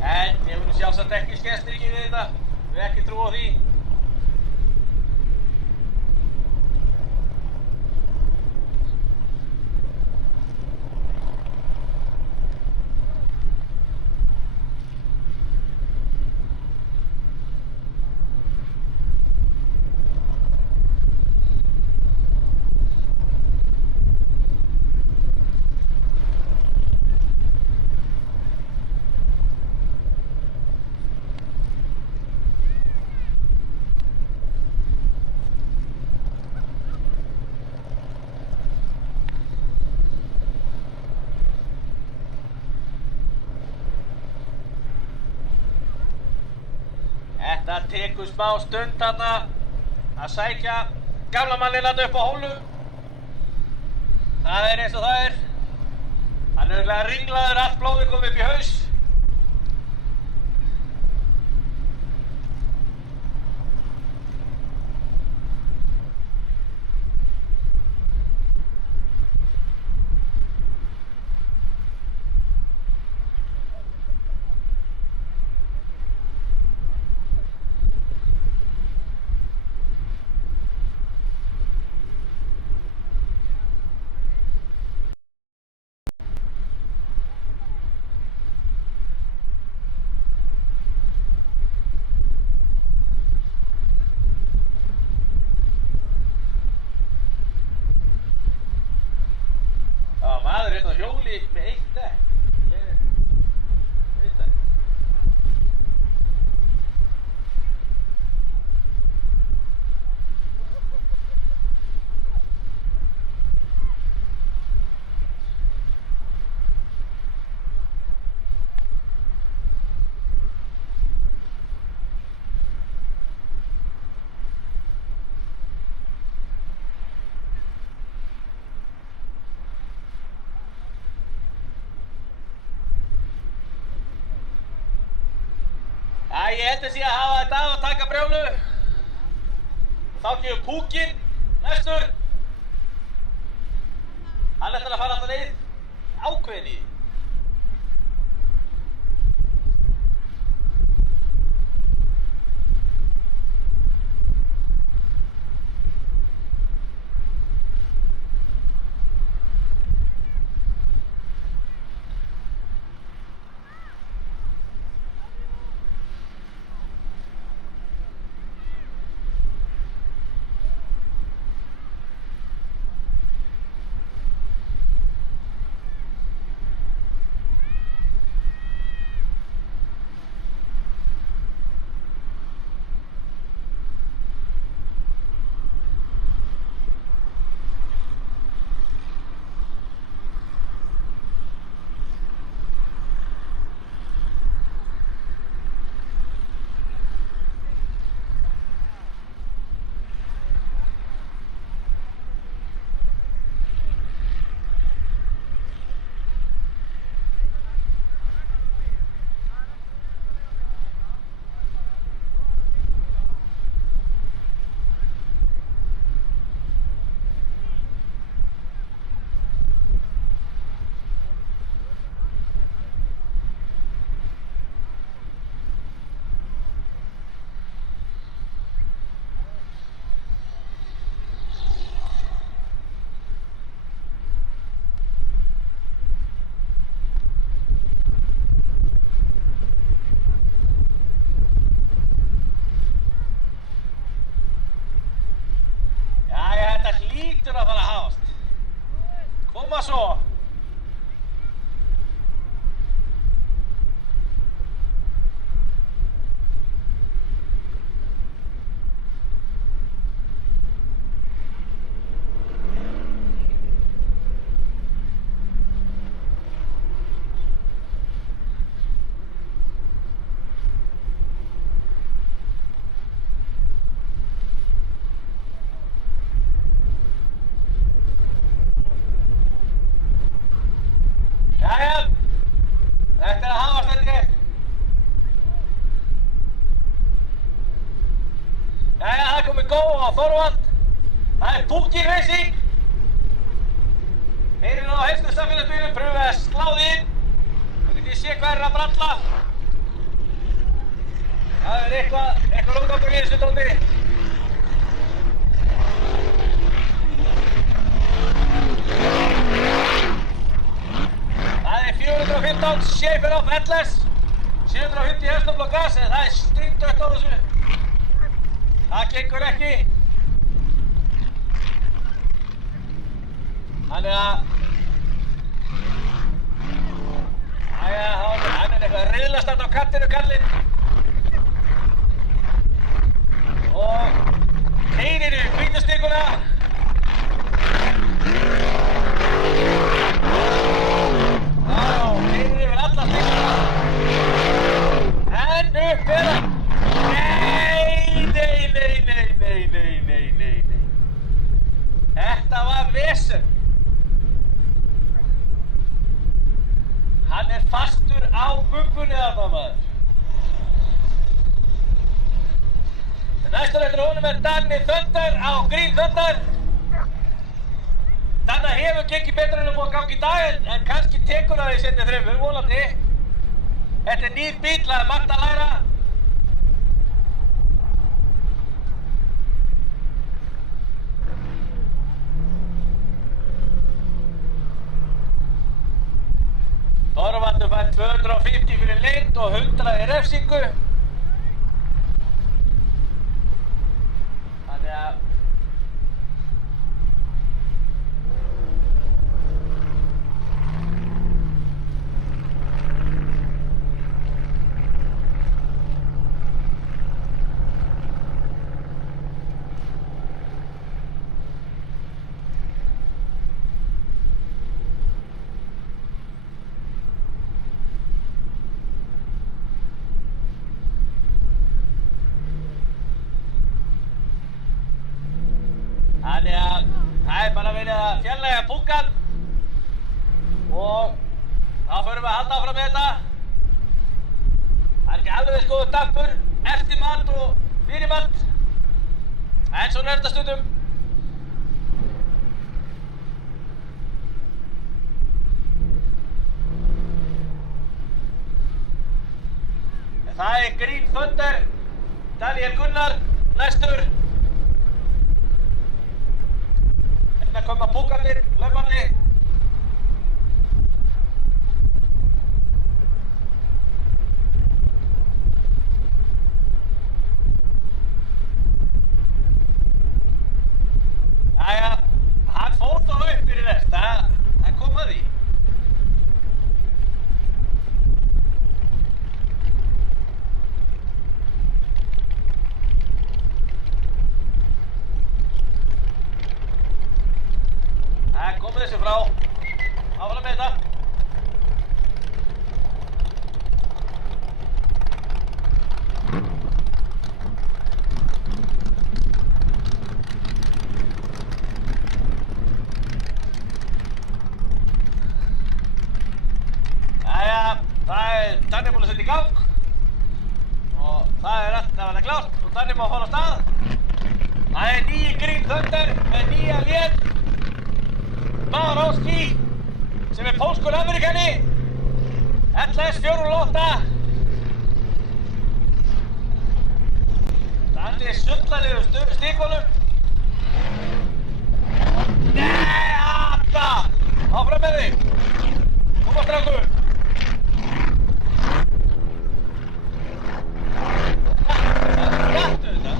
En ég vil sjálfsagt ekki skemmst mikið við þetta, við ekki trú á því. Þetta tekur smá stund þarna að sækja gamla manninn þarna upp á hólum. Það eins og það Hann er örugglega ringlaður, allt blóðið komið upp í haus. Óli með eitt dekk? Ég veit það ekki. Ég held að sé að hafa þetta af að taka brjálu. Þá kemur Púkinn næstur. Hann ætlar að fara alltaf leið ákveðin í því. Þetta hlýtur að fara að hafast. Koma svo. Þetta að hafast þetta. Það er komið góð á Þorvald. Það er Púkinn Racing. Þeir eru á helstu samfélagsbílum, pröfuðu að slá því inn. Þú getið sé hvað er að bralla. Það er eitthvað lóðgangur í þessu dóti. Það er 415 Schaefer á FLS, 750 hestafla gas, en það er stundött á þessu. Það gengur ekki. Þannig að hann er eitthvað riðlast á kattinu kallinn. Og keyrir í hvítastikuna. Keyrir yfir alla stikuna. En upp er hann. Nei. Þetta var vesen. Hann er fastur á bumbunni þarna maður. Næstur eftir honum er Danni Thunder á Green Thunder. Danna hefur gengið betur en búið að ganga í dag, en kannski tekur það í seinni þremur, vonandi. Þetta er nýr bíll, það er margt að læra. Þorvaldur fær 250 fyrir leynd og 100 í refsingu. Þannig að bara verið að fjarlægja bunkan og þá förum við að halda áfram með þetta. Það er ekki alveg góður dampur eftir mat og fyrir mat, en svona er þetta stundum. Það er Green Thunder, Daniel Gunnar, næstur. Hérna koma búkarnir, hlaupandi. Jæja, hann fór þá upp fyrir þess, það kom að því. Komum þessu frá, áfram með þetta. Jæja, það er Danni búinn að setja í gang og það er allt að verða klárt og Danni má fara á stað. Það er nýji Green Thunder með nýja vél. Maróski, sem er pólskur Ameríkani, LS 408. Danni sullaliður stíkonum. Nei, Akka! Áfram með þig. Koma strákur. Gættu þetta.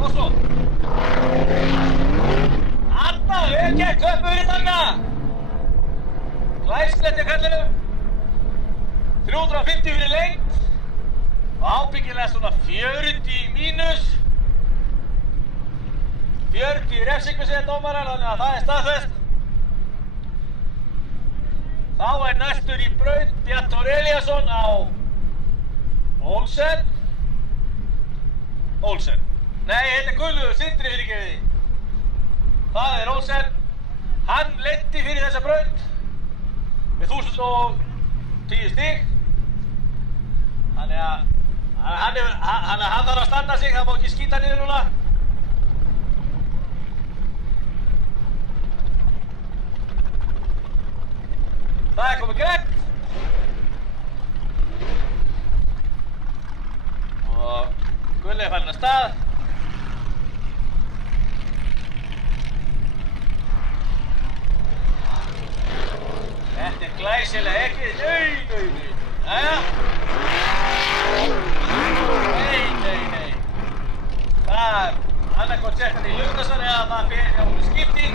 Og svo. Vel gert, köpum við þarna! Glæslegt er kallinum. 350 fyrir lengt og ábyggilega svona 40 mínus. 40 refsingu segir dómarar, þannig að það er staðfest. Þá er næstur í braut Bjartur Elíasson á Olsen. Nei, þetta er Guðlaugur Sindri fyrirgefið. Það er Olsen. Hann leiddi fyrir þessa braut með 1010 stig. Þannig að hann þarf að standa sig, það má ekki skýta niður núna. Það er komið Greg. Og Gulli er farinn af stað. Þetta er glæsilega ekki. Nei. Jæja. Nei. Það er annarkvæmt sett hann í Lugnason eða það fer hjá honum skipting.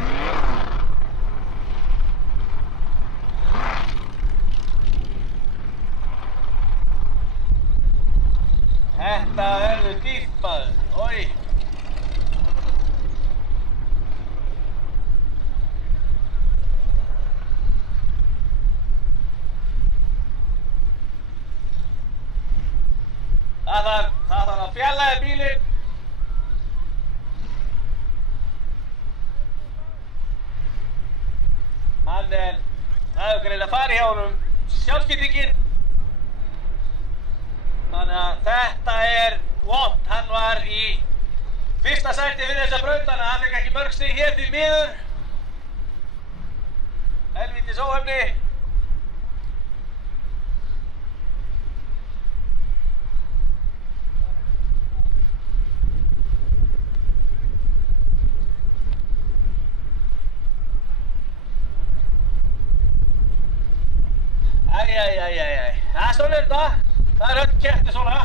Þetta verður dýrt maður. Oj. Það þarf að fjarlægja bílinn. Það hefur greinilega farið hjá honum sjálfskiptingin. Þannig að þetta er vont. Hann var í fyrsta sæti fyrir þessa braut, þannig að hann fekk ekki mörg stig hér því miður. Helvítis óhefni. Svona er þetta. Það er öll keppni svona.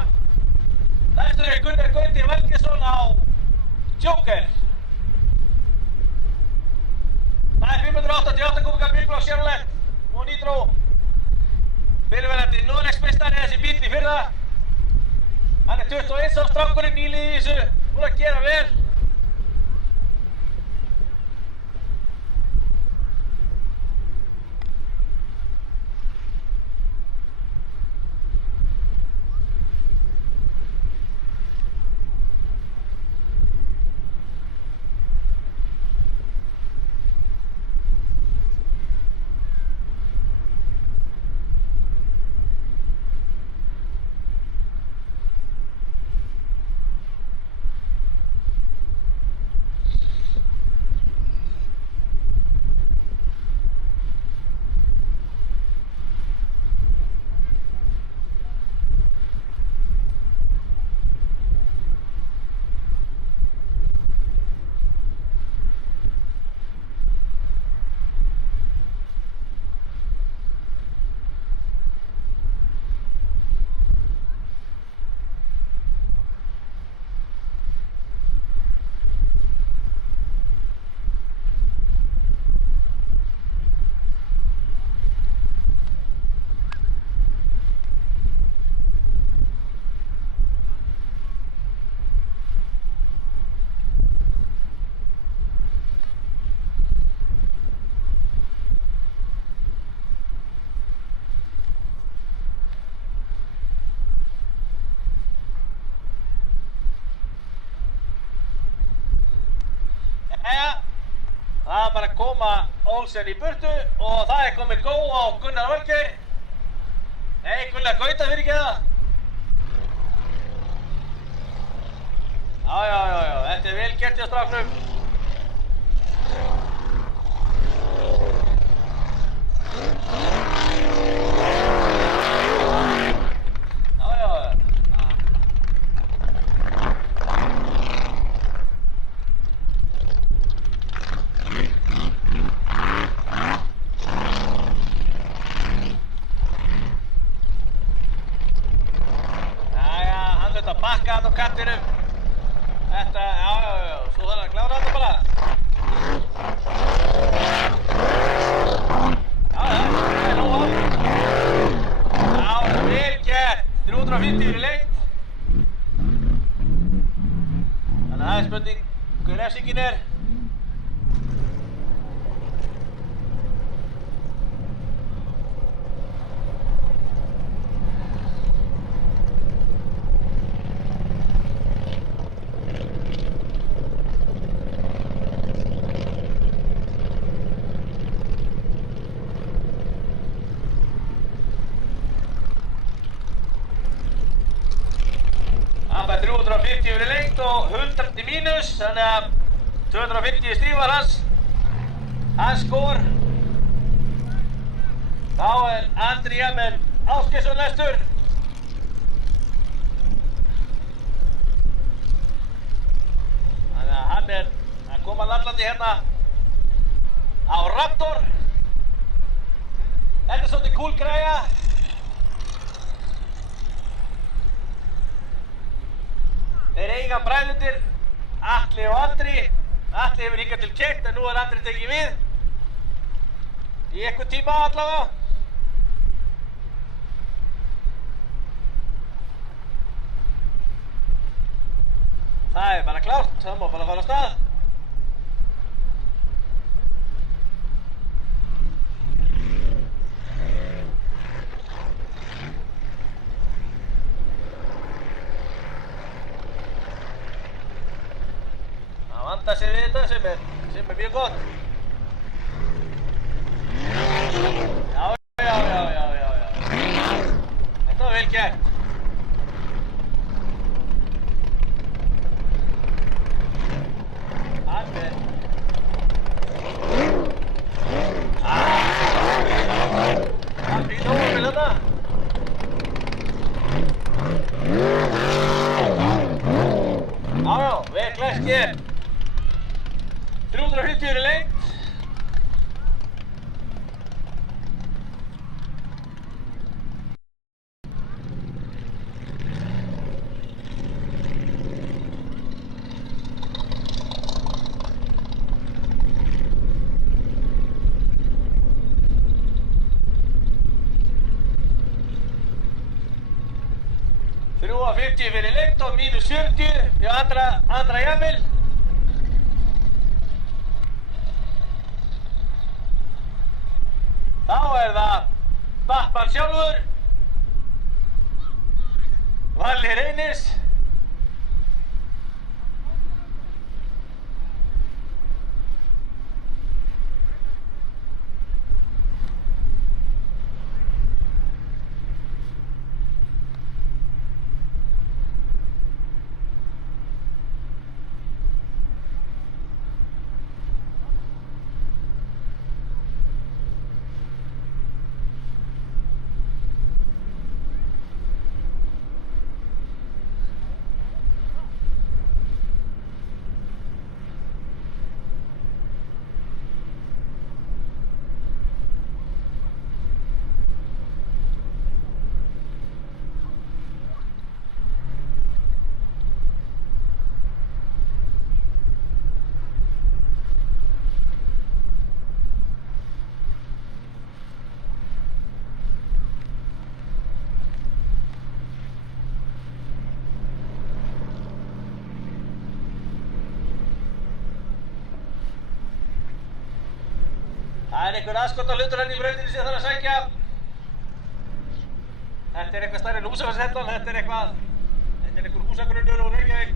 Næstur er Gunnar Gauti Valgeirsson á Joker. Það er 588 kubika bílblokk Chevrolet og Nitro. Fyrirverandi Noregsmeistari þessi bíll í fyrra. Hann er 21 árs strákurinn, nýliði í þessu. Búinn að gera vel. bara að koma Olsen í burtu og það er komið Go á Gunnar Valgeir. Nei, Gunnar Gauta fyrir ekki það. Já, þetta er vel gert hjá stráknum. Bakka hann á kantinum. Þetta, já, svo þarf að klára þetta bara. Já, það er nóg á. Já, vel gert. 350 fyrir lengt. Þannig að það er spurning hver refsingin er. Það er 350 fyrir lengt og 100 í mínus, þannig að 250 stíg var hans skor. Þá er Andri Emil Ásgeirsson næstur. Þannig að hann er að koma landlandi hérna á Raptor. Þetta er svolítið cool græja. Þeir eiga bræðundir, Atli og Andri. Atli hefur hingað til keyrt en nú er Andri tekið við. Í einhvern tíma allavega. Það er bara klárt, það má bara fara af stað. Vanda sig við þetta sem er mjög gott. Já. Þetta var vel gert. Hann er... Það býr nógu vel þetta. Já, vel glæst hér. 350 er lengt. fyrir lengt og mínus 40 hjá andra Emil. Þá er það Batman sjálfur, Valli Reynis. Það er einhver aðskotahlutur hérna í brautinni sem þarf að sækja. Þetta er eitthvað stærri en Húsafells-hellan, þetta er einhver húsagrunnur úr Reykjavík.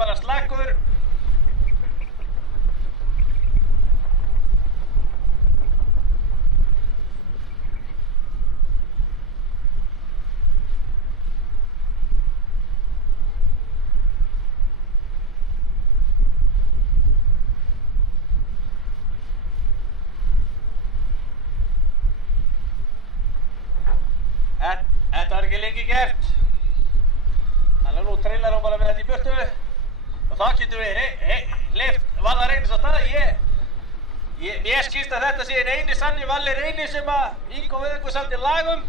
bara slakur. Þetta var ekki lengi gert. Þannig að nú trillar hún bara með þetta í burtu. Og þá getum við leyft Valla Reynis á stað. Mér skilst að þetta sé eini sanni Valli Reynis sem að Ingo Viðarsson samdi lag um.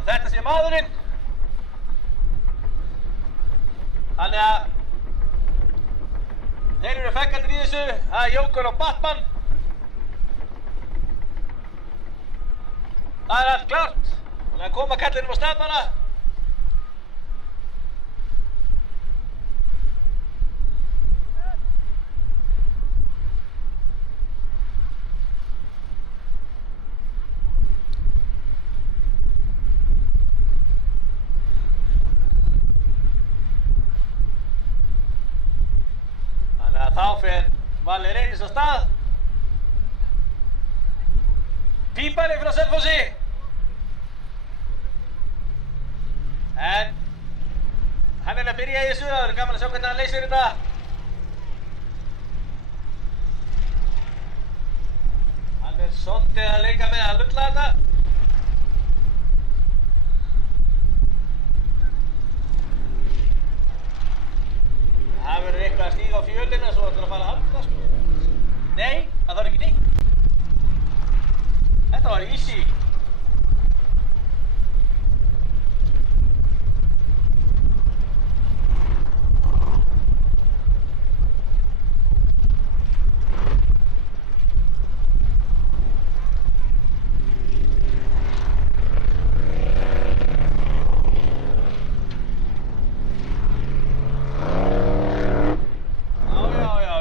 Og þetta sé maðurinn. Þannig að þeir eru fekkandir í þessu. Það er Jókur og Batman. Það er allt klárt. Þannig að koma kallinum á stað bara. Þannig að þá fer Valli Reynis á stað. Pípari frá Selfossi. En hann er að byrja í þessu, það verður gaman að sjá hvernig hann leysir þetta. Hann er svolítið að leika með að lulla þetta. Það verður eitthvað að stíga á fjölina svo ætlar að fara að halda sko. Nei, það þarf ekki neitt. Þetta var easy.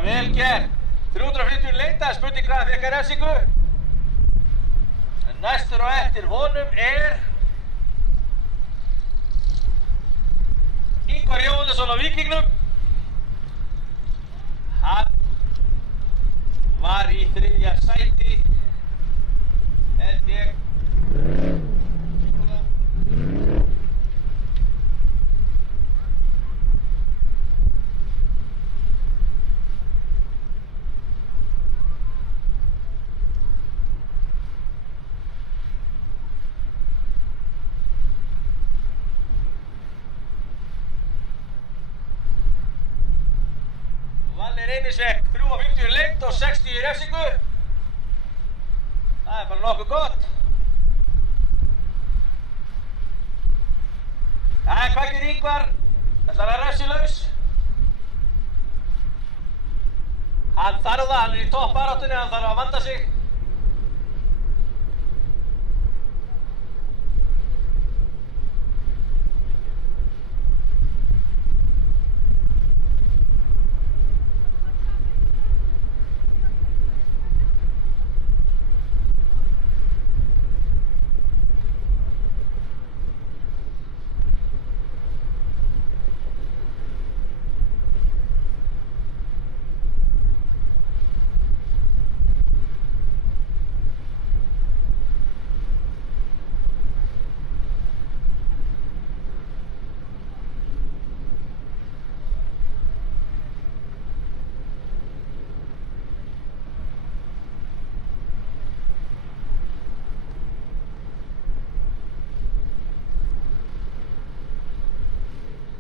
Vel gert. 350 leita, spurning hvað fékk að refsingu. En næstur á eftir honum er Ingvar Jóhannesson á Víkingnum. Hann var í 3. sæti, held ég. Valli Reynis fekk 350 lengt og 60 í refsingu. Það er bara nokkuð gott. Það er hvað gerir Ingvar? Ætlar að refsilaus. Hann þarf það, hann er í toppbaráttunni, hann þarf að vanda sig.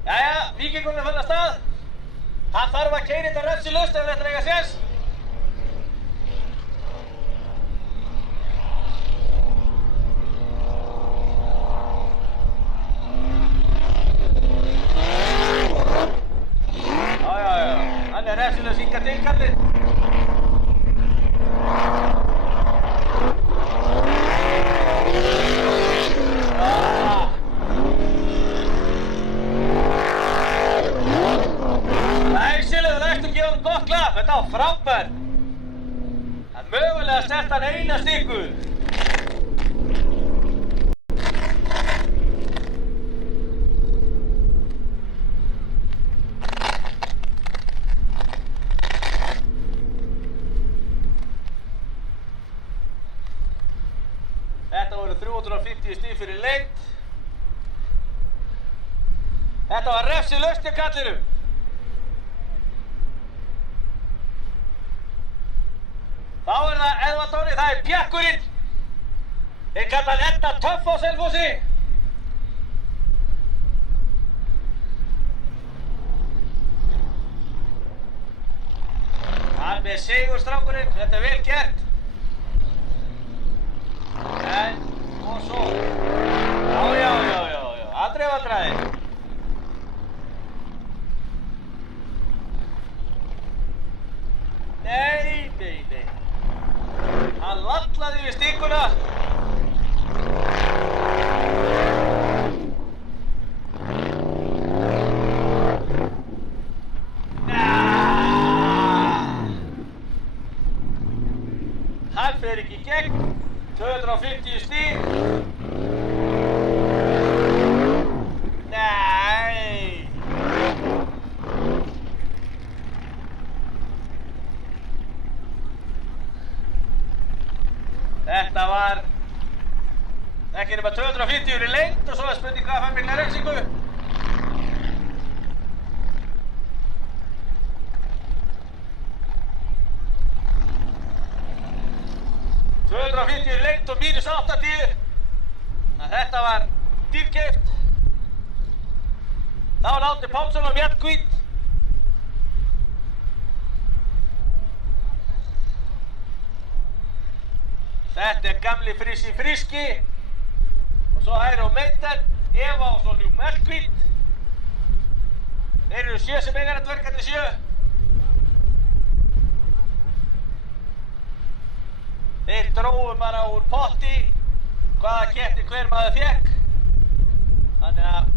Jæja, Víkingurinn er fann að stað. Hann þarf að keyra þetta refsilaust ef hann ætlar að eiga séns. Já, hann er refsilaus hingað til kallinn. Þetta var frábært. Það mögulega sett hann eina stykku. Þetta voru 350 stig fyrir lengd. Þetta var refsilaust hjá kallinum. Þá er það Edvard Orri, það er pjakkurinn. Þeir kalla hann Edda Töff á Selfossi. Hann með sigurstrákurinn, þetta er vel gert. Og svo. Já, Andri vandræði. Nei. Hann vallaði við stíkuna. Hann fer ekki í gegn. 250 stig. Nei. Þetta var ekki nema 250 í lengd og svo er spurning hvað fær mikla refsingu. Og mínus 80. Þetta var dýrkeypt. Það var Árni Pálsson og Mjallhvít. Þetta er gamli Friski. Og svo Iron Maiden, Eva og svo Mjallhvít. Þeir eru 7 sem eiga að dvergarnir 7. Þeir drógu bara úr potti hvaða keppni hver maður fékk. Þannig að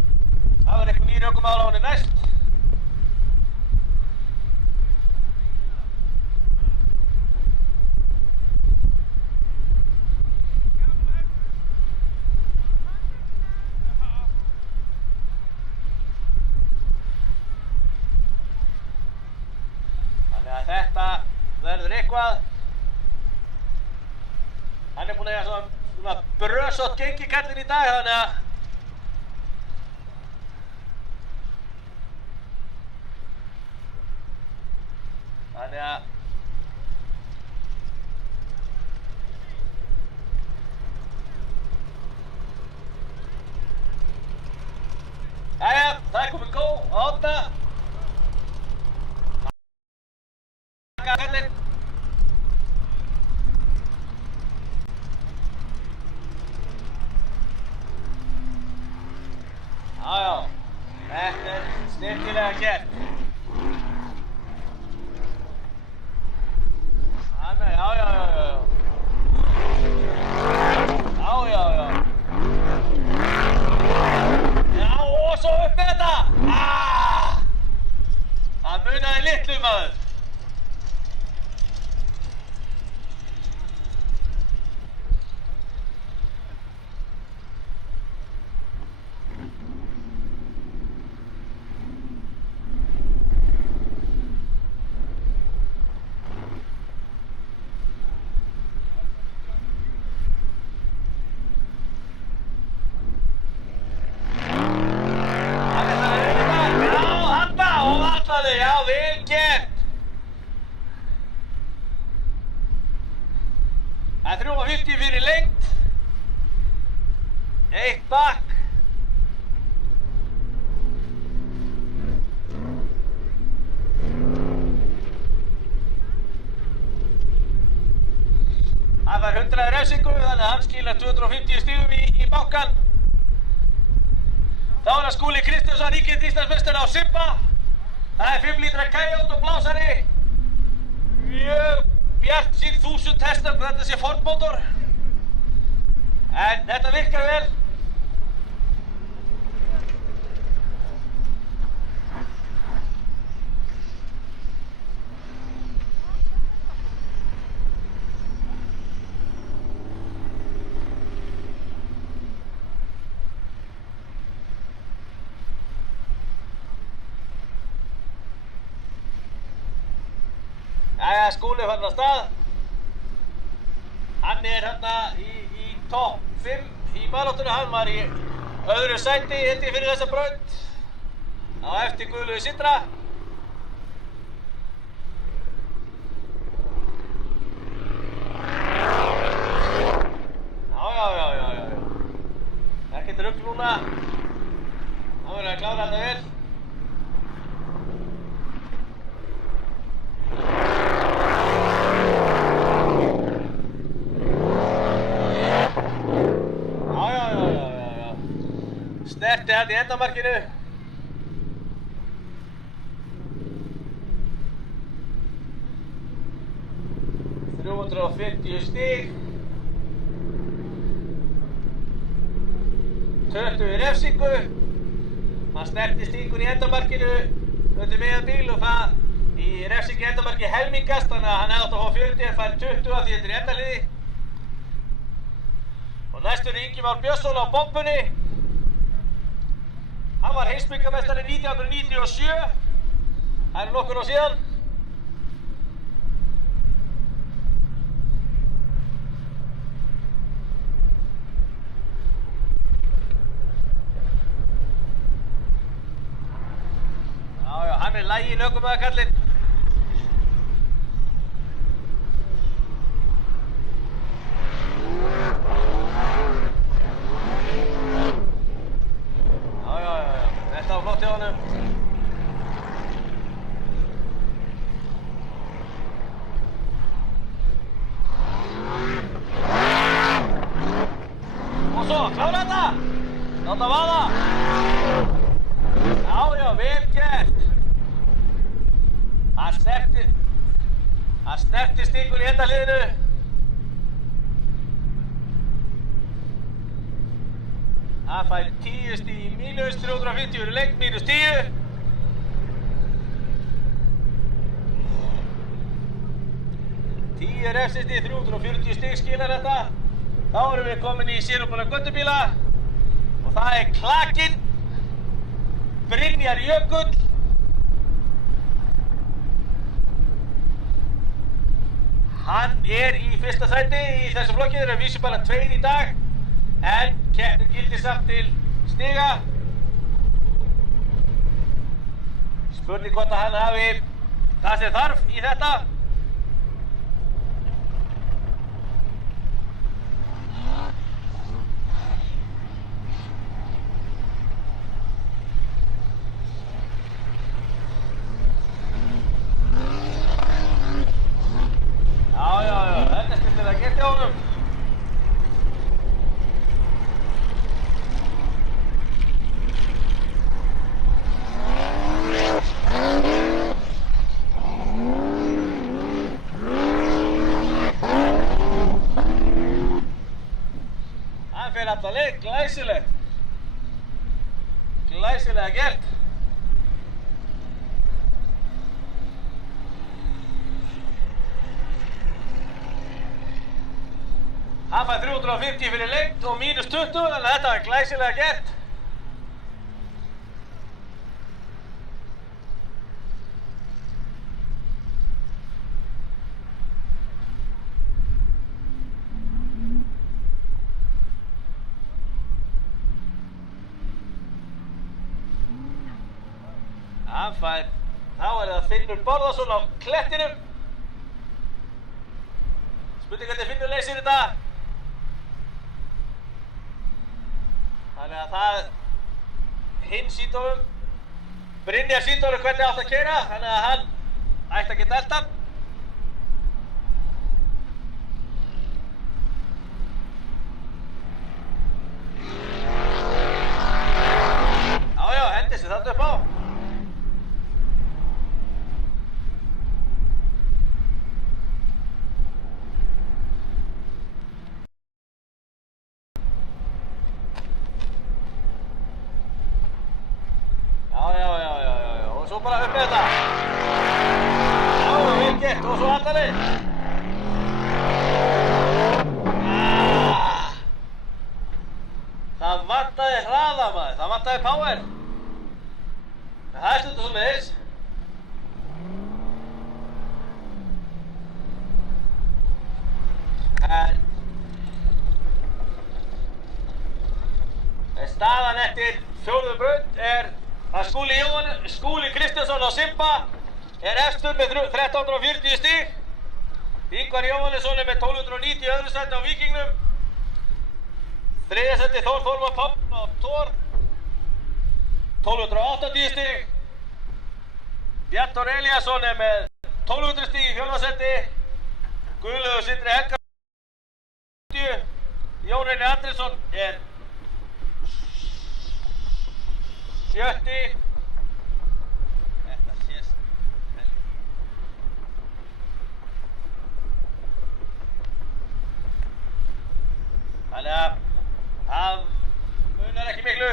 það var eitthvað nýr ökumál á henni næst. Þannig að þetta verður eitthvað. Hann er búinn að eiga svona brösótt gengi kallinn í dag, þannig að Jæja, það er komið góð á 8. Kallinn. Já, þetta er snyrtilega gert. Þannig, já. Já, og svo upp með þetta! Það munaði litlu, maður. Já, vel gert! Það er 350 fyrir lengd. 1 bakk. Það var 100 refsingu, þannig að hann skilar 250 stigum í bankann. Þá er það Skúli Kristjánsson, ríkjandi Íslandsmeistari á Simba. Það er 5 lítra Kajot og blásari. Mjög bjartsýnn 1000 hestar hvað þetta sé Ford-mótor. En þetta virkar vel. Jæja, Skúli er farin af stað. Hann er hérna í topp 5 í baráttunni. Hann var í öðru sæti held ég fyrir þessa braut. Á eftir Guðlaugi Sindra. Já. Ekkert rugl núna. Hann verður að klára þetta vel. Já. Snerti þetta í endamarkinu. $350 stig. 20 í refsingu. Hann snerti stingun í endamarkinu undir miðjan bíl og það í refsingu í endamarki helmingast, þannig að hann hefði átt að fá 40 en fær 20 af því þetta er í endaliði. Og næstur er Ingimar Björnsson á bompunni. Hann var heimsbikarmeistari 1997. Það er nokkur ár síðan. Hann er laginn ökumæðarkallinn. Já. Þetta var flott hjá honum. Og svo, klára þetta! Láta vaða! Já, vel gert! Hann snerti stingun í endaliðinu. Hann fær 10 stig í mínus, 350 í lengt, mínus 10. Refsistig, 340 stig skilar þetta. Þá erum við komin í sérúbúna göttubíla og það er klakinn Brynjar Jökull. Hann er í fyrsta sæti í þessu flokki, þeir eru að vísu bara 2 í dag, en keppnin gildir samt til stiga. Spurning hvort að hann hafi það sem þarf í þetta. Glæsilega gert. Hann fær 350 fyrir lengt og mínus 20, þannig að þetta var glæsilega gert. Þá er það Finnur Bárðarson á klettinum. Spurning hvernig Finnur leysir þetta. Þannig að það hinn sýnt honum, Brynjar sýnt honum hvernig átt að keyra, þannig að hann ætti að geta eldan. Já, hendi sér þarna upp á. Og svo bara upp með þetta. Já, vel gert. Og svo allari. Það vantaði hraða, maður. Það vantaði power. En það er stundum svoleiðis. En Staðan eftir 4. braut er að Skúli Kristjánsson á Simba er efstur með 1340 stig. Ingvar Jóhannesson er með 1290 í öðru sæti á Víkingnum. Þriðja sæti Þór Þormar Páll á Thor 1280 stig. Bjartur Elíasson er með 1200 stig í fjórða sæti. Guðlaugur Sindri Helgason 40. Jón Reynir Andrésson er 70. Þetta sést vel. Þannig að það munar ekki miklu.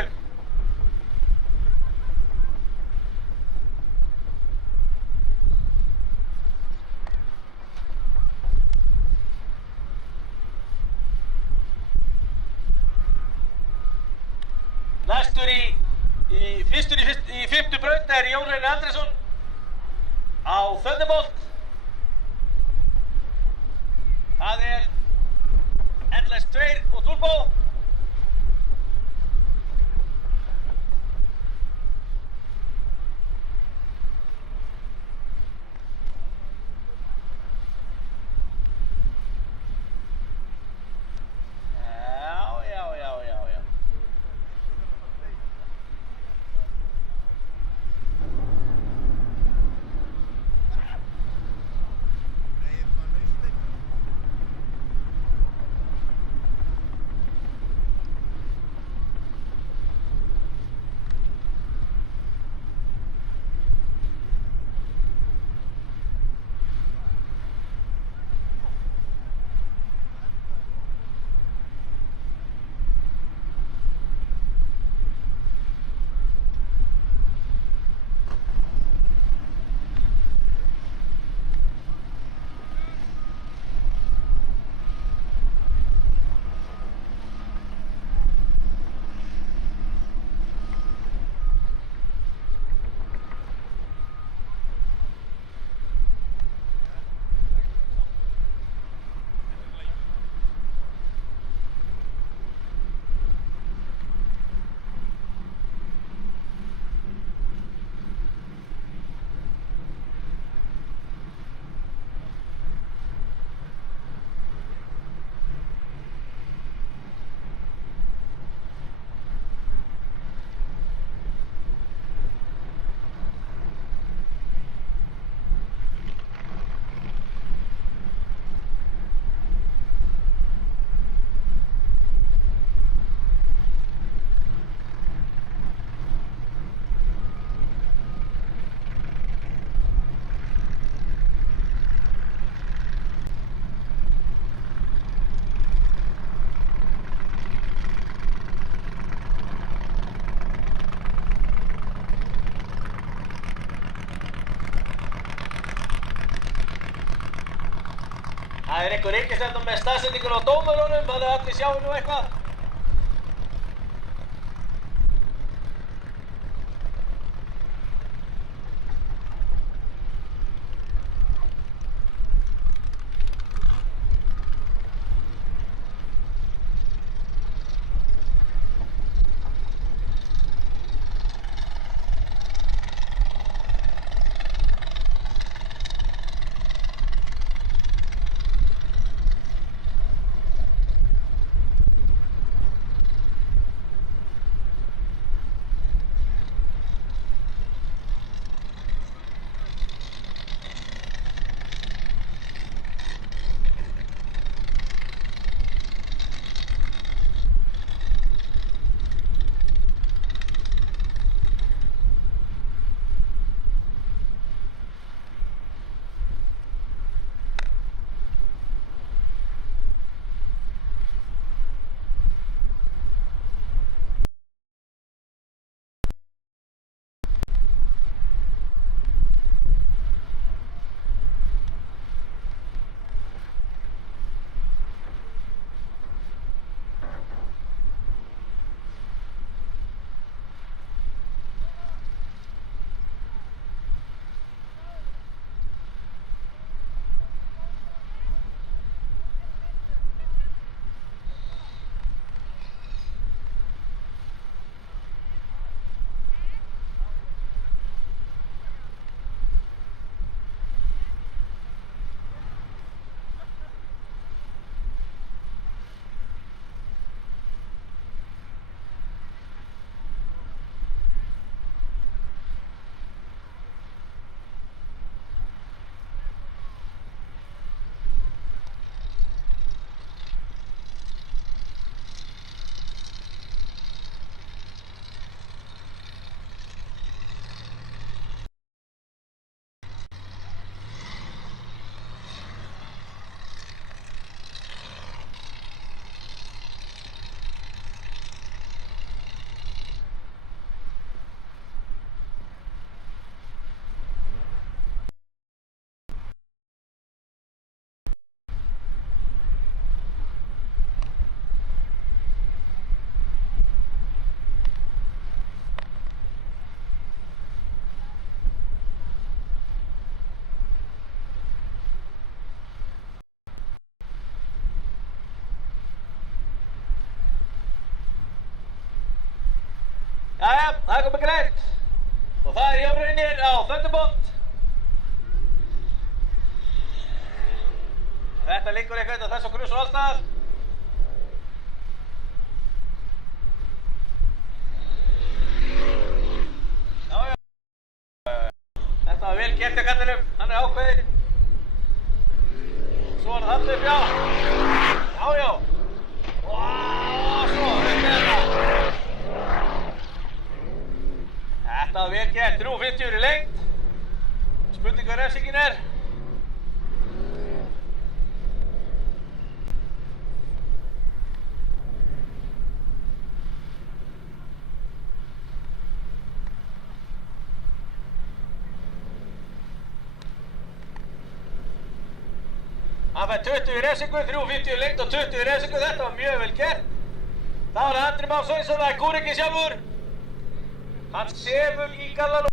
Næstur í 5. braut er Jón Reynir Andrésson á Thunderbolt. Það er LS2 og Turbo. Það er einhver ríkisstefna með staðsetningun á dómurunum, þannig að allir sjáum nú eitthvað. Jæja, það er komið grænt. Og það er jáfnraunir á þöndubót. Þetta liggur eitthvað á þessu grus og allstað. Þetta var vel gert hjá kallinum, hann er ákveðinn. Svo hann þarna upp, já. Já. Svo, þetta er þetta. Þetta var vel gert, 3:50 í lengd. Spurning hvað refsingin er. Hann fær 20 í refsingu, 3:50 í lengd og 20 í refsingu, þetta var mjög vel gert. Það var Andri Már Sveinsson, það er kúrekinn sjálfur. Hann sefur í gallan og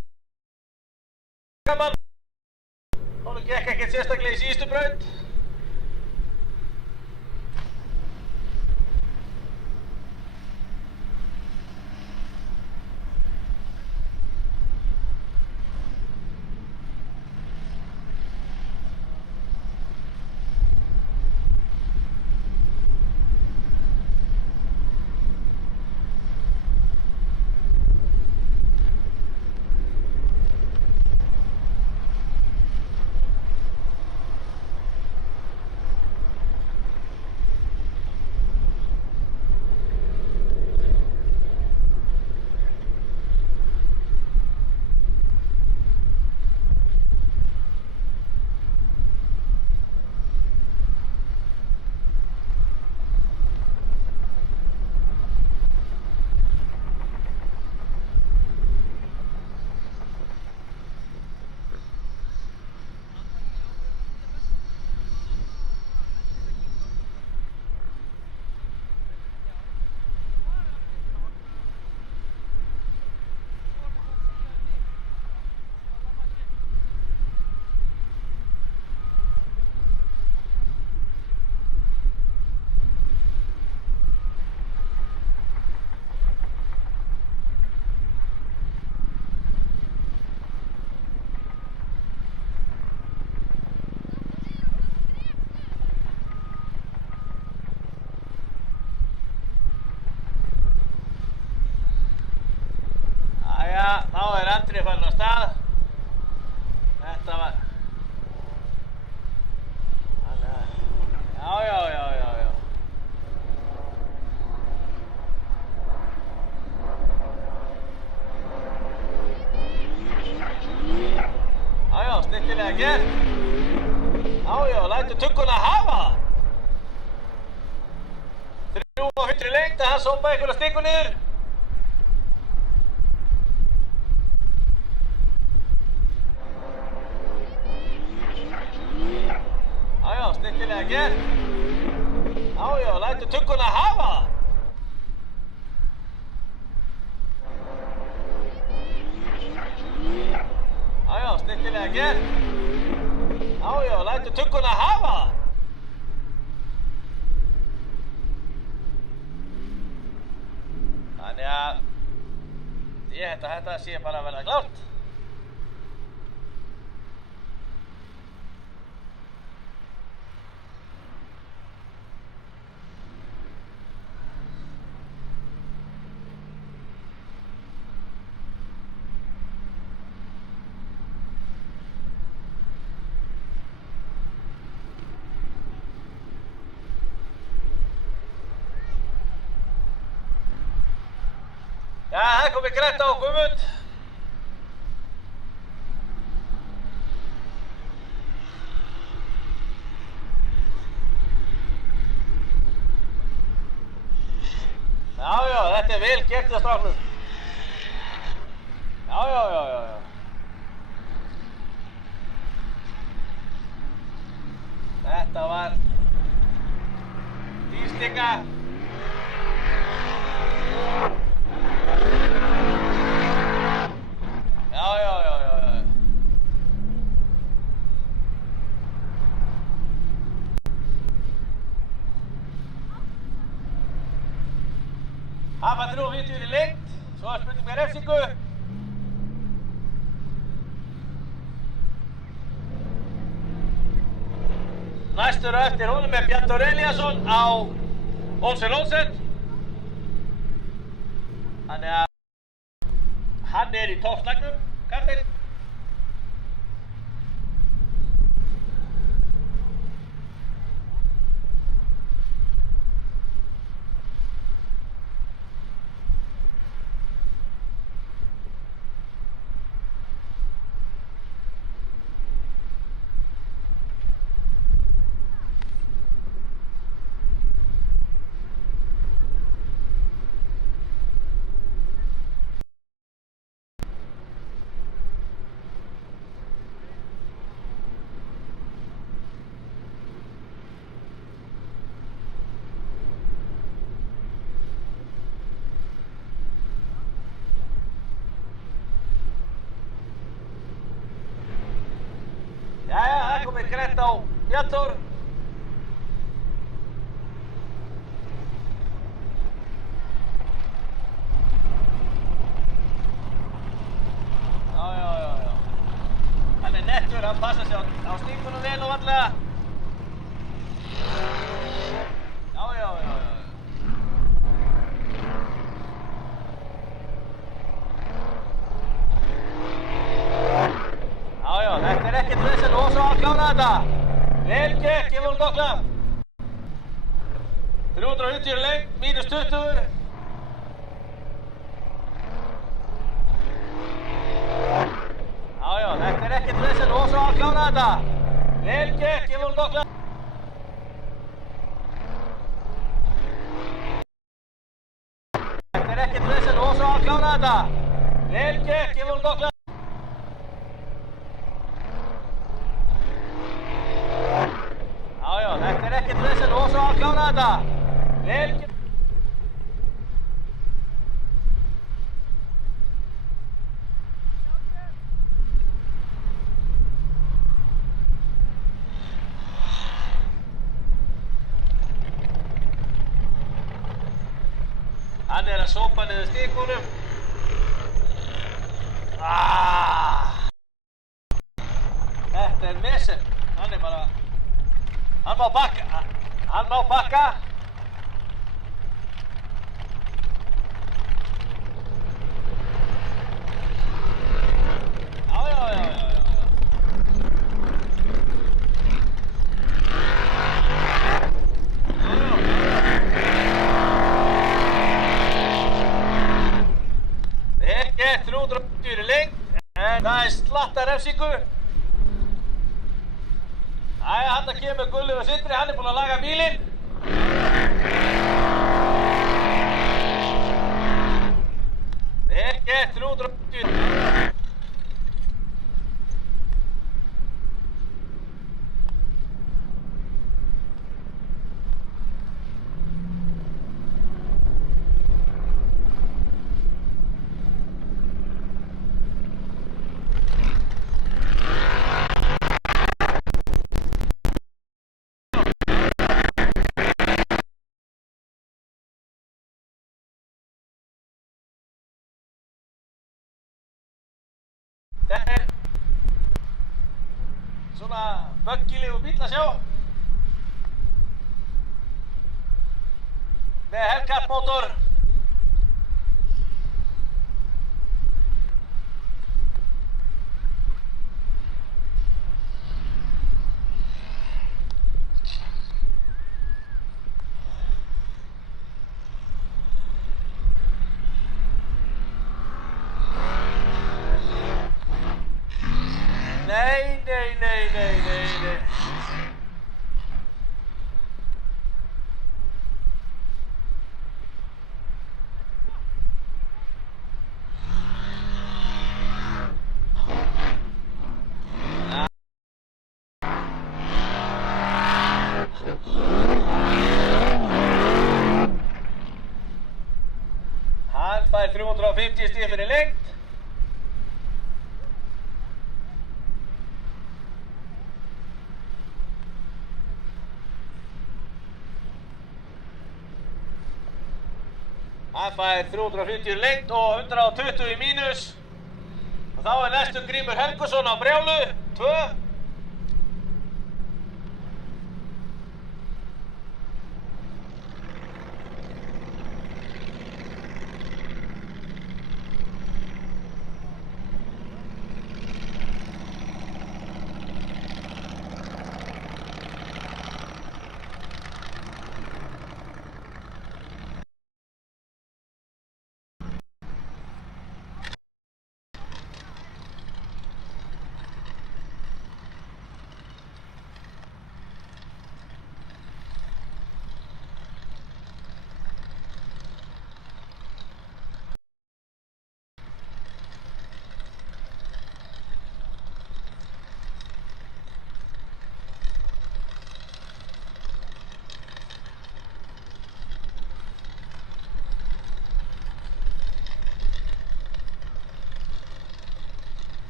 gaman. Honum gekk ekkert sérstaklega í síðustu braut. Þá er Andri farinn af stað. Þetta var... Já. Já, snillilega gert. Já, lætur tugguna hafa það. 3:50 lengt að hann sópaði einhverja stikku niður. Já, snillilega gert. Já, lætur tugguna hafa það. Já, snillilega gert. Já, lætur tugguna hafa það. Þannig að ég held að þetta sé bara að verða klárt. Já, það er komið grænt á Guðmund. Já, þetta er vel gert hjá stráknum. Já. Þetta var dýrstika. Já. Hann var 3:50 í lengt, Svo er spurning með refsingu. Næstur á eftir honum er Bjartur Elíasson á Olsen Olsen. Þannig að hann er í toppslagnum, kallinn. Jæja, það er komið grænt á Bjartur. Já. Hann er nettur, hann passar sig á stíkunum vel og vandlega. Já. Já, þetta er ekkert vesen og svo að klára þetta. Vel gekk, ég voru gott klapp. 390 lengt, mínus 20. Já, þetta er ekkert vesen og svo að klára þetta. Vel gekk, ég voru gott klapp. Þetta er ekkert vesen og svo að klára þetta. Vel gekk, ég voru gott klapp. Já, þetta er ekkert vesen og svo að klára þetta. Vel gekk. Hann er að sópa niður stikunum. Þetta er vesen. Hann er bara... Hann má bakka. Hann má bakka. Já. Ekki 380 lengt, en það er slatta refsingu. Æja, hann kemur Gunnlaugur Sindri, hann er búinn að laga bílinn. Ekki 380. Þetta er svona böggilegu bíll að sjá. Með Hellcat mótor. Nei. Hann fær 350 stig fyrir lengt. Hann fær 350 lengt og 120 í mínus. Og þá næstur Grímur Helgusson á brjálu, 2.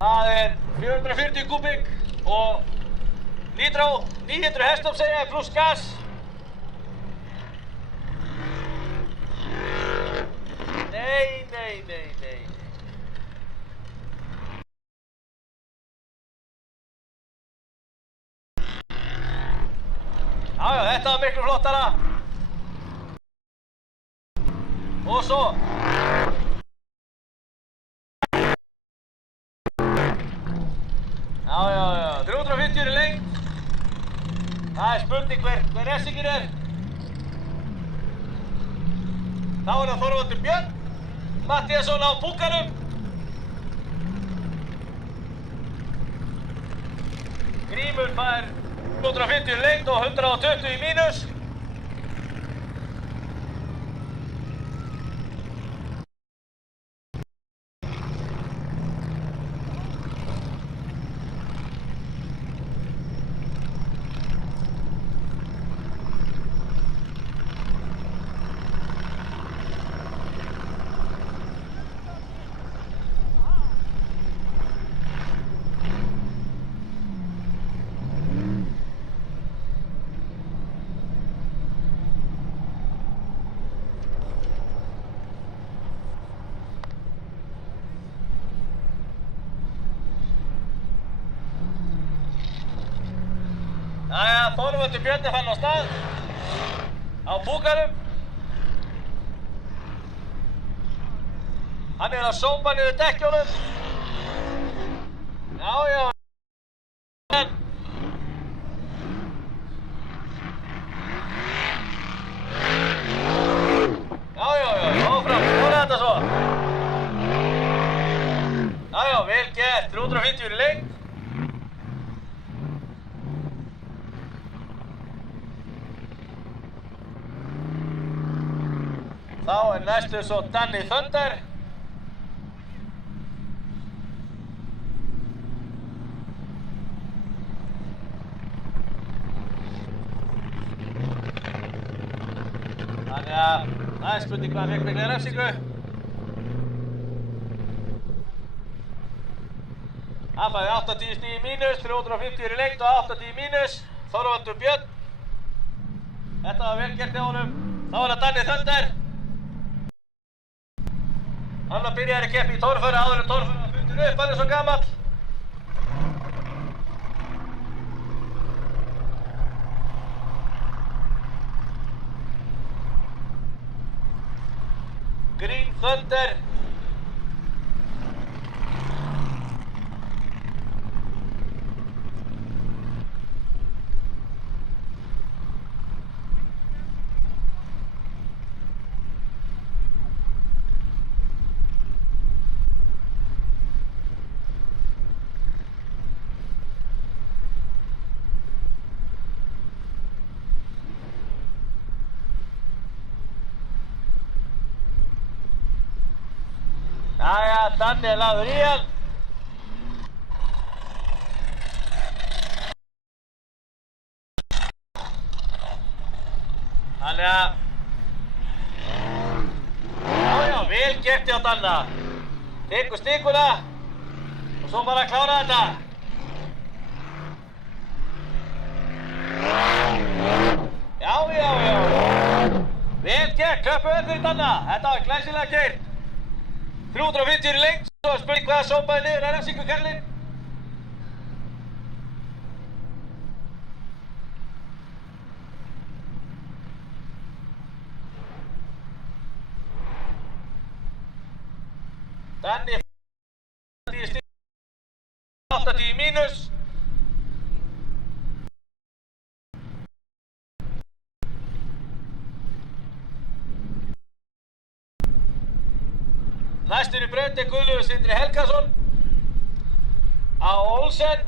Það 440 kúbík og lítrá, 900 hestöfl segja ég, pluss gas. Nei. Já, þetta var miklu flottara. Og svo. Já, 350 í lengt. Það spurning hver ressingin Þá það Þorvaldur Björn Matthíasson á búkanum. Grímur fær 350 í lengt og 120 í mínus. Jæja, Þorvaldur Björn fann á stað á búkanum. Hann að sópa niður dekkjunum. Já. Áfram, þetta svo. Já, vel gert, 350 í lengt. Þá næstu svo Danny Thunder. Þannig að það spurning hvað hann fekk mikla refsingu. Hann fæði 80 stig í mínus, 350 í lengt og 80 í mínus. Þorvaldur Björn. Þetta var vel gert hjá honum. Þá það Danny Thunder. Hann byrjaði að keppa í torfæri áður en torfæri var fundin upp, hann svo gamall. Green Thunder. Danni er lagður í hann. Þannig að... Já, vel gert hjá Danna. Tekur stikuna og svo bara að klára þetta. Já. Vel gert, klöppu vel fyrir Danna. Þetta var glæsilega gert. 350 í lengt, svo spurning hvaða sópaði niður að refsingu kærlinn. Danni 80 mínus. Næstur í braut er Guðlaugur Sindri Helgason á Olsen.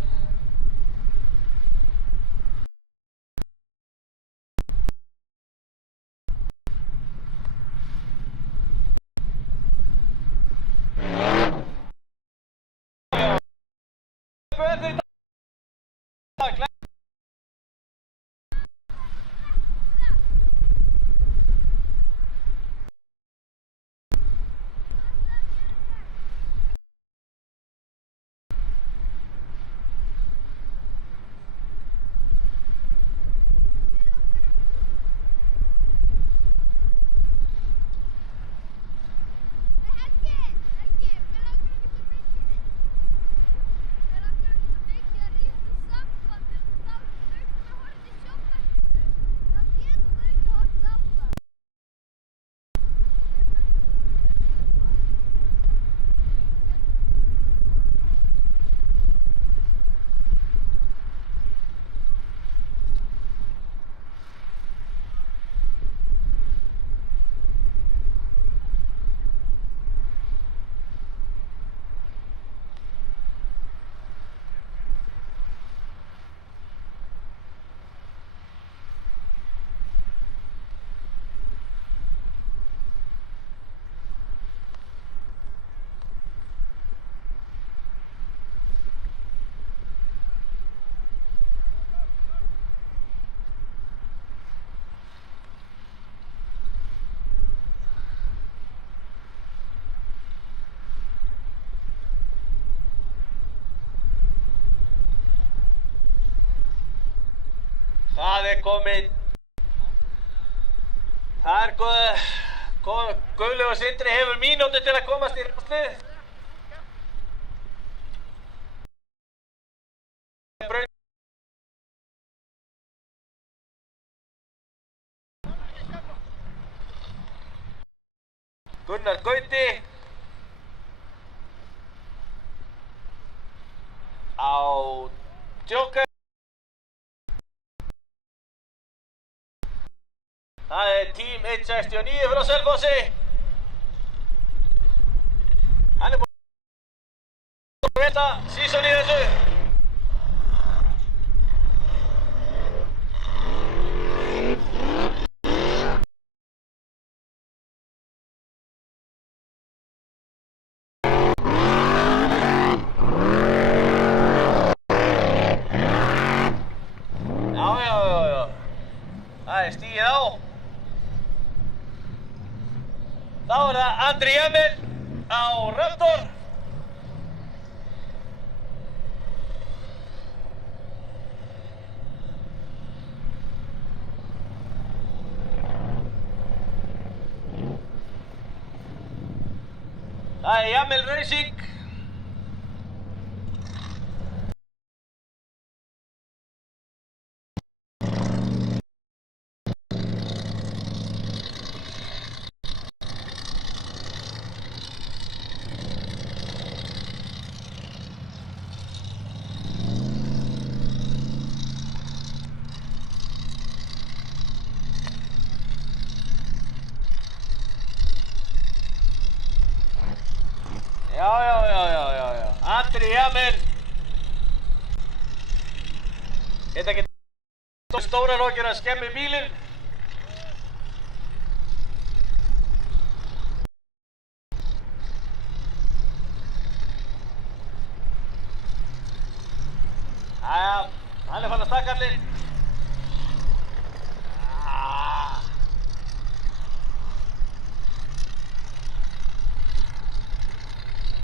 Það er komið. Það er Guðlaugur Sindri hefur mínútu til að komast í ráslið. Gunnar Gauti á Joker. Það er tím 169 frá Selfossi. Hann er búinn að vita season í þessu. Já. Það er stigið á. Þá er það Andri Emil á Raptor. Það er Jamil Racing. Já. Andri Jamil. Þetta getur stóra nokkir að skemmi bílinn. Jæja, hann fann að stakka allir.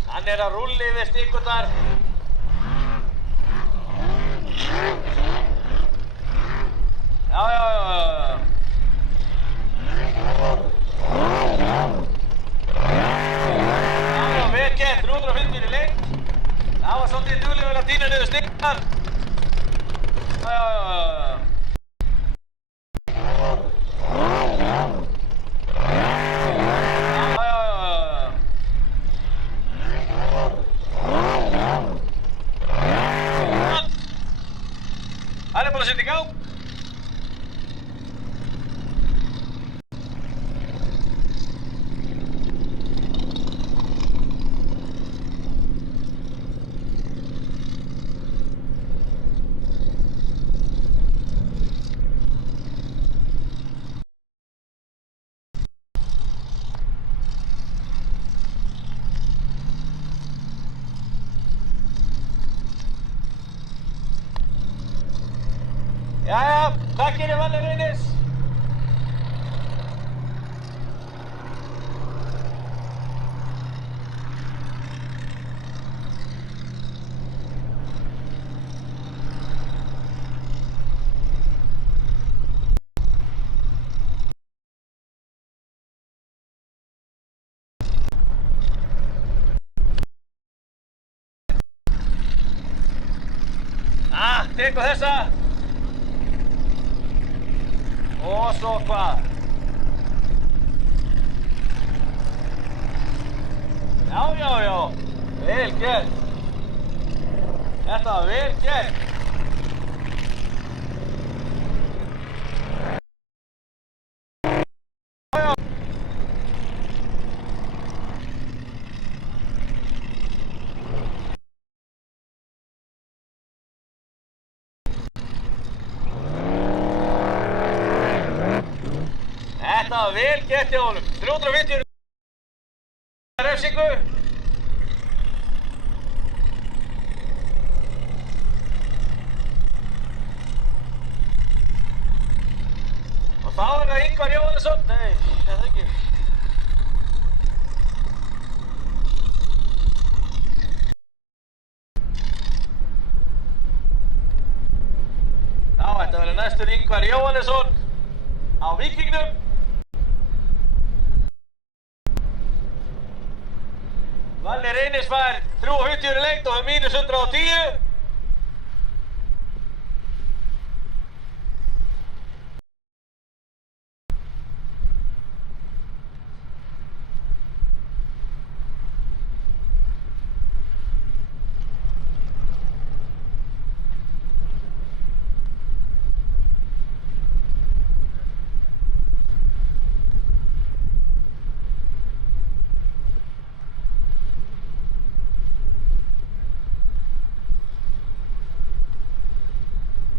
Hann að rúlla yfir stikkurnar. Já. Vel gert, 350 í lengt. Það var svolítið duglegur að tína niður stikkurnar. Já. Hann er búinn að setja í gang. Jæja, hvað gerir Valur Reynis? Tekur þessa. Og svo hvað? Já. Vel gert. Þetta var vel gert. Já. Þetta var vel gert hjá honum. 350 refsingu. Og þá er það Ingvar Jóhannesson. Nei, það er ekki. Já, þetta verður næstur Ingvar Jóhannesson á Víkingnum. Valur Reynis fær 350 í lengt og er mínus 110.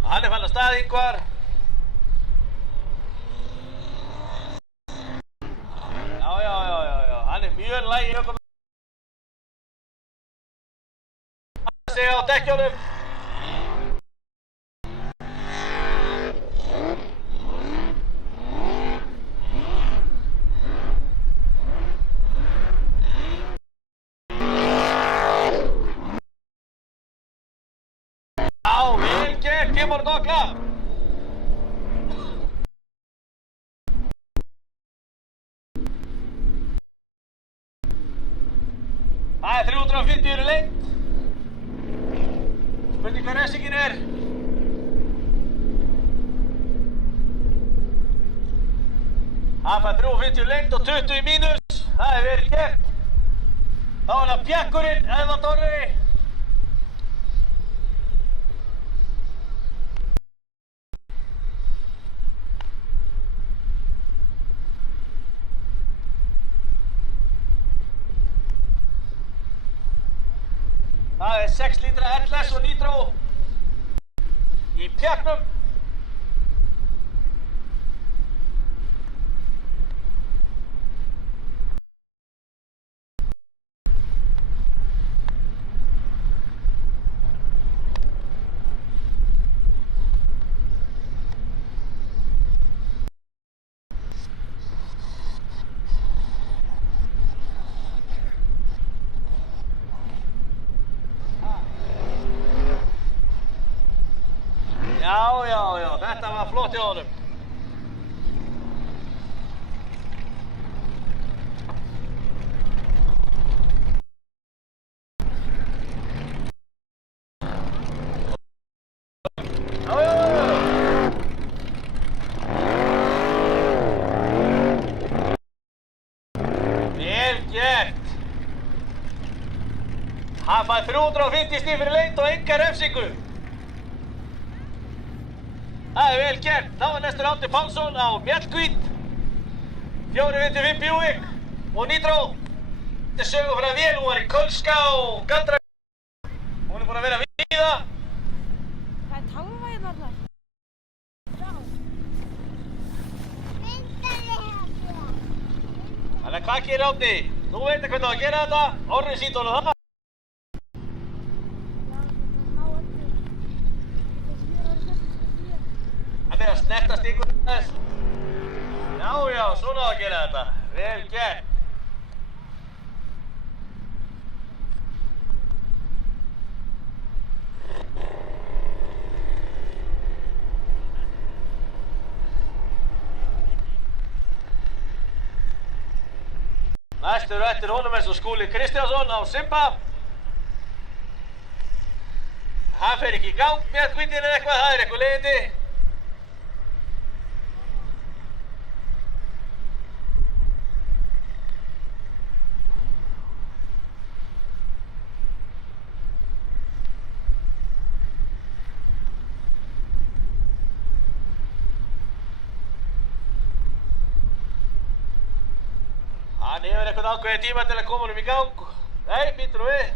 Hann er fann að stað, Ingvar. Já. Hann er mjög lægi ökumaður. Hann segja á dekkjunum. Kemur dokla. Það er 350 í lengt. Spurning hvað refsingin er. Hann fær 350 í lengt og 20 í mínus. Það er vel gert. Þá er það Bjakkurinn, Eðvald Orri. Það er 6 lítra LS og Nitro í Bjarknum. Já, þetta var flott hjá honum. Vel gert. Hann fær 350 stig fyrir lengd og enga refsingu. Það er vel gert. Það var næstur Árni Pálsson á Mjallhvít. 455 Buick og Nitro. Þetta er sögu frá vél, hún var í Kölska og Gandra. Hún er búin að vera víða. Það er tálma hérna allar. Já. Þannig að hvað gerir Árni? Þú veit hvernig á að gera þetta. Orri sýnt honum það. Hann er að snertast ykkur þess. Já, svona á að gera þetta. Vel gert. Næstur eftir honum eins og Skúli Kristjánsson á Simba. Hann fer ekki í gang með Mjallhvítin eða eitthvað, það er eitthvað leiðindi. Hann hefur eitthvað ákveðið tíma til að koma honum í gang. Nei, býttu nú við.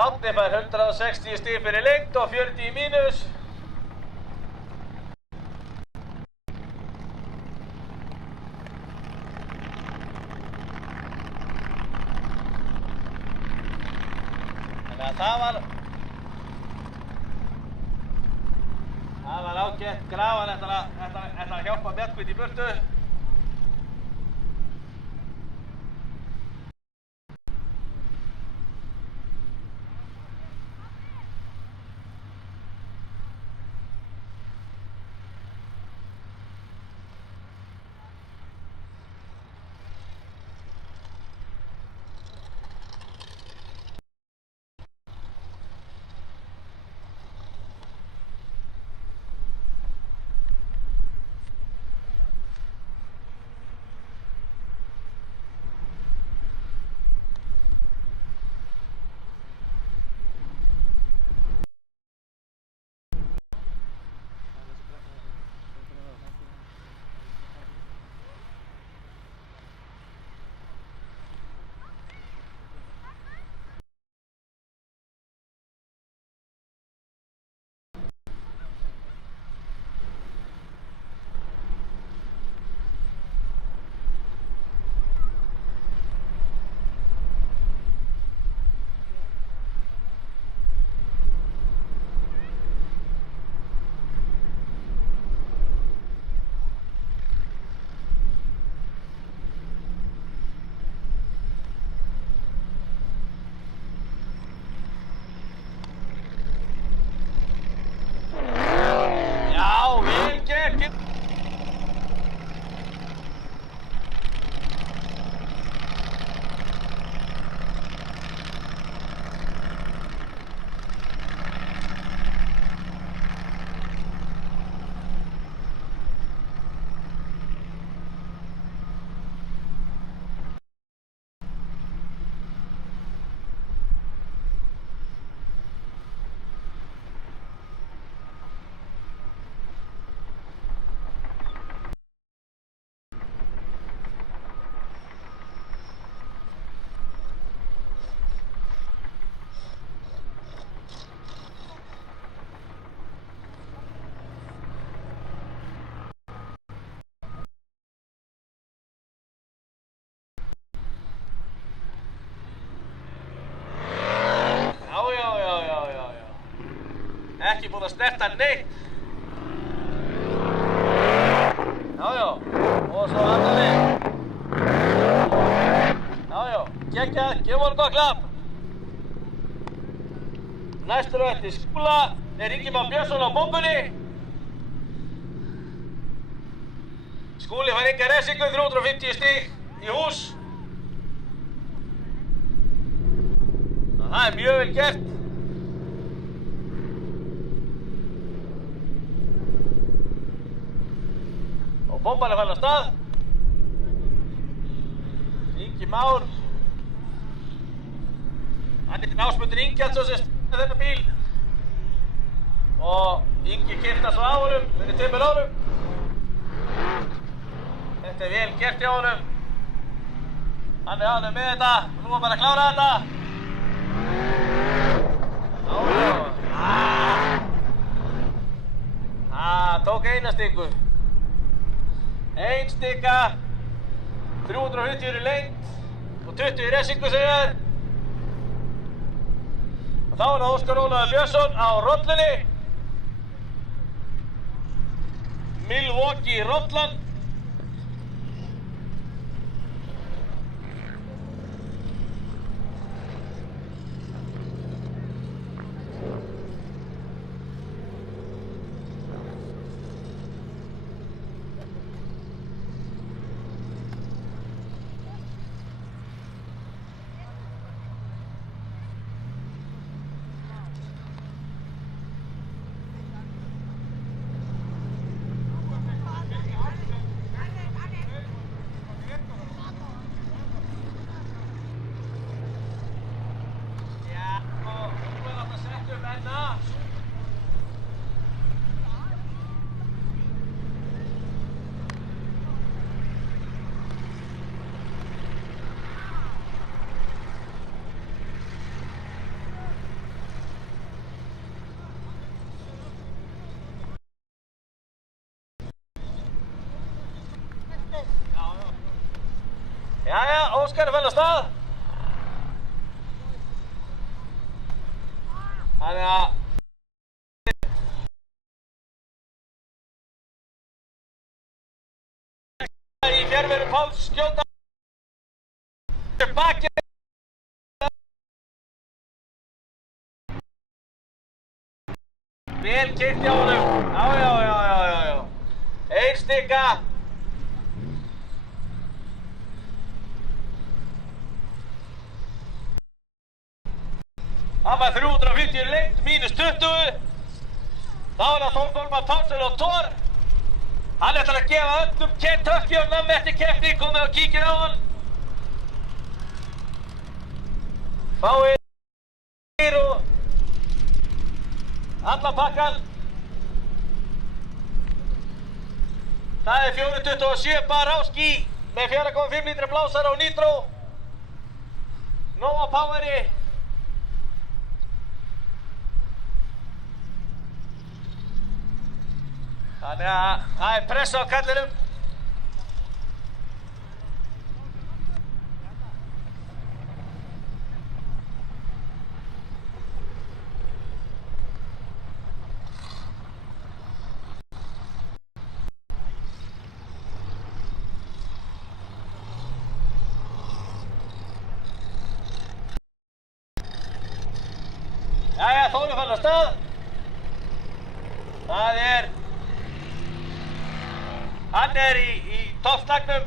Árni fær 160 stig fyrir lengd og 40 í mínus. Þannig að það var ágætt. Grafan ætlar að hjálpa Mjallhvít í burtu. þetta neitt. Já, og svo annar við. Já, geggjað, gefum honum gott klapp. Næstur á eftir Skúla er Ingimar Björnsson á bombunni. Skúli fær enga refsingu, 350 stig í hús. Það er mjög vel gert. Og bomban er farin af stað. Ingi Már. Hann er Ásmundur Ingjaldsson sem stjórnar þennan bíl. Og Ingi keypti svo á honum fyrir 2 árum. Þetta er vel gert hjá honum. Hann er ánægður með þetta. Nú er bara að klára þetta. Tók eina stiku. 1 stika, 350 í lengd og 20 í refsingu, segja þær. Og þá er það Óskar Ólafur Björnsson á rollunni. Milwaukee rollan. Jæja, Óskar er farin af stað. Þannig að í fjarveru Páls skjóta bakið. Vel keyrt hjá honum. Já. 1 stika. Það var 350 lengt, mínus 20. Þá er það Þórólfur Pálsson á Thor. Hann ætlar að gefa öllum Kentucky og nammi eftir keppni. Komið og kíkið á hann. Fáið og allan pakkan. Það er 427 Barowski með 4,5 lítra blásara og nitro. Nóa poweri. Þannig að það er pressa á kallinum. Jæja, Þóri fann af stað. Hann er í toppslagnum.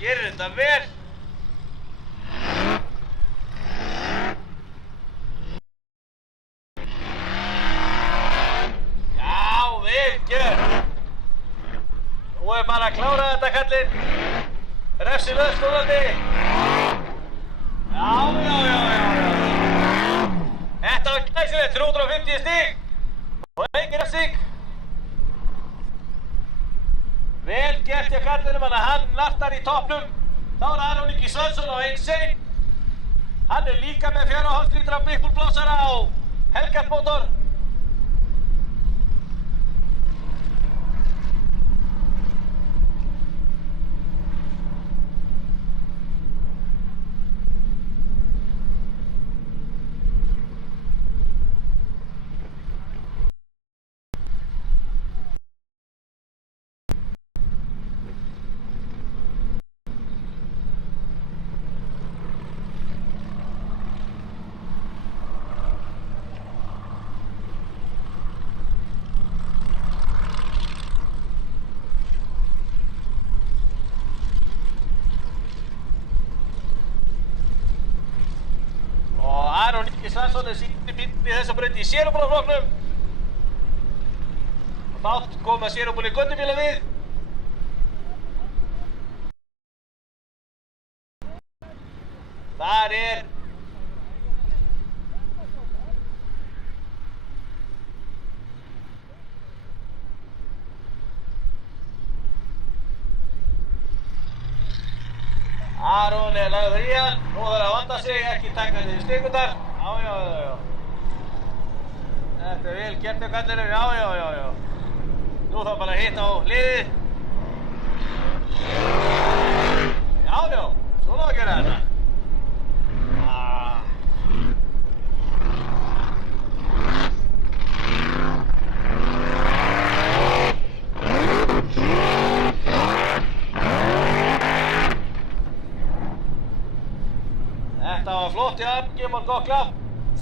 Gerir þetta vel. Já, vel gert. Nú er bara að klára þetta kallinn. Refsilaust stólandi. Já. Þetta var glæsilegt, 350 stig. Og engin refsing. Vel gert hjá kallinum, hann nartar í toppnum. Þá er Aron Ingi Svensson á Einsey. Hann er líka með 4,5 lítra bippulblásara á Hellcat mótor. í sérubólaflokknum. Og þá koma sérubóli göttubíla við. Þar Aron lagður í hann, nú þarf að vanda sig, ekki taka niður stikundar. Já. Þetta vel gert hjá kallinum, já. Nú þarf bara að hitta á liðið. Já, svona að gera þetta. Þetta var flott hjá hann, gefum hann gott klapp.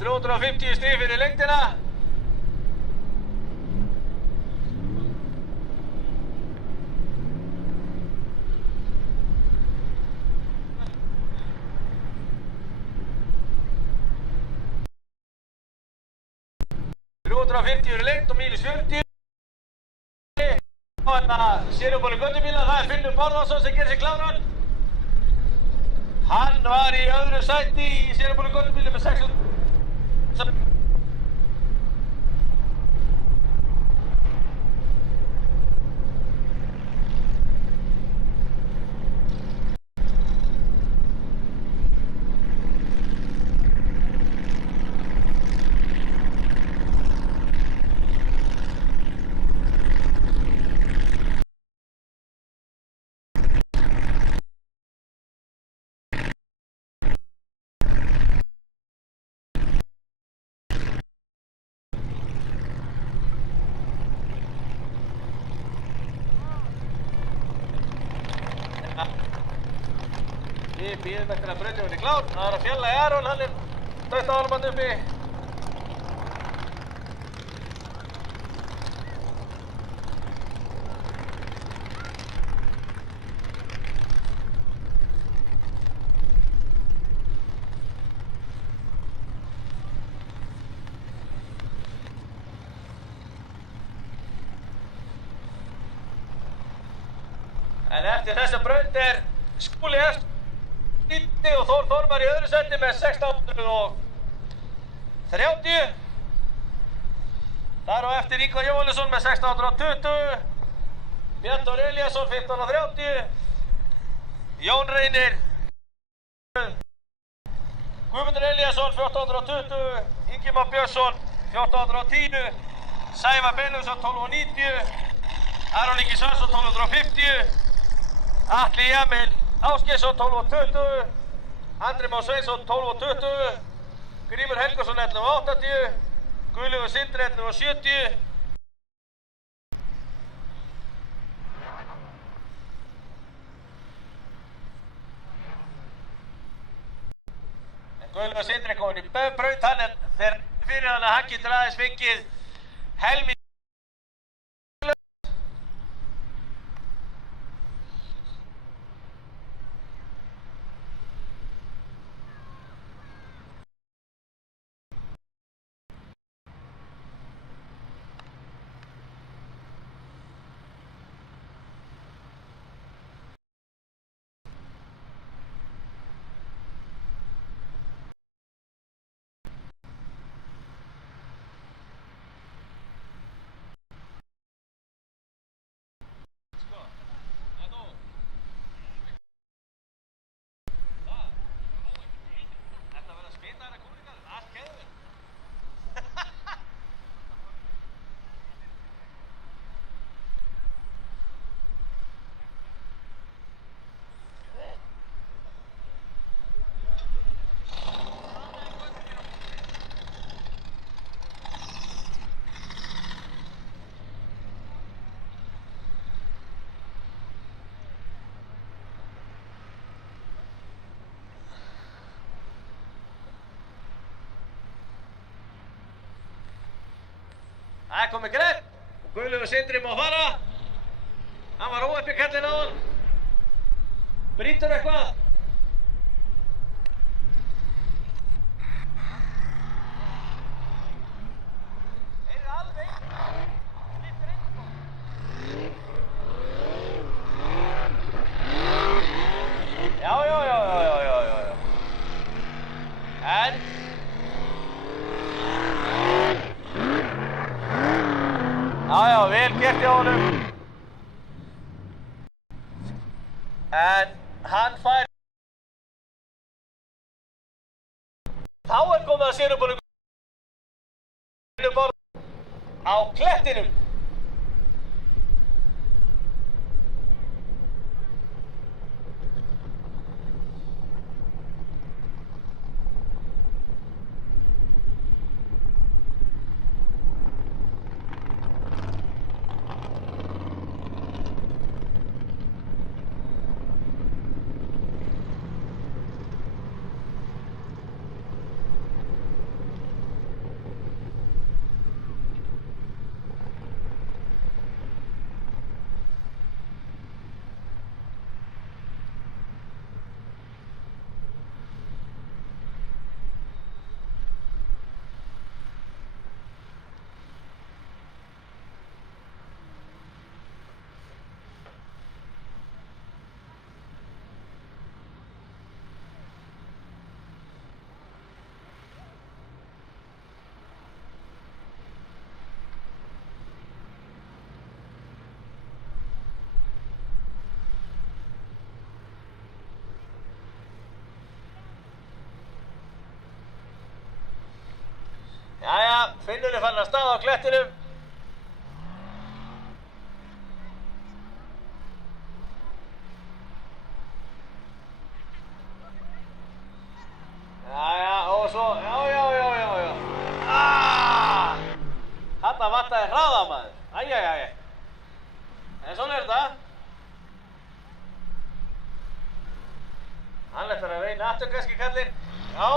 350 stig fyrir lengdina. Fyrir lengt og mínus 40. Og þetta sérubóli göttubíla, það er Finnur Bárðarsson sem gerir sig kláran. Hann var í öðru sæti í sérubóli göttubíli með 600. Við bíðum eftir að brautin verði klár. Það er að fjalla í Aron, hann er dött á honum hann uppi. En eftir þessa braut er Skúli eftir og Þór Þormar í öðru sæti með 1630. Þar á eftir Ingvar Jóhannesson með 1620. Bjartur Elíasson 1530. Jón Reynir. Guðmundur Elíasson 1420. Ingimar Björnsson 1410. Sævar Benusson 1290. Aron Ingi Svansson 1250. Atli Emil Ásgeirsson 1220. Andri Már Sveinsson 1220. Grímur Helgason 1180. Guðlaugur Sindri 1170. Guðlaugur Sindri er komin í braut, hann er fyrir hann að hann getur aðeins fengið helming. Það er komið greitt og Guðlaugur Sindri má fara. Hann var óheppinn kallinn áðan. Brýtur eitthvað? Já, vel gert hjá honum. En hann fær... Þá komið að sérubunum á klettinum. Jæja, Finnur fann að stað á klettinum. Jæja, og svo, já. Þarna vantaði hraða, maður. Æjæjæjæ. En svona þetta. Hann ætlar að reyna aftur kannski, kallinn. Já.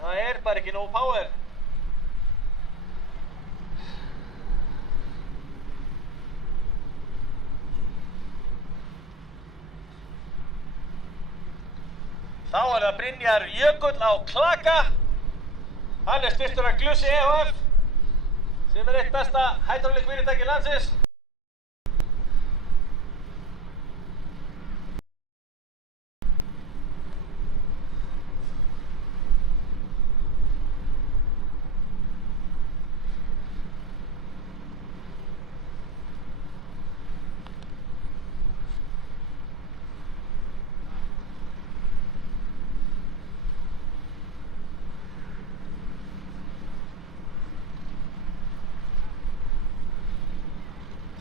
Það er bara ekki nóg power. Þá er það Brynjar Jökull á Klaka. Hann er styrktur af Glussi EHF, sem er eitt besta hydraulic-fyrirtæki landsins.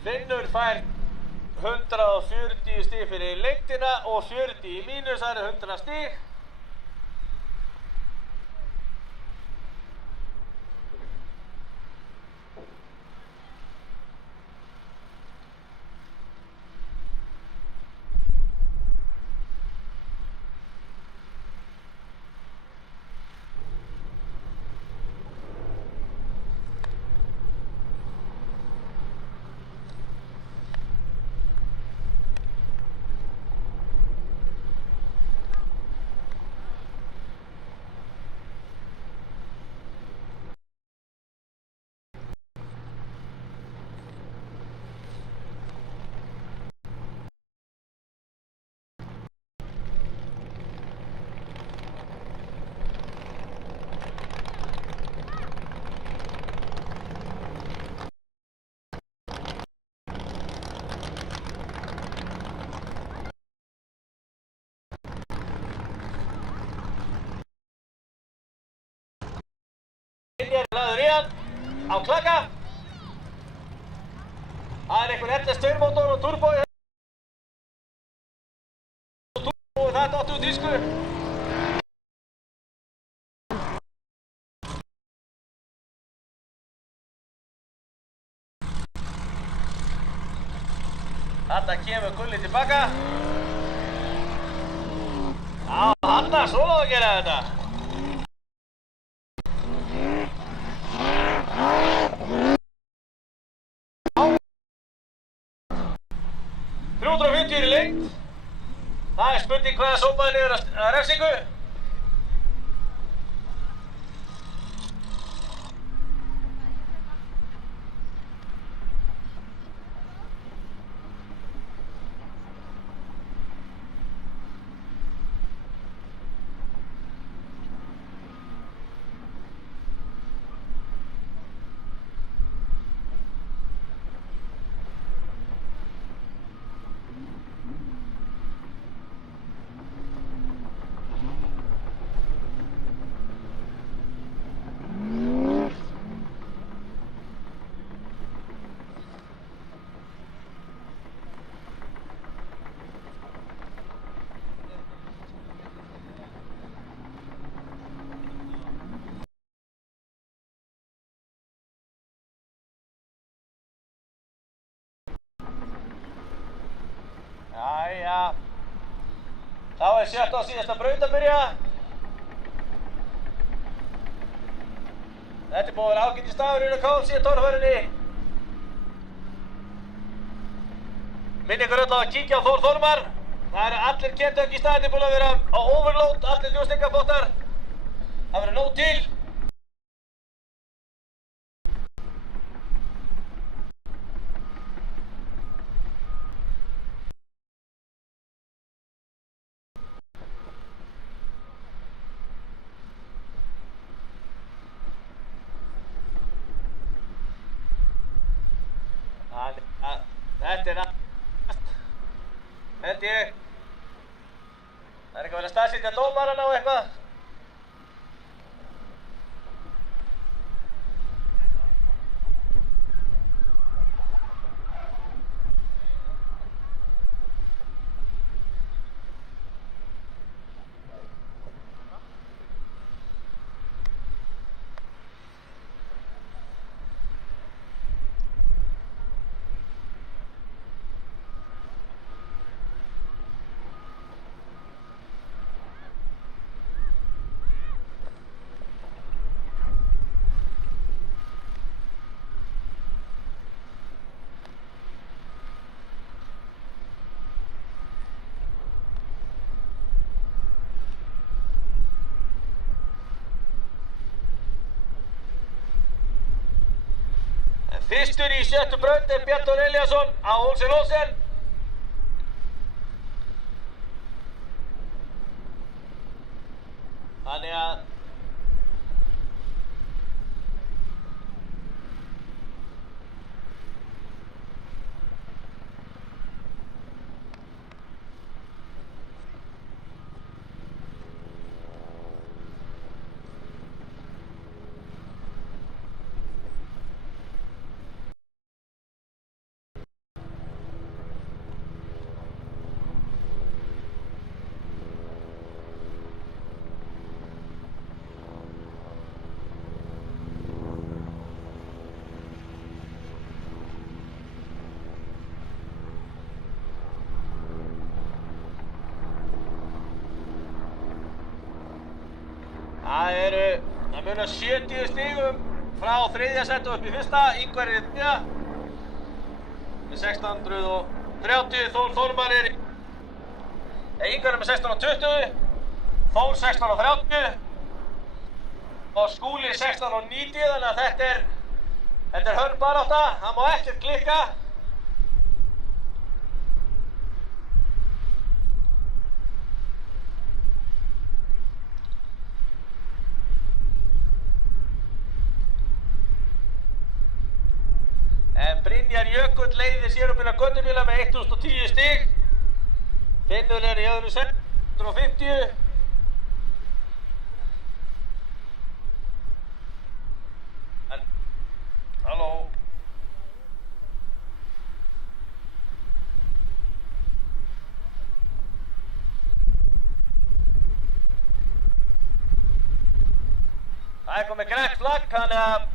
Finnur fær 140 stig fyrir lengdina og 40 í mínus, það eru 100 stig. Brynjar er lagður í hann á Klaka. Það er einhver LS2 mótor og turbo. Og það er dottu út ísku. Þarna kemur Gulli tilbaka. Já, þarna svona að gera þetta. 350 í lengt. Það er spurning hvaða sópaði niður að refsingu. Jæja. Þá er 7. og síðasta braut að byrja. Þetta er búið að vera ágætis dagur í KFC torfærinni. Minni ykkur öll á að kíkja á Þór Þormar. Það eru allir Kentucky í staðinni búin að vera á overload, allir ljóstingaflottar. Það verður nóg til. Þetta er held ég. Það er ekki verið að staðsetja dómarana og eitthvað. Fyrstur í 7. braut er Bjartur Eliasson á Olsen Olsen. Þannig að það munar 70 stigum frá 3. sæti upp í 1. Ingvar er í 3. með 1630. Þór Þormar er Ingvar er með 1620. Þór 1630. Og Skúli 1690. Þannig að þetta er hörð barátta. Það má ekkert klikka. Brynjar Jökull leiðir sér upp innan göttubíla með 1010 stig. Finnur er í öðru 650. Halló. Það er komið grænt flagg, þannig að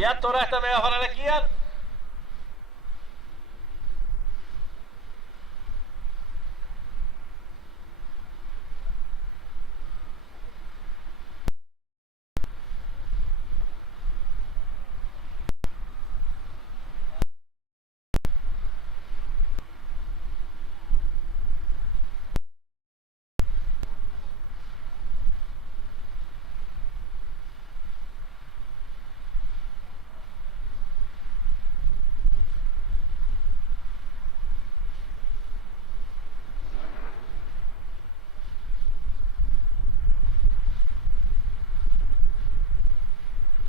Bjartur ætti mig að fara að leggja í hann.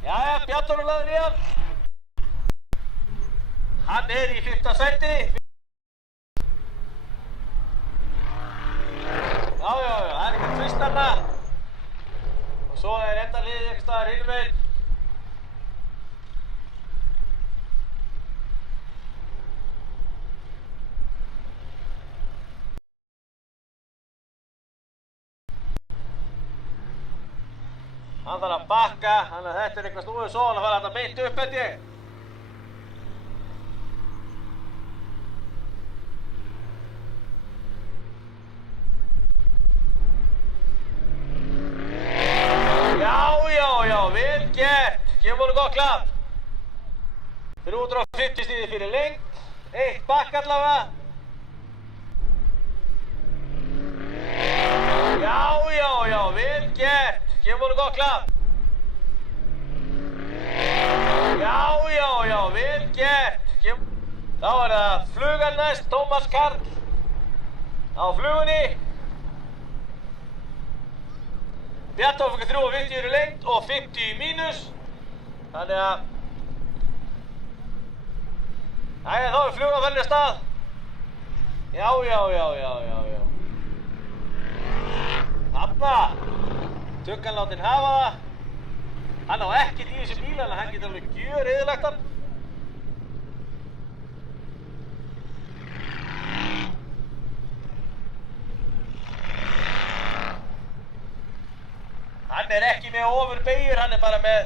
Jæja, Bjartur er lagður í hann. Hann er í 5. sæti. Já, það er ekkert tvist þarna. Og svo er enda liðið einhvers staðar hinum megin. Hann þarf að bakka, þannig að þetta er eitthvað snúið svo, hann fara þetta beint upp, held ég. gert. Gefum honum gott klapp. 350 stigið fyrir lengt. 1 bakk allavega. Já, vel gert. Gefum honum gott klapp. Já, vel gert. Þá það flugan næst, Tómas Karl á flugunni. Bjartþór fyrir 350 í lengt og 50 í mínus. Þannig að þá flugan farin af stað. Já. Þarna, tuggan látin hafa það. Hann á ekkert í þessu bíl, en hann getur alveg gjöreyðilagt hann. Hann ekki með ofurbeygir, hann bara með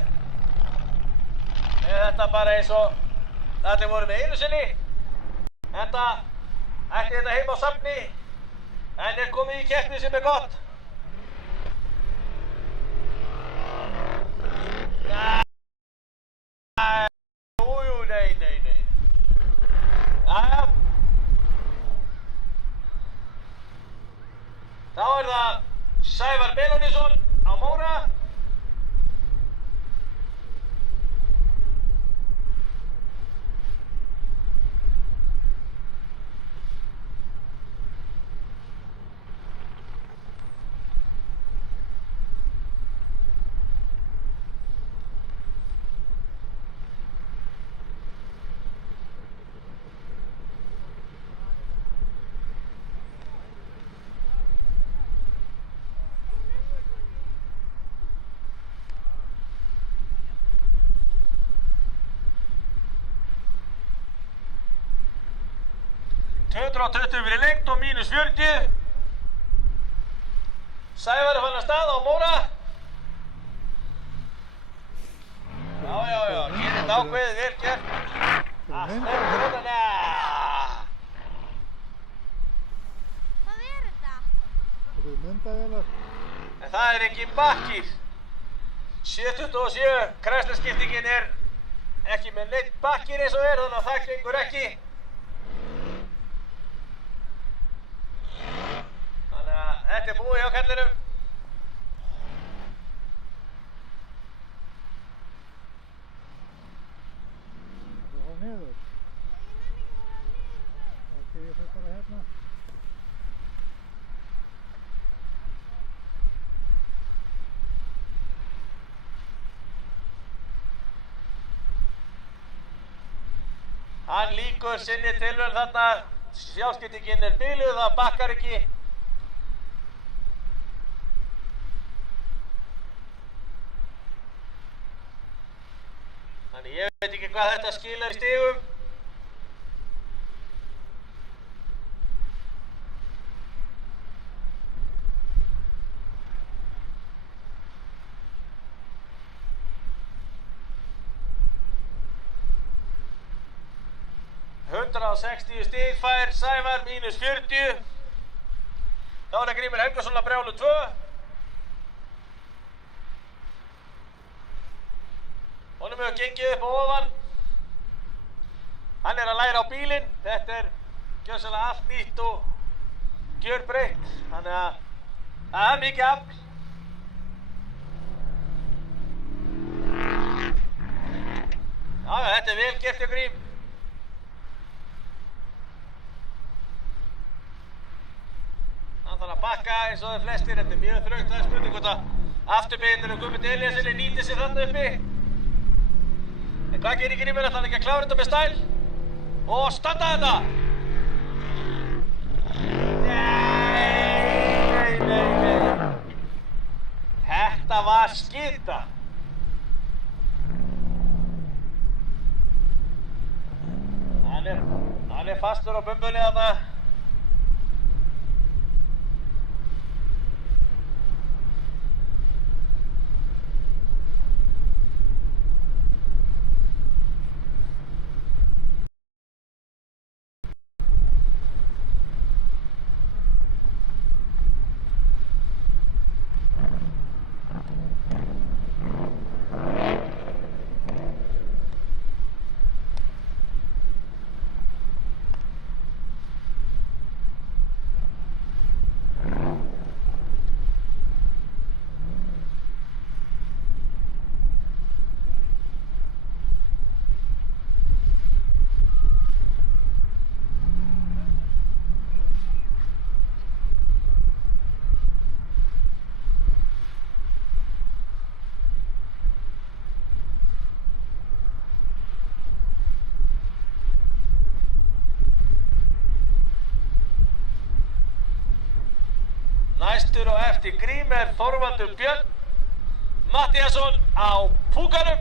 þetta bara eins og allir voru með einu sinni. Þetta ætti þetta heima á safni, en komið í keppni sem gott. Nei. Jæja. Þá það Sævar Benónísson á Móra. $220 fyrir lengt og mínus 40. Sævar fann að stað á Móra. Já, gerir ákveðið, vel gert. Sleppur hérna. Hvað þetta? Eru myndavélar? En það ekki bakkir. 727 kræslarskiptingin ekki með neitt bakkir eins og þannig að það gengur ekki. Þetta búið hjá kallinum. Það var niður. Ok, ég fer bara hérna. Hann lýkur sinni tilraun þarna. Sjálfskiptingin biluð, það bakkar ekki. Ég veit ekki hvað þetta skilar í stigum. $160 stig fær Sævar, mínus 40. Þá það Grímur Helgason að brjálu 2. Honum hefur gengið upp á ofan. Hann að læra á bílinn. Þetta gjörsamlega allt nýtt og gjörbreytt. Þannig að það mikið afl. Já, þetta vel gert hjá Grím. Hann þarf að bakka eins og þeir flestir. Þetta mjög þröngt, það spurning hvort að afturbeygirnir og Guðmund Elíassyni nýtir sér þarna uppi. En hvað gerir Grímur? Ætlar hann ekki að klára þetta með stæl? Og standa þetta! Nei. Þetta var skita. Hann fastur á bumbunni þarna. Næstur á eftir Grím er Þorvaldur Björn Matthíasson á púkanum.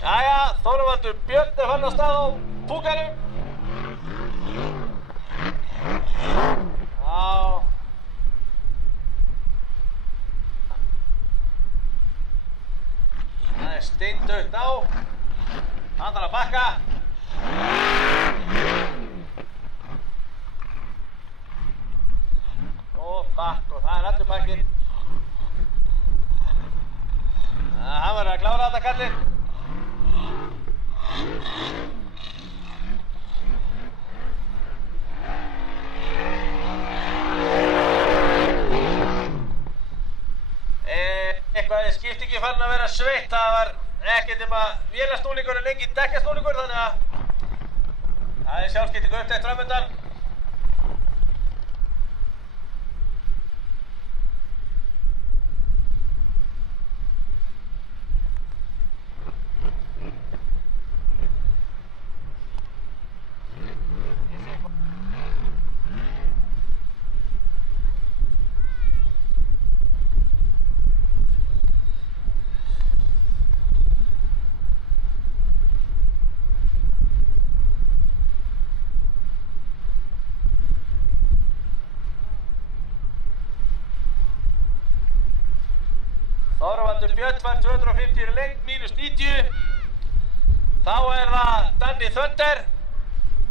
Jæja, Þorvaldur Björn er hann á stað á púkanum. Já. Það er steindautt á. Hann þarf að bakka. Og bakk og það er allur bakkinn. Hann verður að klára þetta kallinn. Eitthvað skipti ekki farin að vera sveitt. Það var ekkert nema vélasnúningur en engin dekkjasnúningur, þannig að það er sjálfskiptingu upptækt framundan. Þorvaldur Björn var 250 í lengd, mínus 90. Þá er það Danny Thunder,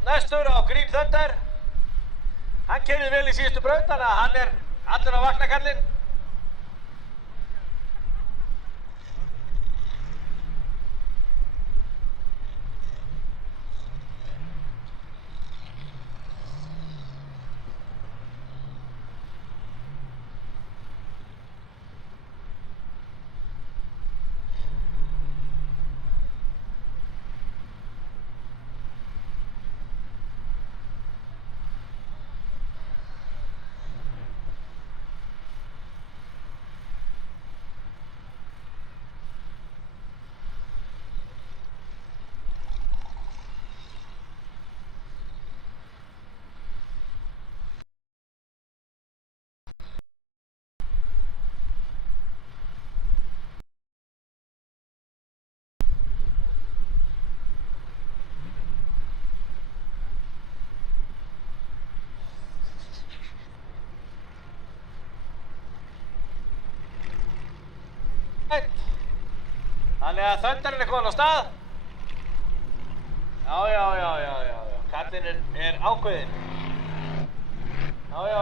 næstur á Grím Thunder. Hann keyrði vel í síðustu braut, þannig að hann er allur að vakna kallinn. Þannig að Thunderinn er komin á stað. Já. Kallinn er ákveðinn. Já.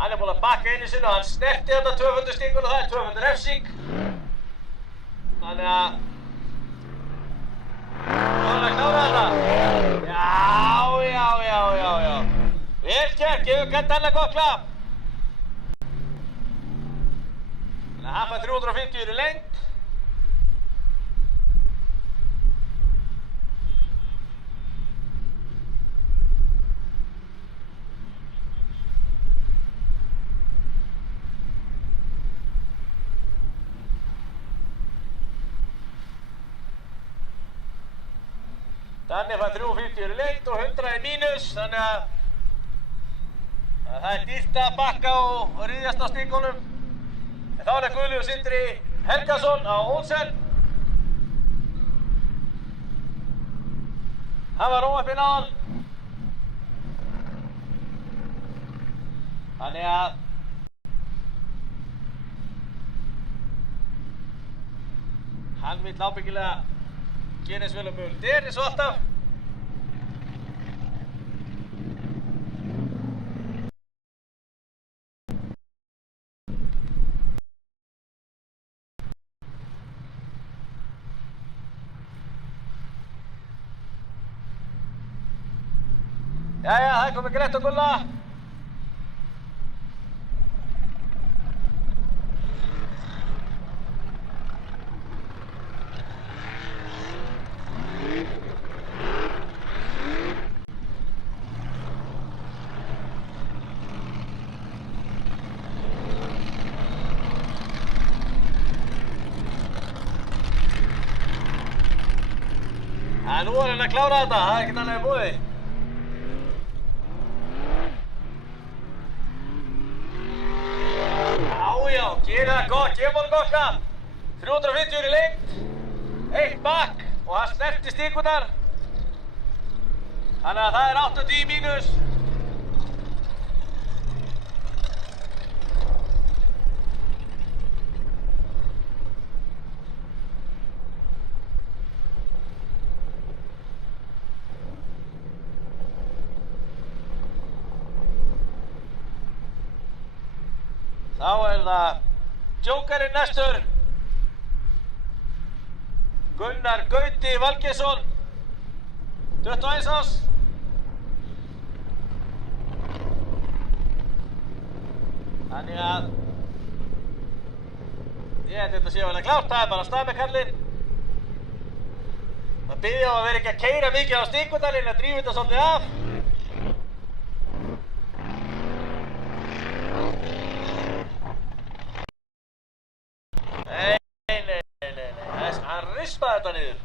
Hann er búinn að bakka einu sinni og hann snerti þetta tvöföldu stingun og það er tvöföldu refsing. Þannig að hann er að klára þetta. Já. Vel gert, gefum Gandalna gott klapp. Þannig að hann fær 350 í lengd. Danni fær 350 í lengt og 100 í mínus, þannig að það er dýrt að bakka og ryðjast á stíkunum. En þá er það Guðlaugur Sindri Helgason á Olsen. Hann var óheppinn áðan. Þannig að hann vill ábyggilega gera eins vel og mögulegt er eins og alltaf. Jæja, það er komið Grett og Gulla. Nú er hann að klára þetta, það er ekkert annað í boði. Já, gera það gott, gefa honum gott klapp. 350 í lengt, 1 bakk og hann snerti stíkurnar. Þannig að það er 80 í mínus. Þá er það Jokerinn næstur, Gunnar Gauti Valgeirsson, 21 árs. Þannig að ég held þetta sé vel að klárt, það er bara að stað með kallinn. Það biðja á að vera ekki að keyra mikið á stíkudalinn, að drífa þetta svolítið af. Hann rispaði þetta niður.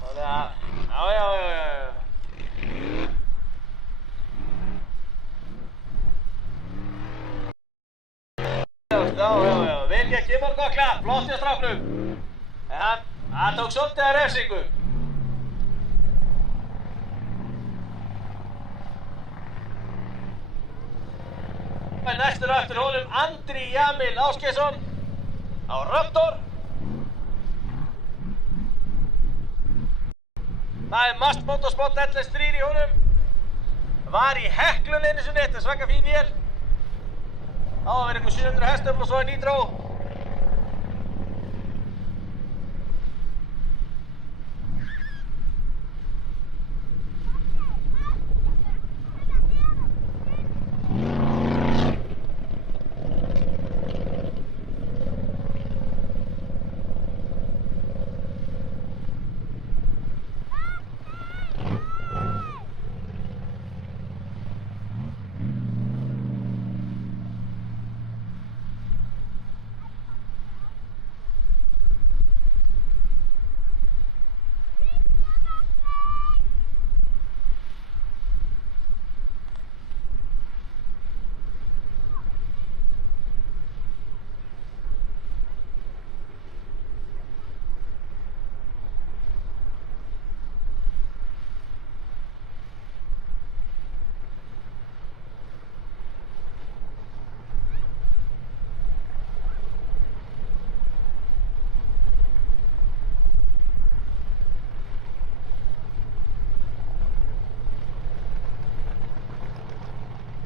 Þannig að, já. Vel gekk, ég var gott klapp, flott hjá stráknum. En hann tók svolítið að refsingu. Næstur eftir honum Andri Jamil Ásgeirsson á Raptor. Það er Mast Motorsport LS3 í honum. Var í Heklun einu sinni, þetta er svaka fín vél. Á að vera ykkur 700 hestöfl og svo er nýtró.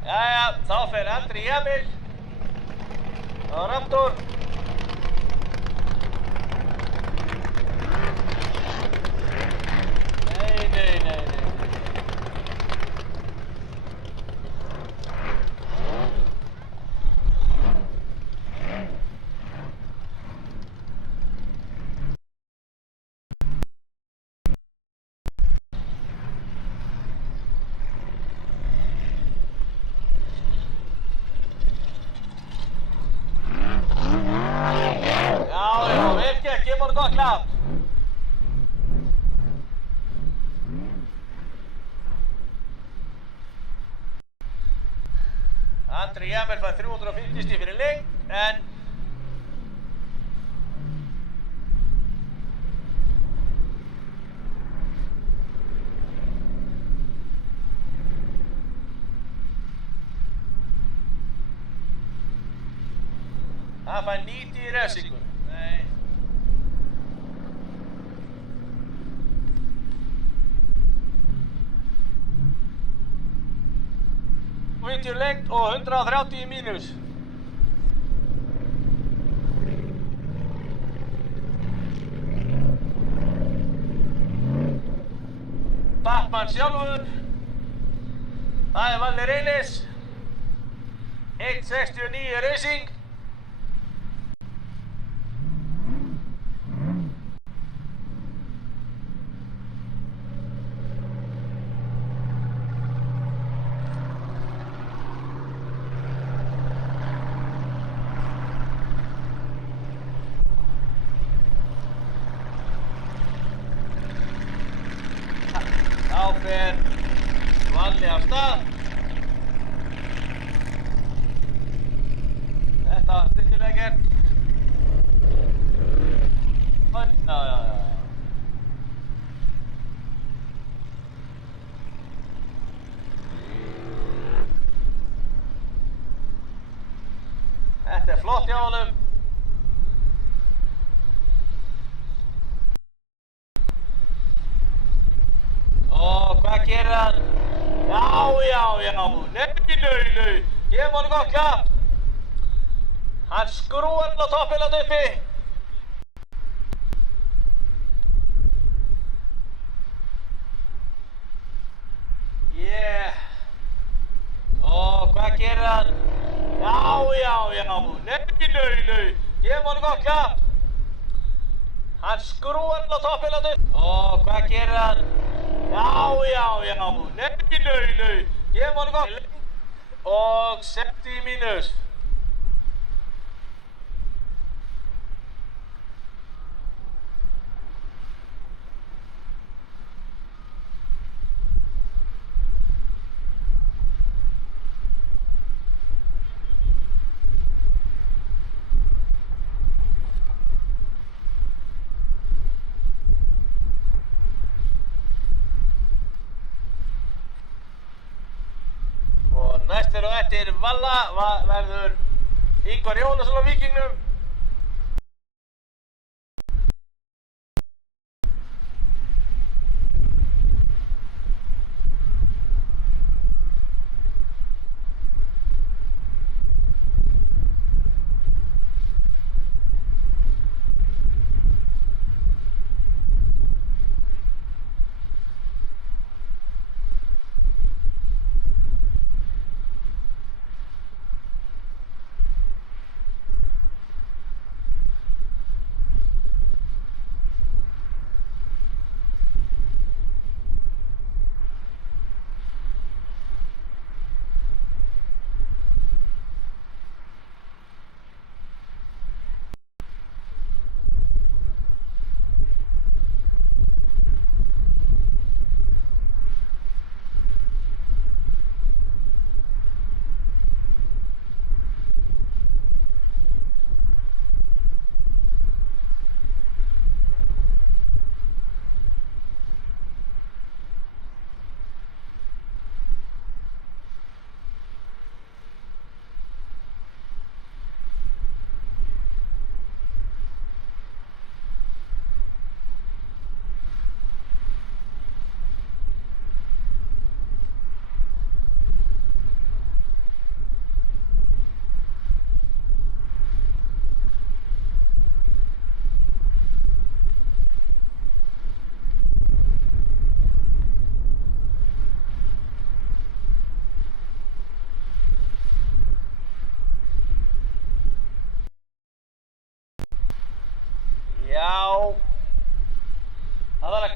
Jæja, þá fer Andri Jamil á Raptor. Nei. gott klapp. Andri Jamel fær 350 stig fyrir lengd, en hann fær 90 í refsingu. Nei. Og 90 lengt og 130 í mínus. Batman sjálfur. Það Valli Reynis. 1.69 racing. Þá fer Valli af stað. Þetta var styrkilega gert. Já. Þetta er flott hjá honum. Og hvað gerir hann? Já. Nei. Gefum honum gott klapp. Hann skrúar hann á toppinn þarna uppi. Og hvað gerir hann? Já. Nei. Gefum honum gott klapp. Hann skrúar hann á toppinn þarna uppi. Og hvað gerir hann? Já. Nei. Gefum honum gott. Og 70 í mínus. Næstur og eftir Valla verður Ingvar Jónasson á Víkingnum.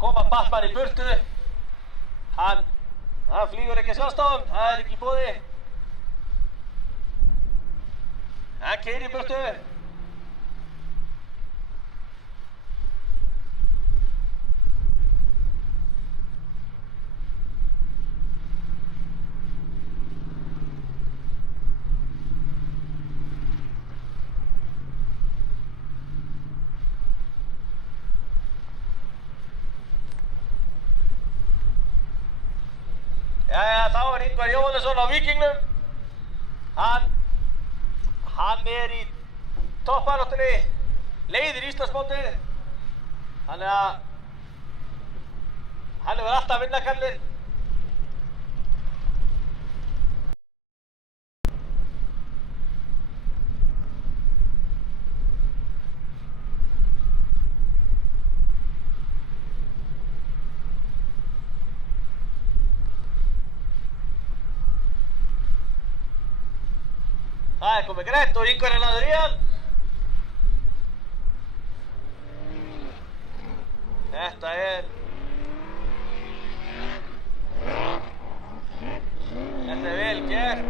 koma Batman í burtu. Hann flýgur ekki að sjálfstofum, það er ekki í boði. Hann keyrir í burtu. Jæja, þá er Ingvar Jóhannesson á Víkingnum. Hann er í toppbaráttunni, leiðir Íslandsmótið. Þannig að hann hefur alltaf að vinna kallinn. Það er komið grænt og Ingvar er lagður í hann. Þetta er vel gert.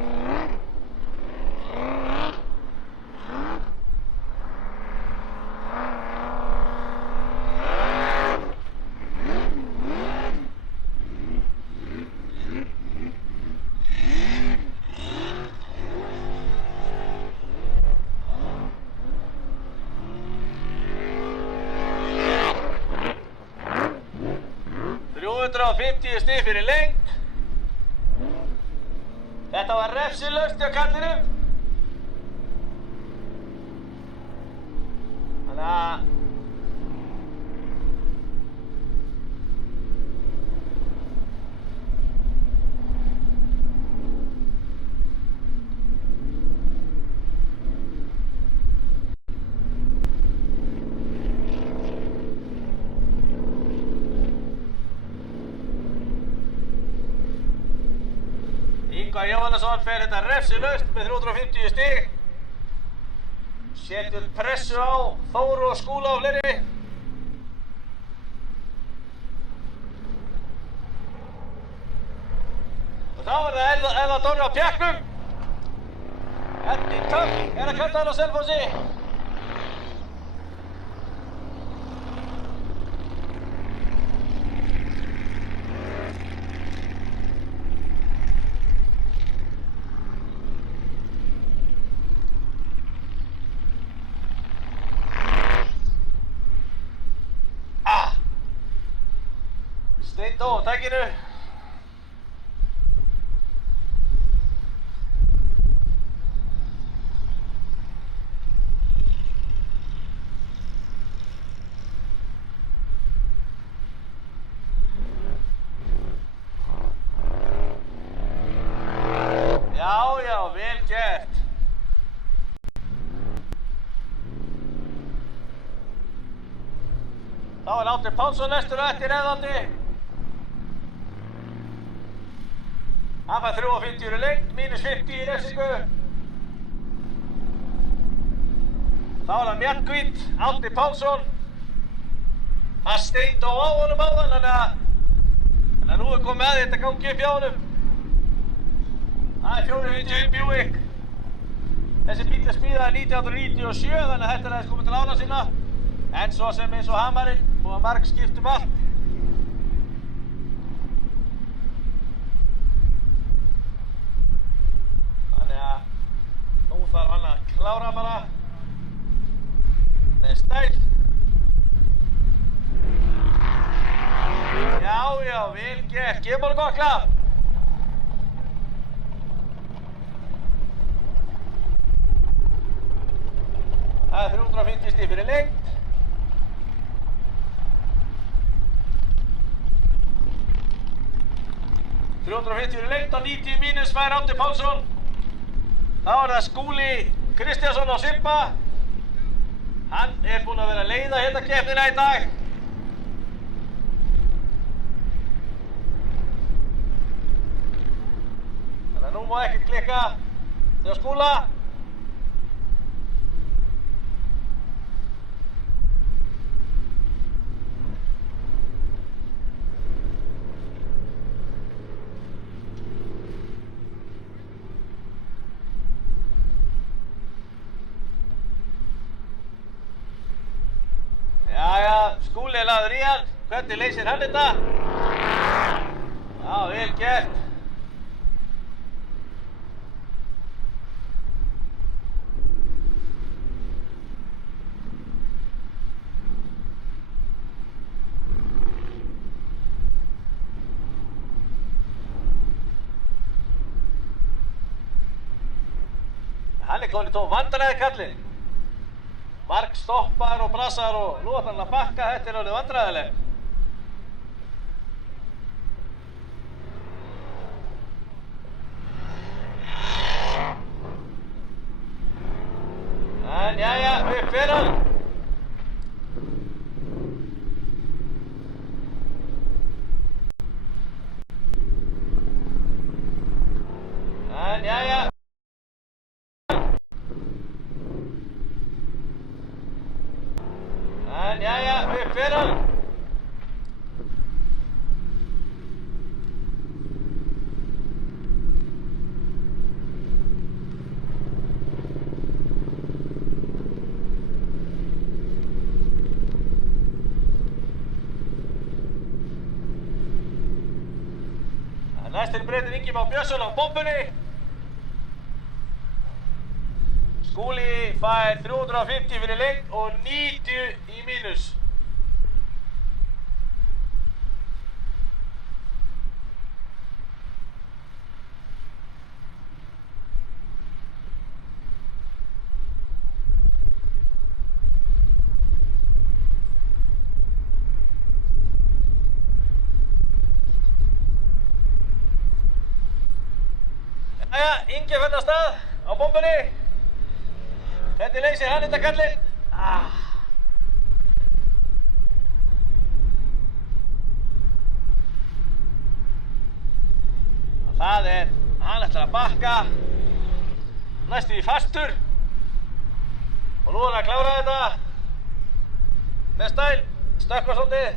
og 50 stig fyrir lengt. Þetta var refsilaust hjá kallinum. Þannig að Ingvar Jóhannesson fer þetta refsilaust með 350 stig. Setur pressu á Þór og Skúla og fleiri. Og þá er það Elva Dóri á pjaknum. Eddie Töff er að kalla hann á Selfossi. Steindó á tækinu. Já, vel gert. Þá er Átni Pálsson næstur á eftir Eðvaldi. Hann fær 350 lengt, mínus 50 í refsingu. Þá er hann mjallhvít, Átni Pálsson. Það Steindó á honum áðan, þannig að nú er komið að þetta gangi upp hjá honum. Það er 450 Buick. Þessi bíl er smíðaður 1997, þannig að þetta er aðeins komið til ára sinna. En svo sem eins og hamarinn, búið að marg skipt allt. Nú þarf hann að klára bara með stæl. Já, vel gert. Gefum honum gott klapp. Það er 350 stig fyrir lengt. Lengt og 90 mínus fær Átni Pálsson. Þá er það Skúli Kristjánsson á Simba. Hann er búinn að vera að leiða hérna keppnina í dag. Þannig að nú má ekkert klikka til Skúla. Skúli er lagður í hann. Hvernig leysir hann þetta? Já, vel gert. Hann er komin í tóm vandræði kallinn. Marg stoppar og brassar og nú ætlar hann að bakka, þetta er orðið vandræðilegt. En jæja, upp fyrir hann. En jæja. En jæja, upp fyrir hann. Næstur breytir Ingi Már Björnsson á bombunni. Skúli fær 350 fyrir lengd og 90 í mínus. Jæja, Ingi er farin af stað á bombunni. Hvernig leysir hann þetta kallinn? Það er, hann ætlar að bakka. Næstu í fastur. Og nú er hann að klára þetta. Með stæl, stökkva svolítið.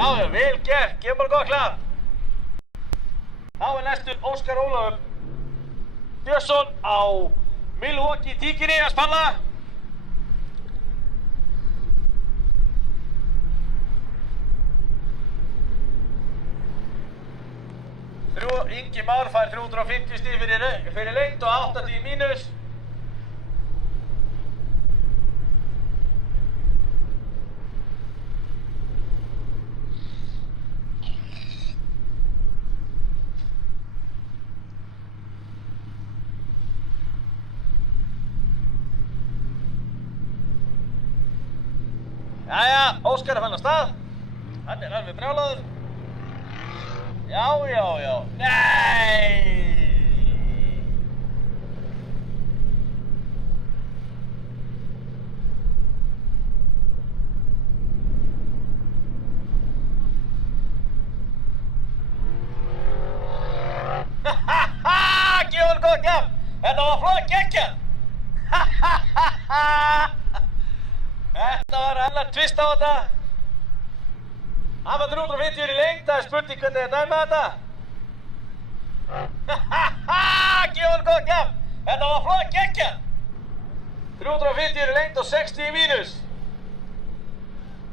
Já, vel gert, gefum bara gott klapp. Þá er næstur Óskar Ólafur Björnsson á Milwaukee Tíkinni að spalla. Ingi Már fær 350 stig fyrir lengd og 80 í mínus. Jæja, Óskar er farin af stað. Hann er alveg brjálaður. Já. Nei! Gef hann gott klapp. Þetta var flott geggjað. Þetta var annar tvist á þetta. Hann var 350 í lengd, það er spurning hvernig þið dæma þetta. Gef hann gott klapp. Þetta var flott geggjað. 350 í lengd og 60 í mínus.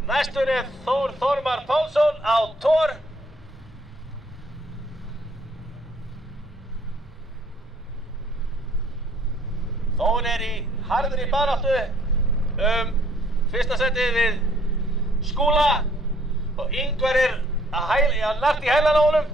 Næstur er Þór Þormar Pálsson á Thor. Þór er í harðri baráttu fyrsta setið við Skúla og Ingvar er að nart í hælan á honum.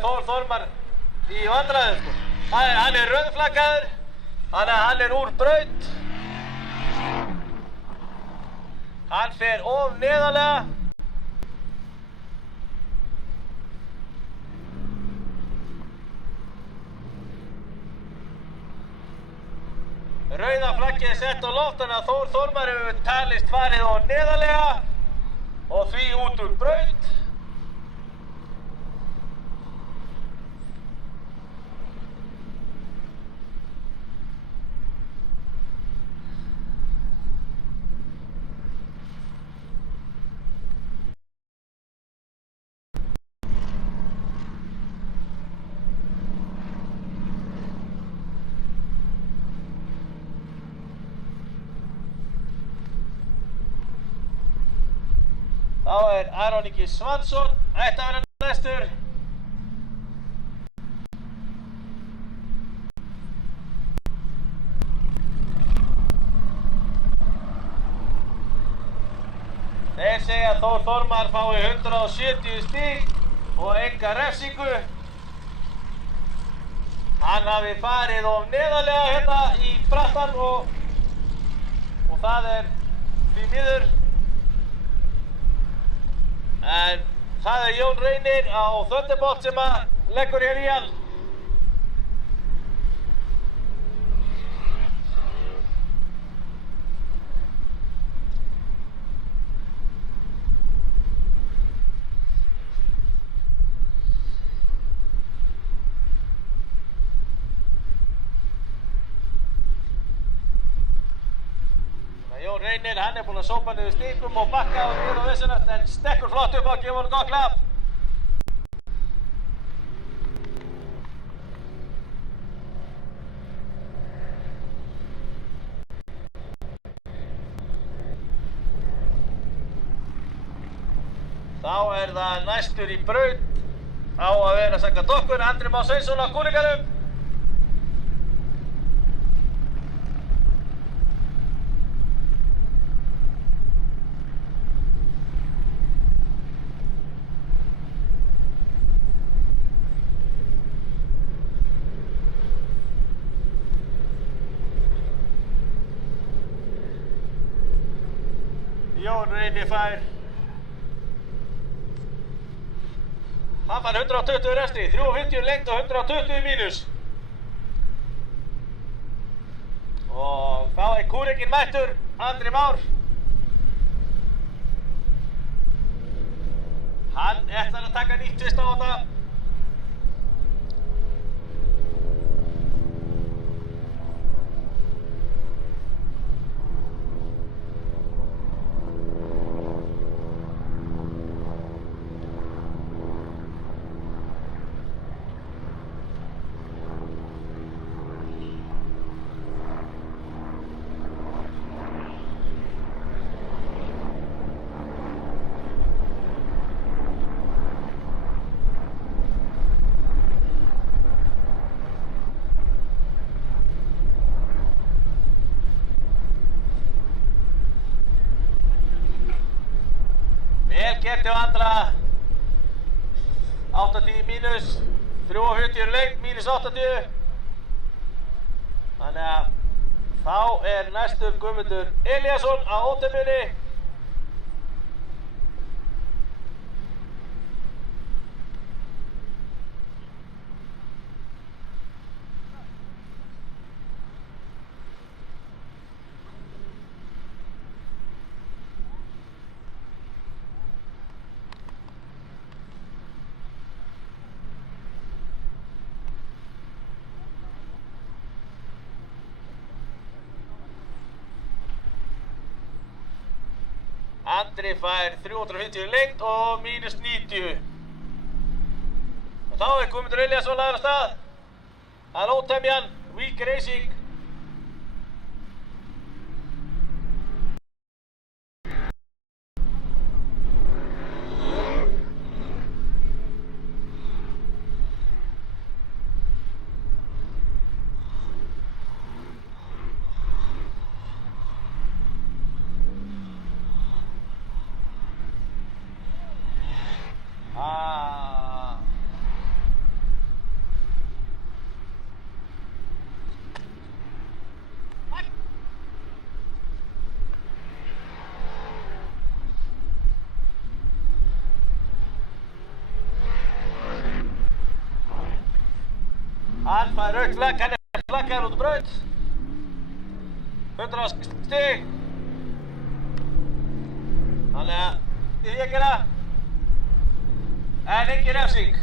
Þór Þormar í vandræðum sko. Hann er rauðflaggaður, hann er úr braut. Hann fer of neðarlega. Rauða flaggið er sett á loft, þannig að Þór Þormar hefur talist farið of neðarlega og því út úr braut. Þá er Aron Ingi Svansson, ætti að vera næstur. Þeir segja að Þór Þormar fái 170 stig og enga refsingu. Hann hafi farið of neðarlega hérna í brattan og það er því miður. En það er Jón Reynir á Thunderbolt sem að leggur hér í hann. Jón Reynir, hann er búinn að sópa niður stigum og bakka og niður á vissunast en stekkur flott upp á að gefa honum gott klapp. Þá er það næstur í braut á að vera samkvæmt okkur Andri Már Sveinsson á Kúlingarum. Jón Reynir fær. Hann fær 120 resti, 350 lengt og 120 mínus. Og þá er kúrekinn mættur, Andri Már. Hann ætlar að taka nýtt tvist á þetta. Vel gert hjá Andra. 80 mínus, 350 lengt, mínus 80. Þannig að þá er næstur Guðmundur Elíasson á ótemjunni. Andri fær 350 lengt og mínus 90. Og þá er Guðmundur Elíasson lagður af stað. Það er ótemjan, Week Racing. rautt flagg, hann er flaggaður út braut. 100 stig. Þannig að því að gera. En engin refsing.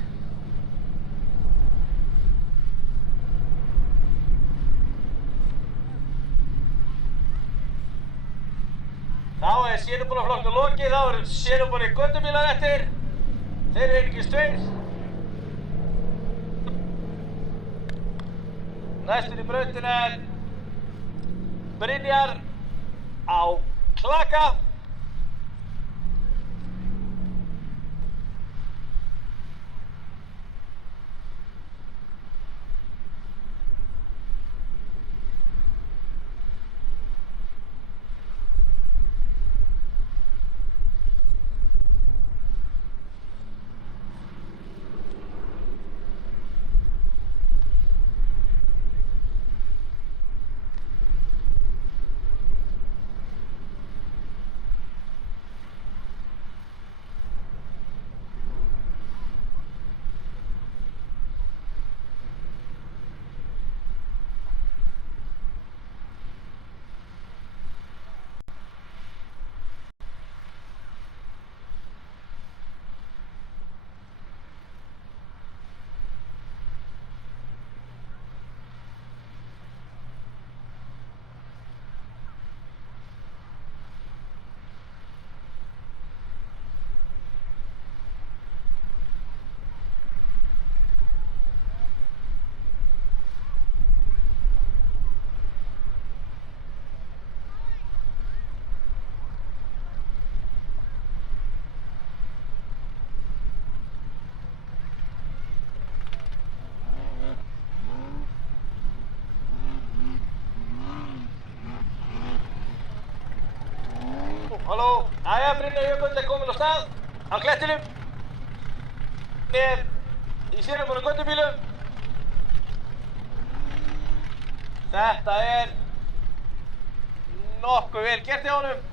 Þá er sérubúnaflokknum lokið, þá eru sérubúnir göttubílar eftir. Þeir eru einungis 2. Næstur í brautina er Brynjar á Klaka. Halló, jæja, Brynjar Jökull er komin á stað á klettinum með í sérubúnum göttubílum. Þetta er nokkuð vel gert hjá honum.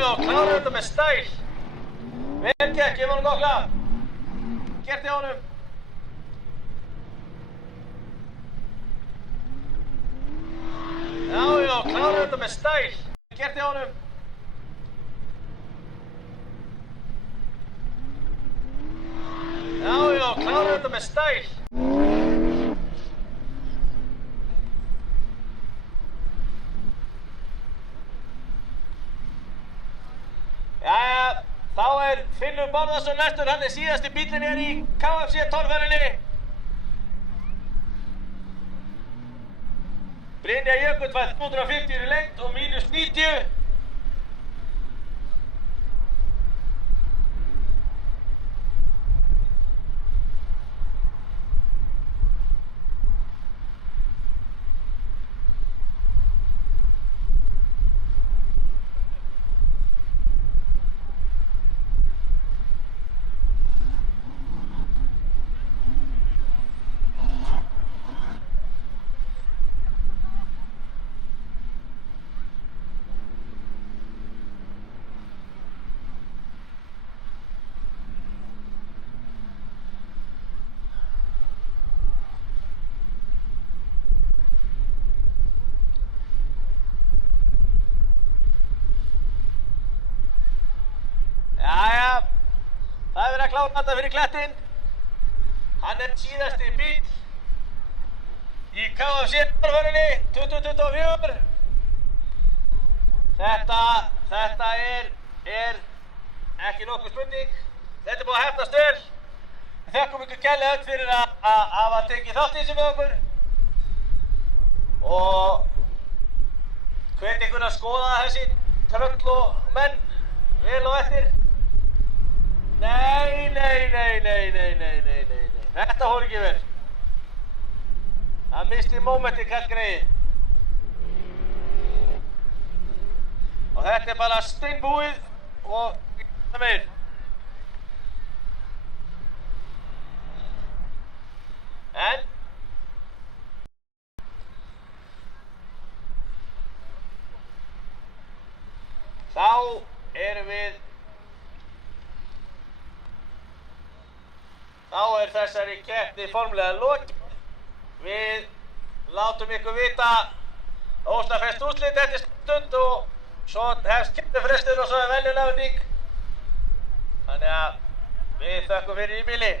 Já, klárar þetta með stæl. Vel gert, gefum honum gott klapp. Gert hjá honum. Já, klárar þetta með stæl. Gert hjá honum. Já, klárar þetta með stæl. Jæja, þá er Finnur Bárðarsson næstur. Hann er síðasti bíllinn hér í KFC torfærunni. Brynjar Jökull fær 250 í lengd og mínus 90. Það er verið að klára þetta fyrir klettinn. Hann er síðasti bíll í KFC torfærunni 2024. Þetta er ekki nokkuð spurning. Þetta er búið að heppnast vel. Við þökkum ykkur kærlega öll fyrir að hafa tekið þátt í þessu með okkur. Og hvet ykkur að skoða þessi tröll og menn vel og eftir. Nei. Þetta fór ekki vel. Það misti mómenti kallgreiði. Og þetta er bara steinbúið og það meir. En þá erum við Þá þessari keppni formlega lokið. Við látum ykkur vita ósnarfest úrslit eftir stund og svo hefst keppnifrestur og svo venjulega vík. Þannig að við þökkum fyrir í bili.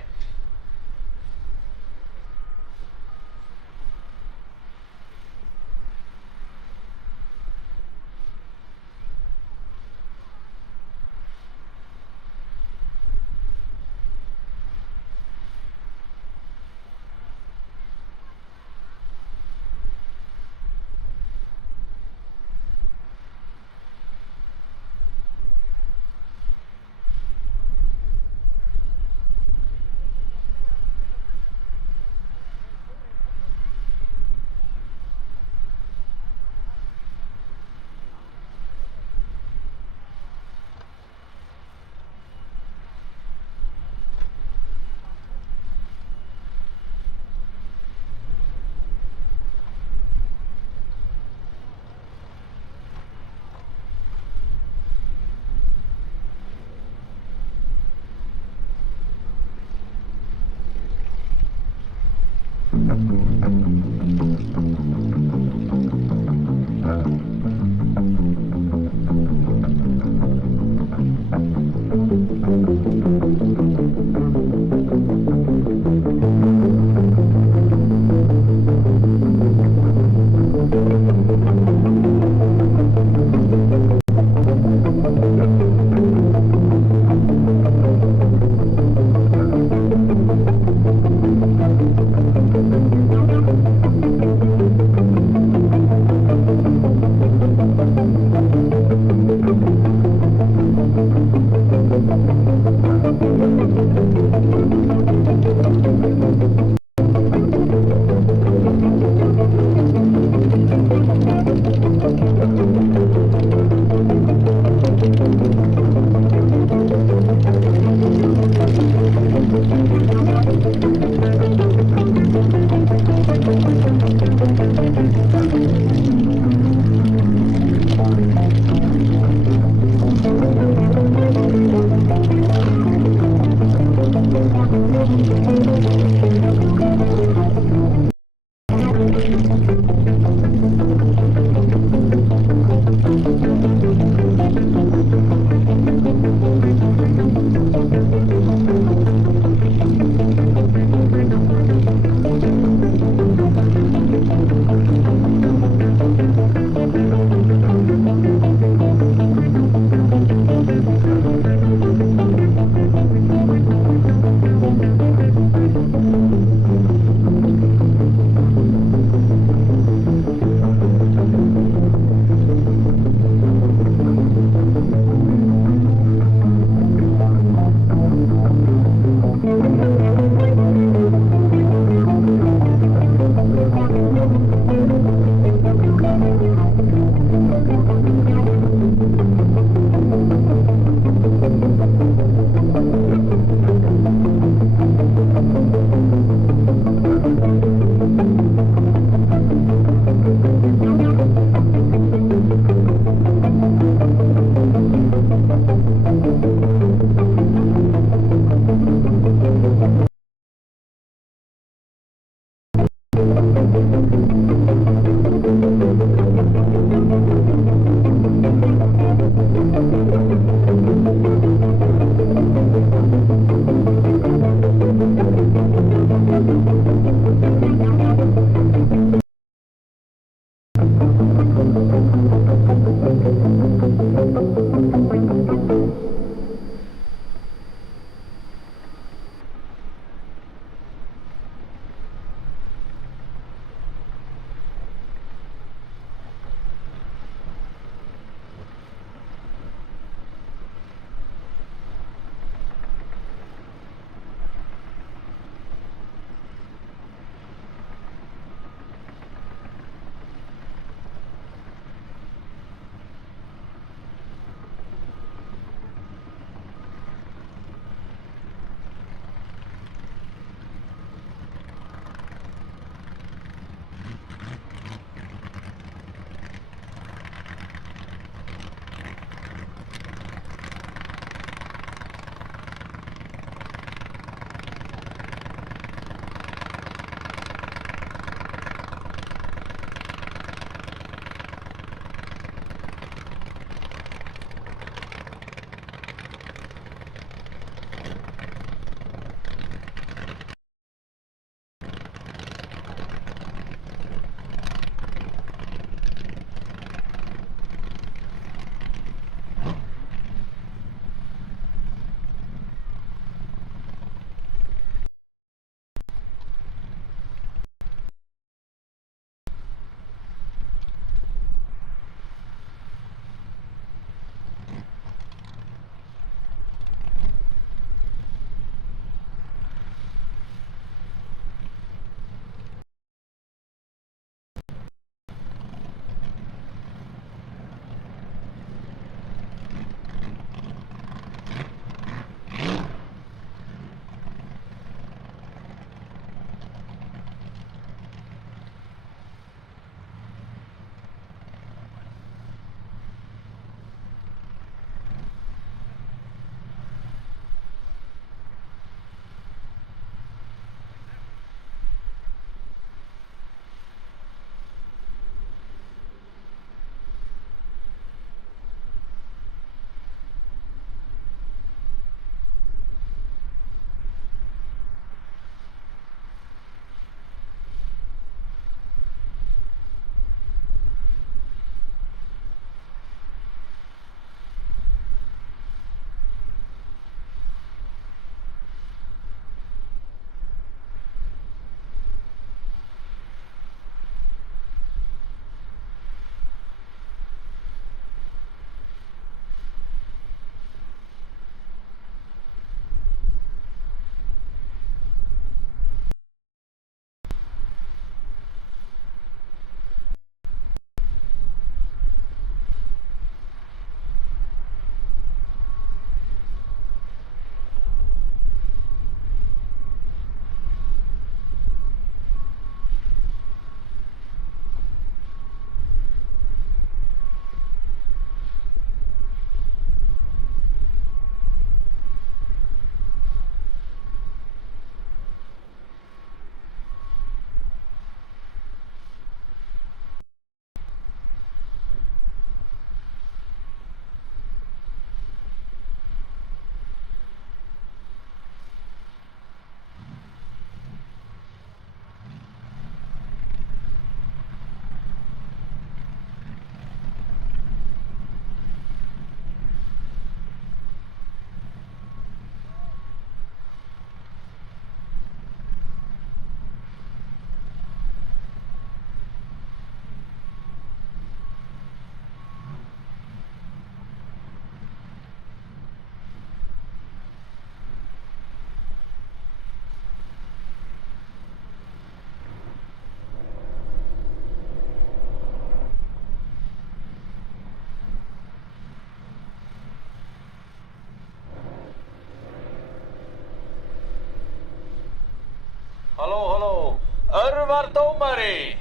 Örvar dómari.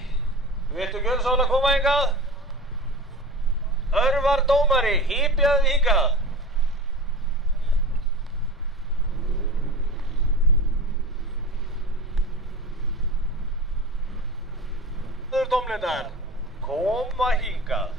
Viltu gjörðu svo að koma hingað? Örvar dómari, hípjaðu hingað. Dómlindar, koma hingað.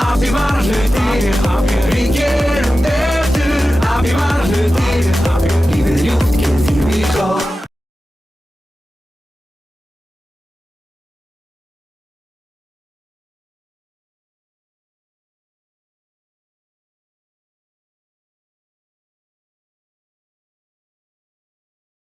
Að því var hlutir, að mjög ríkir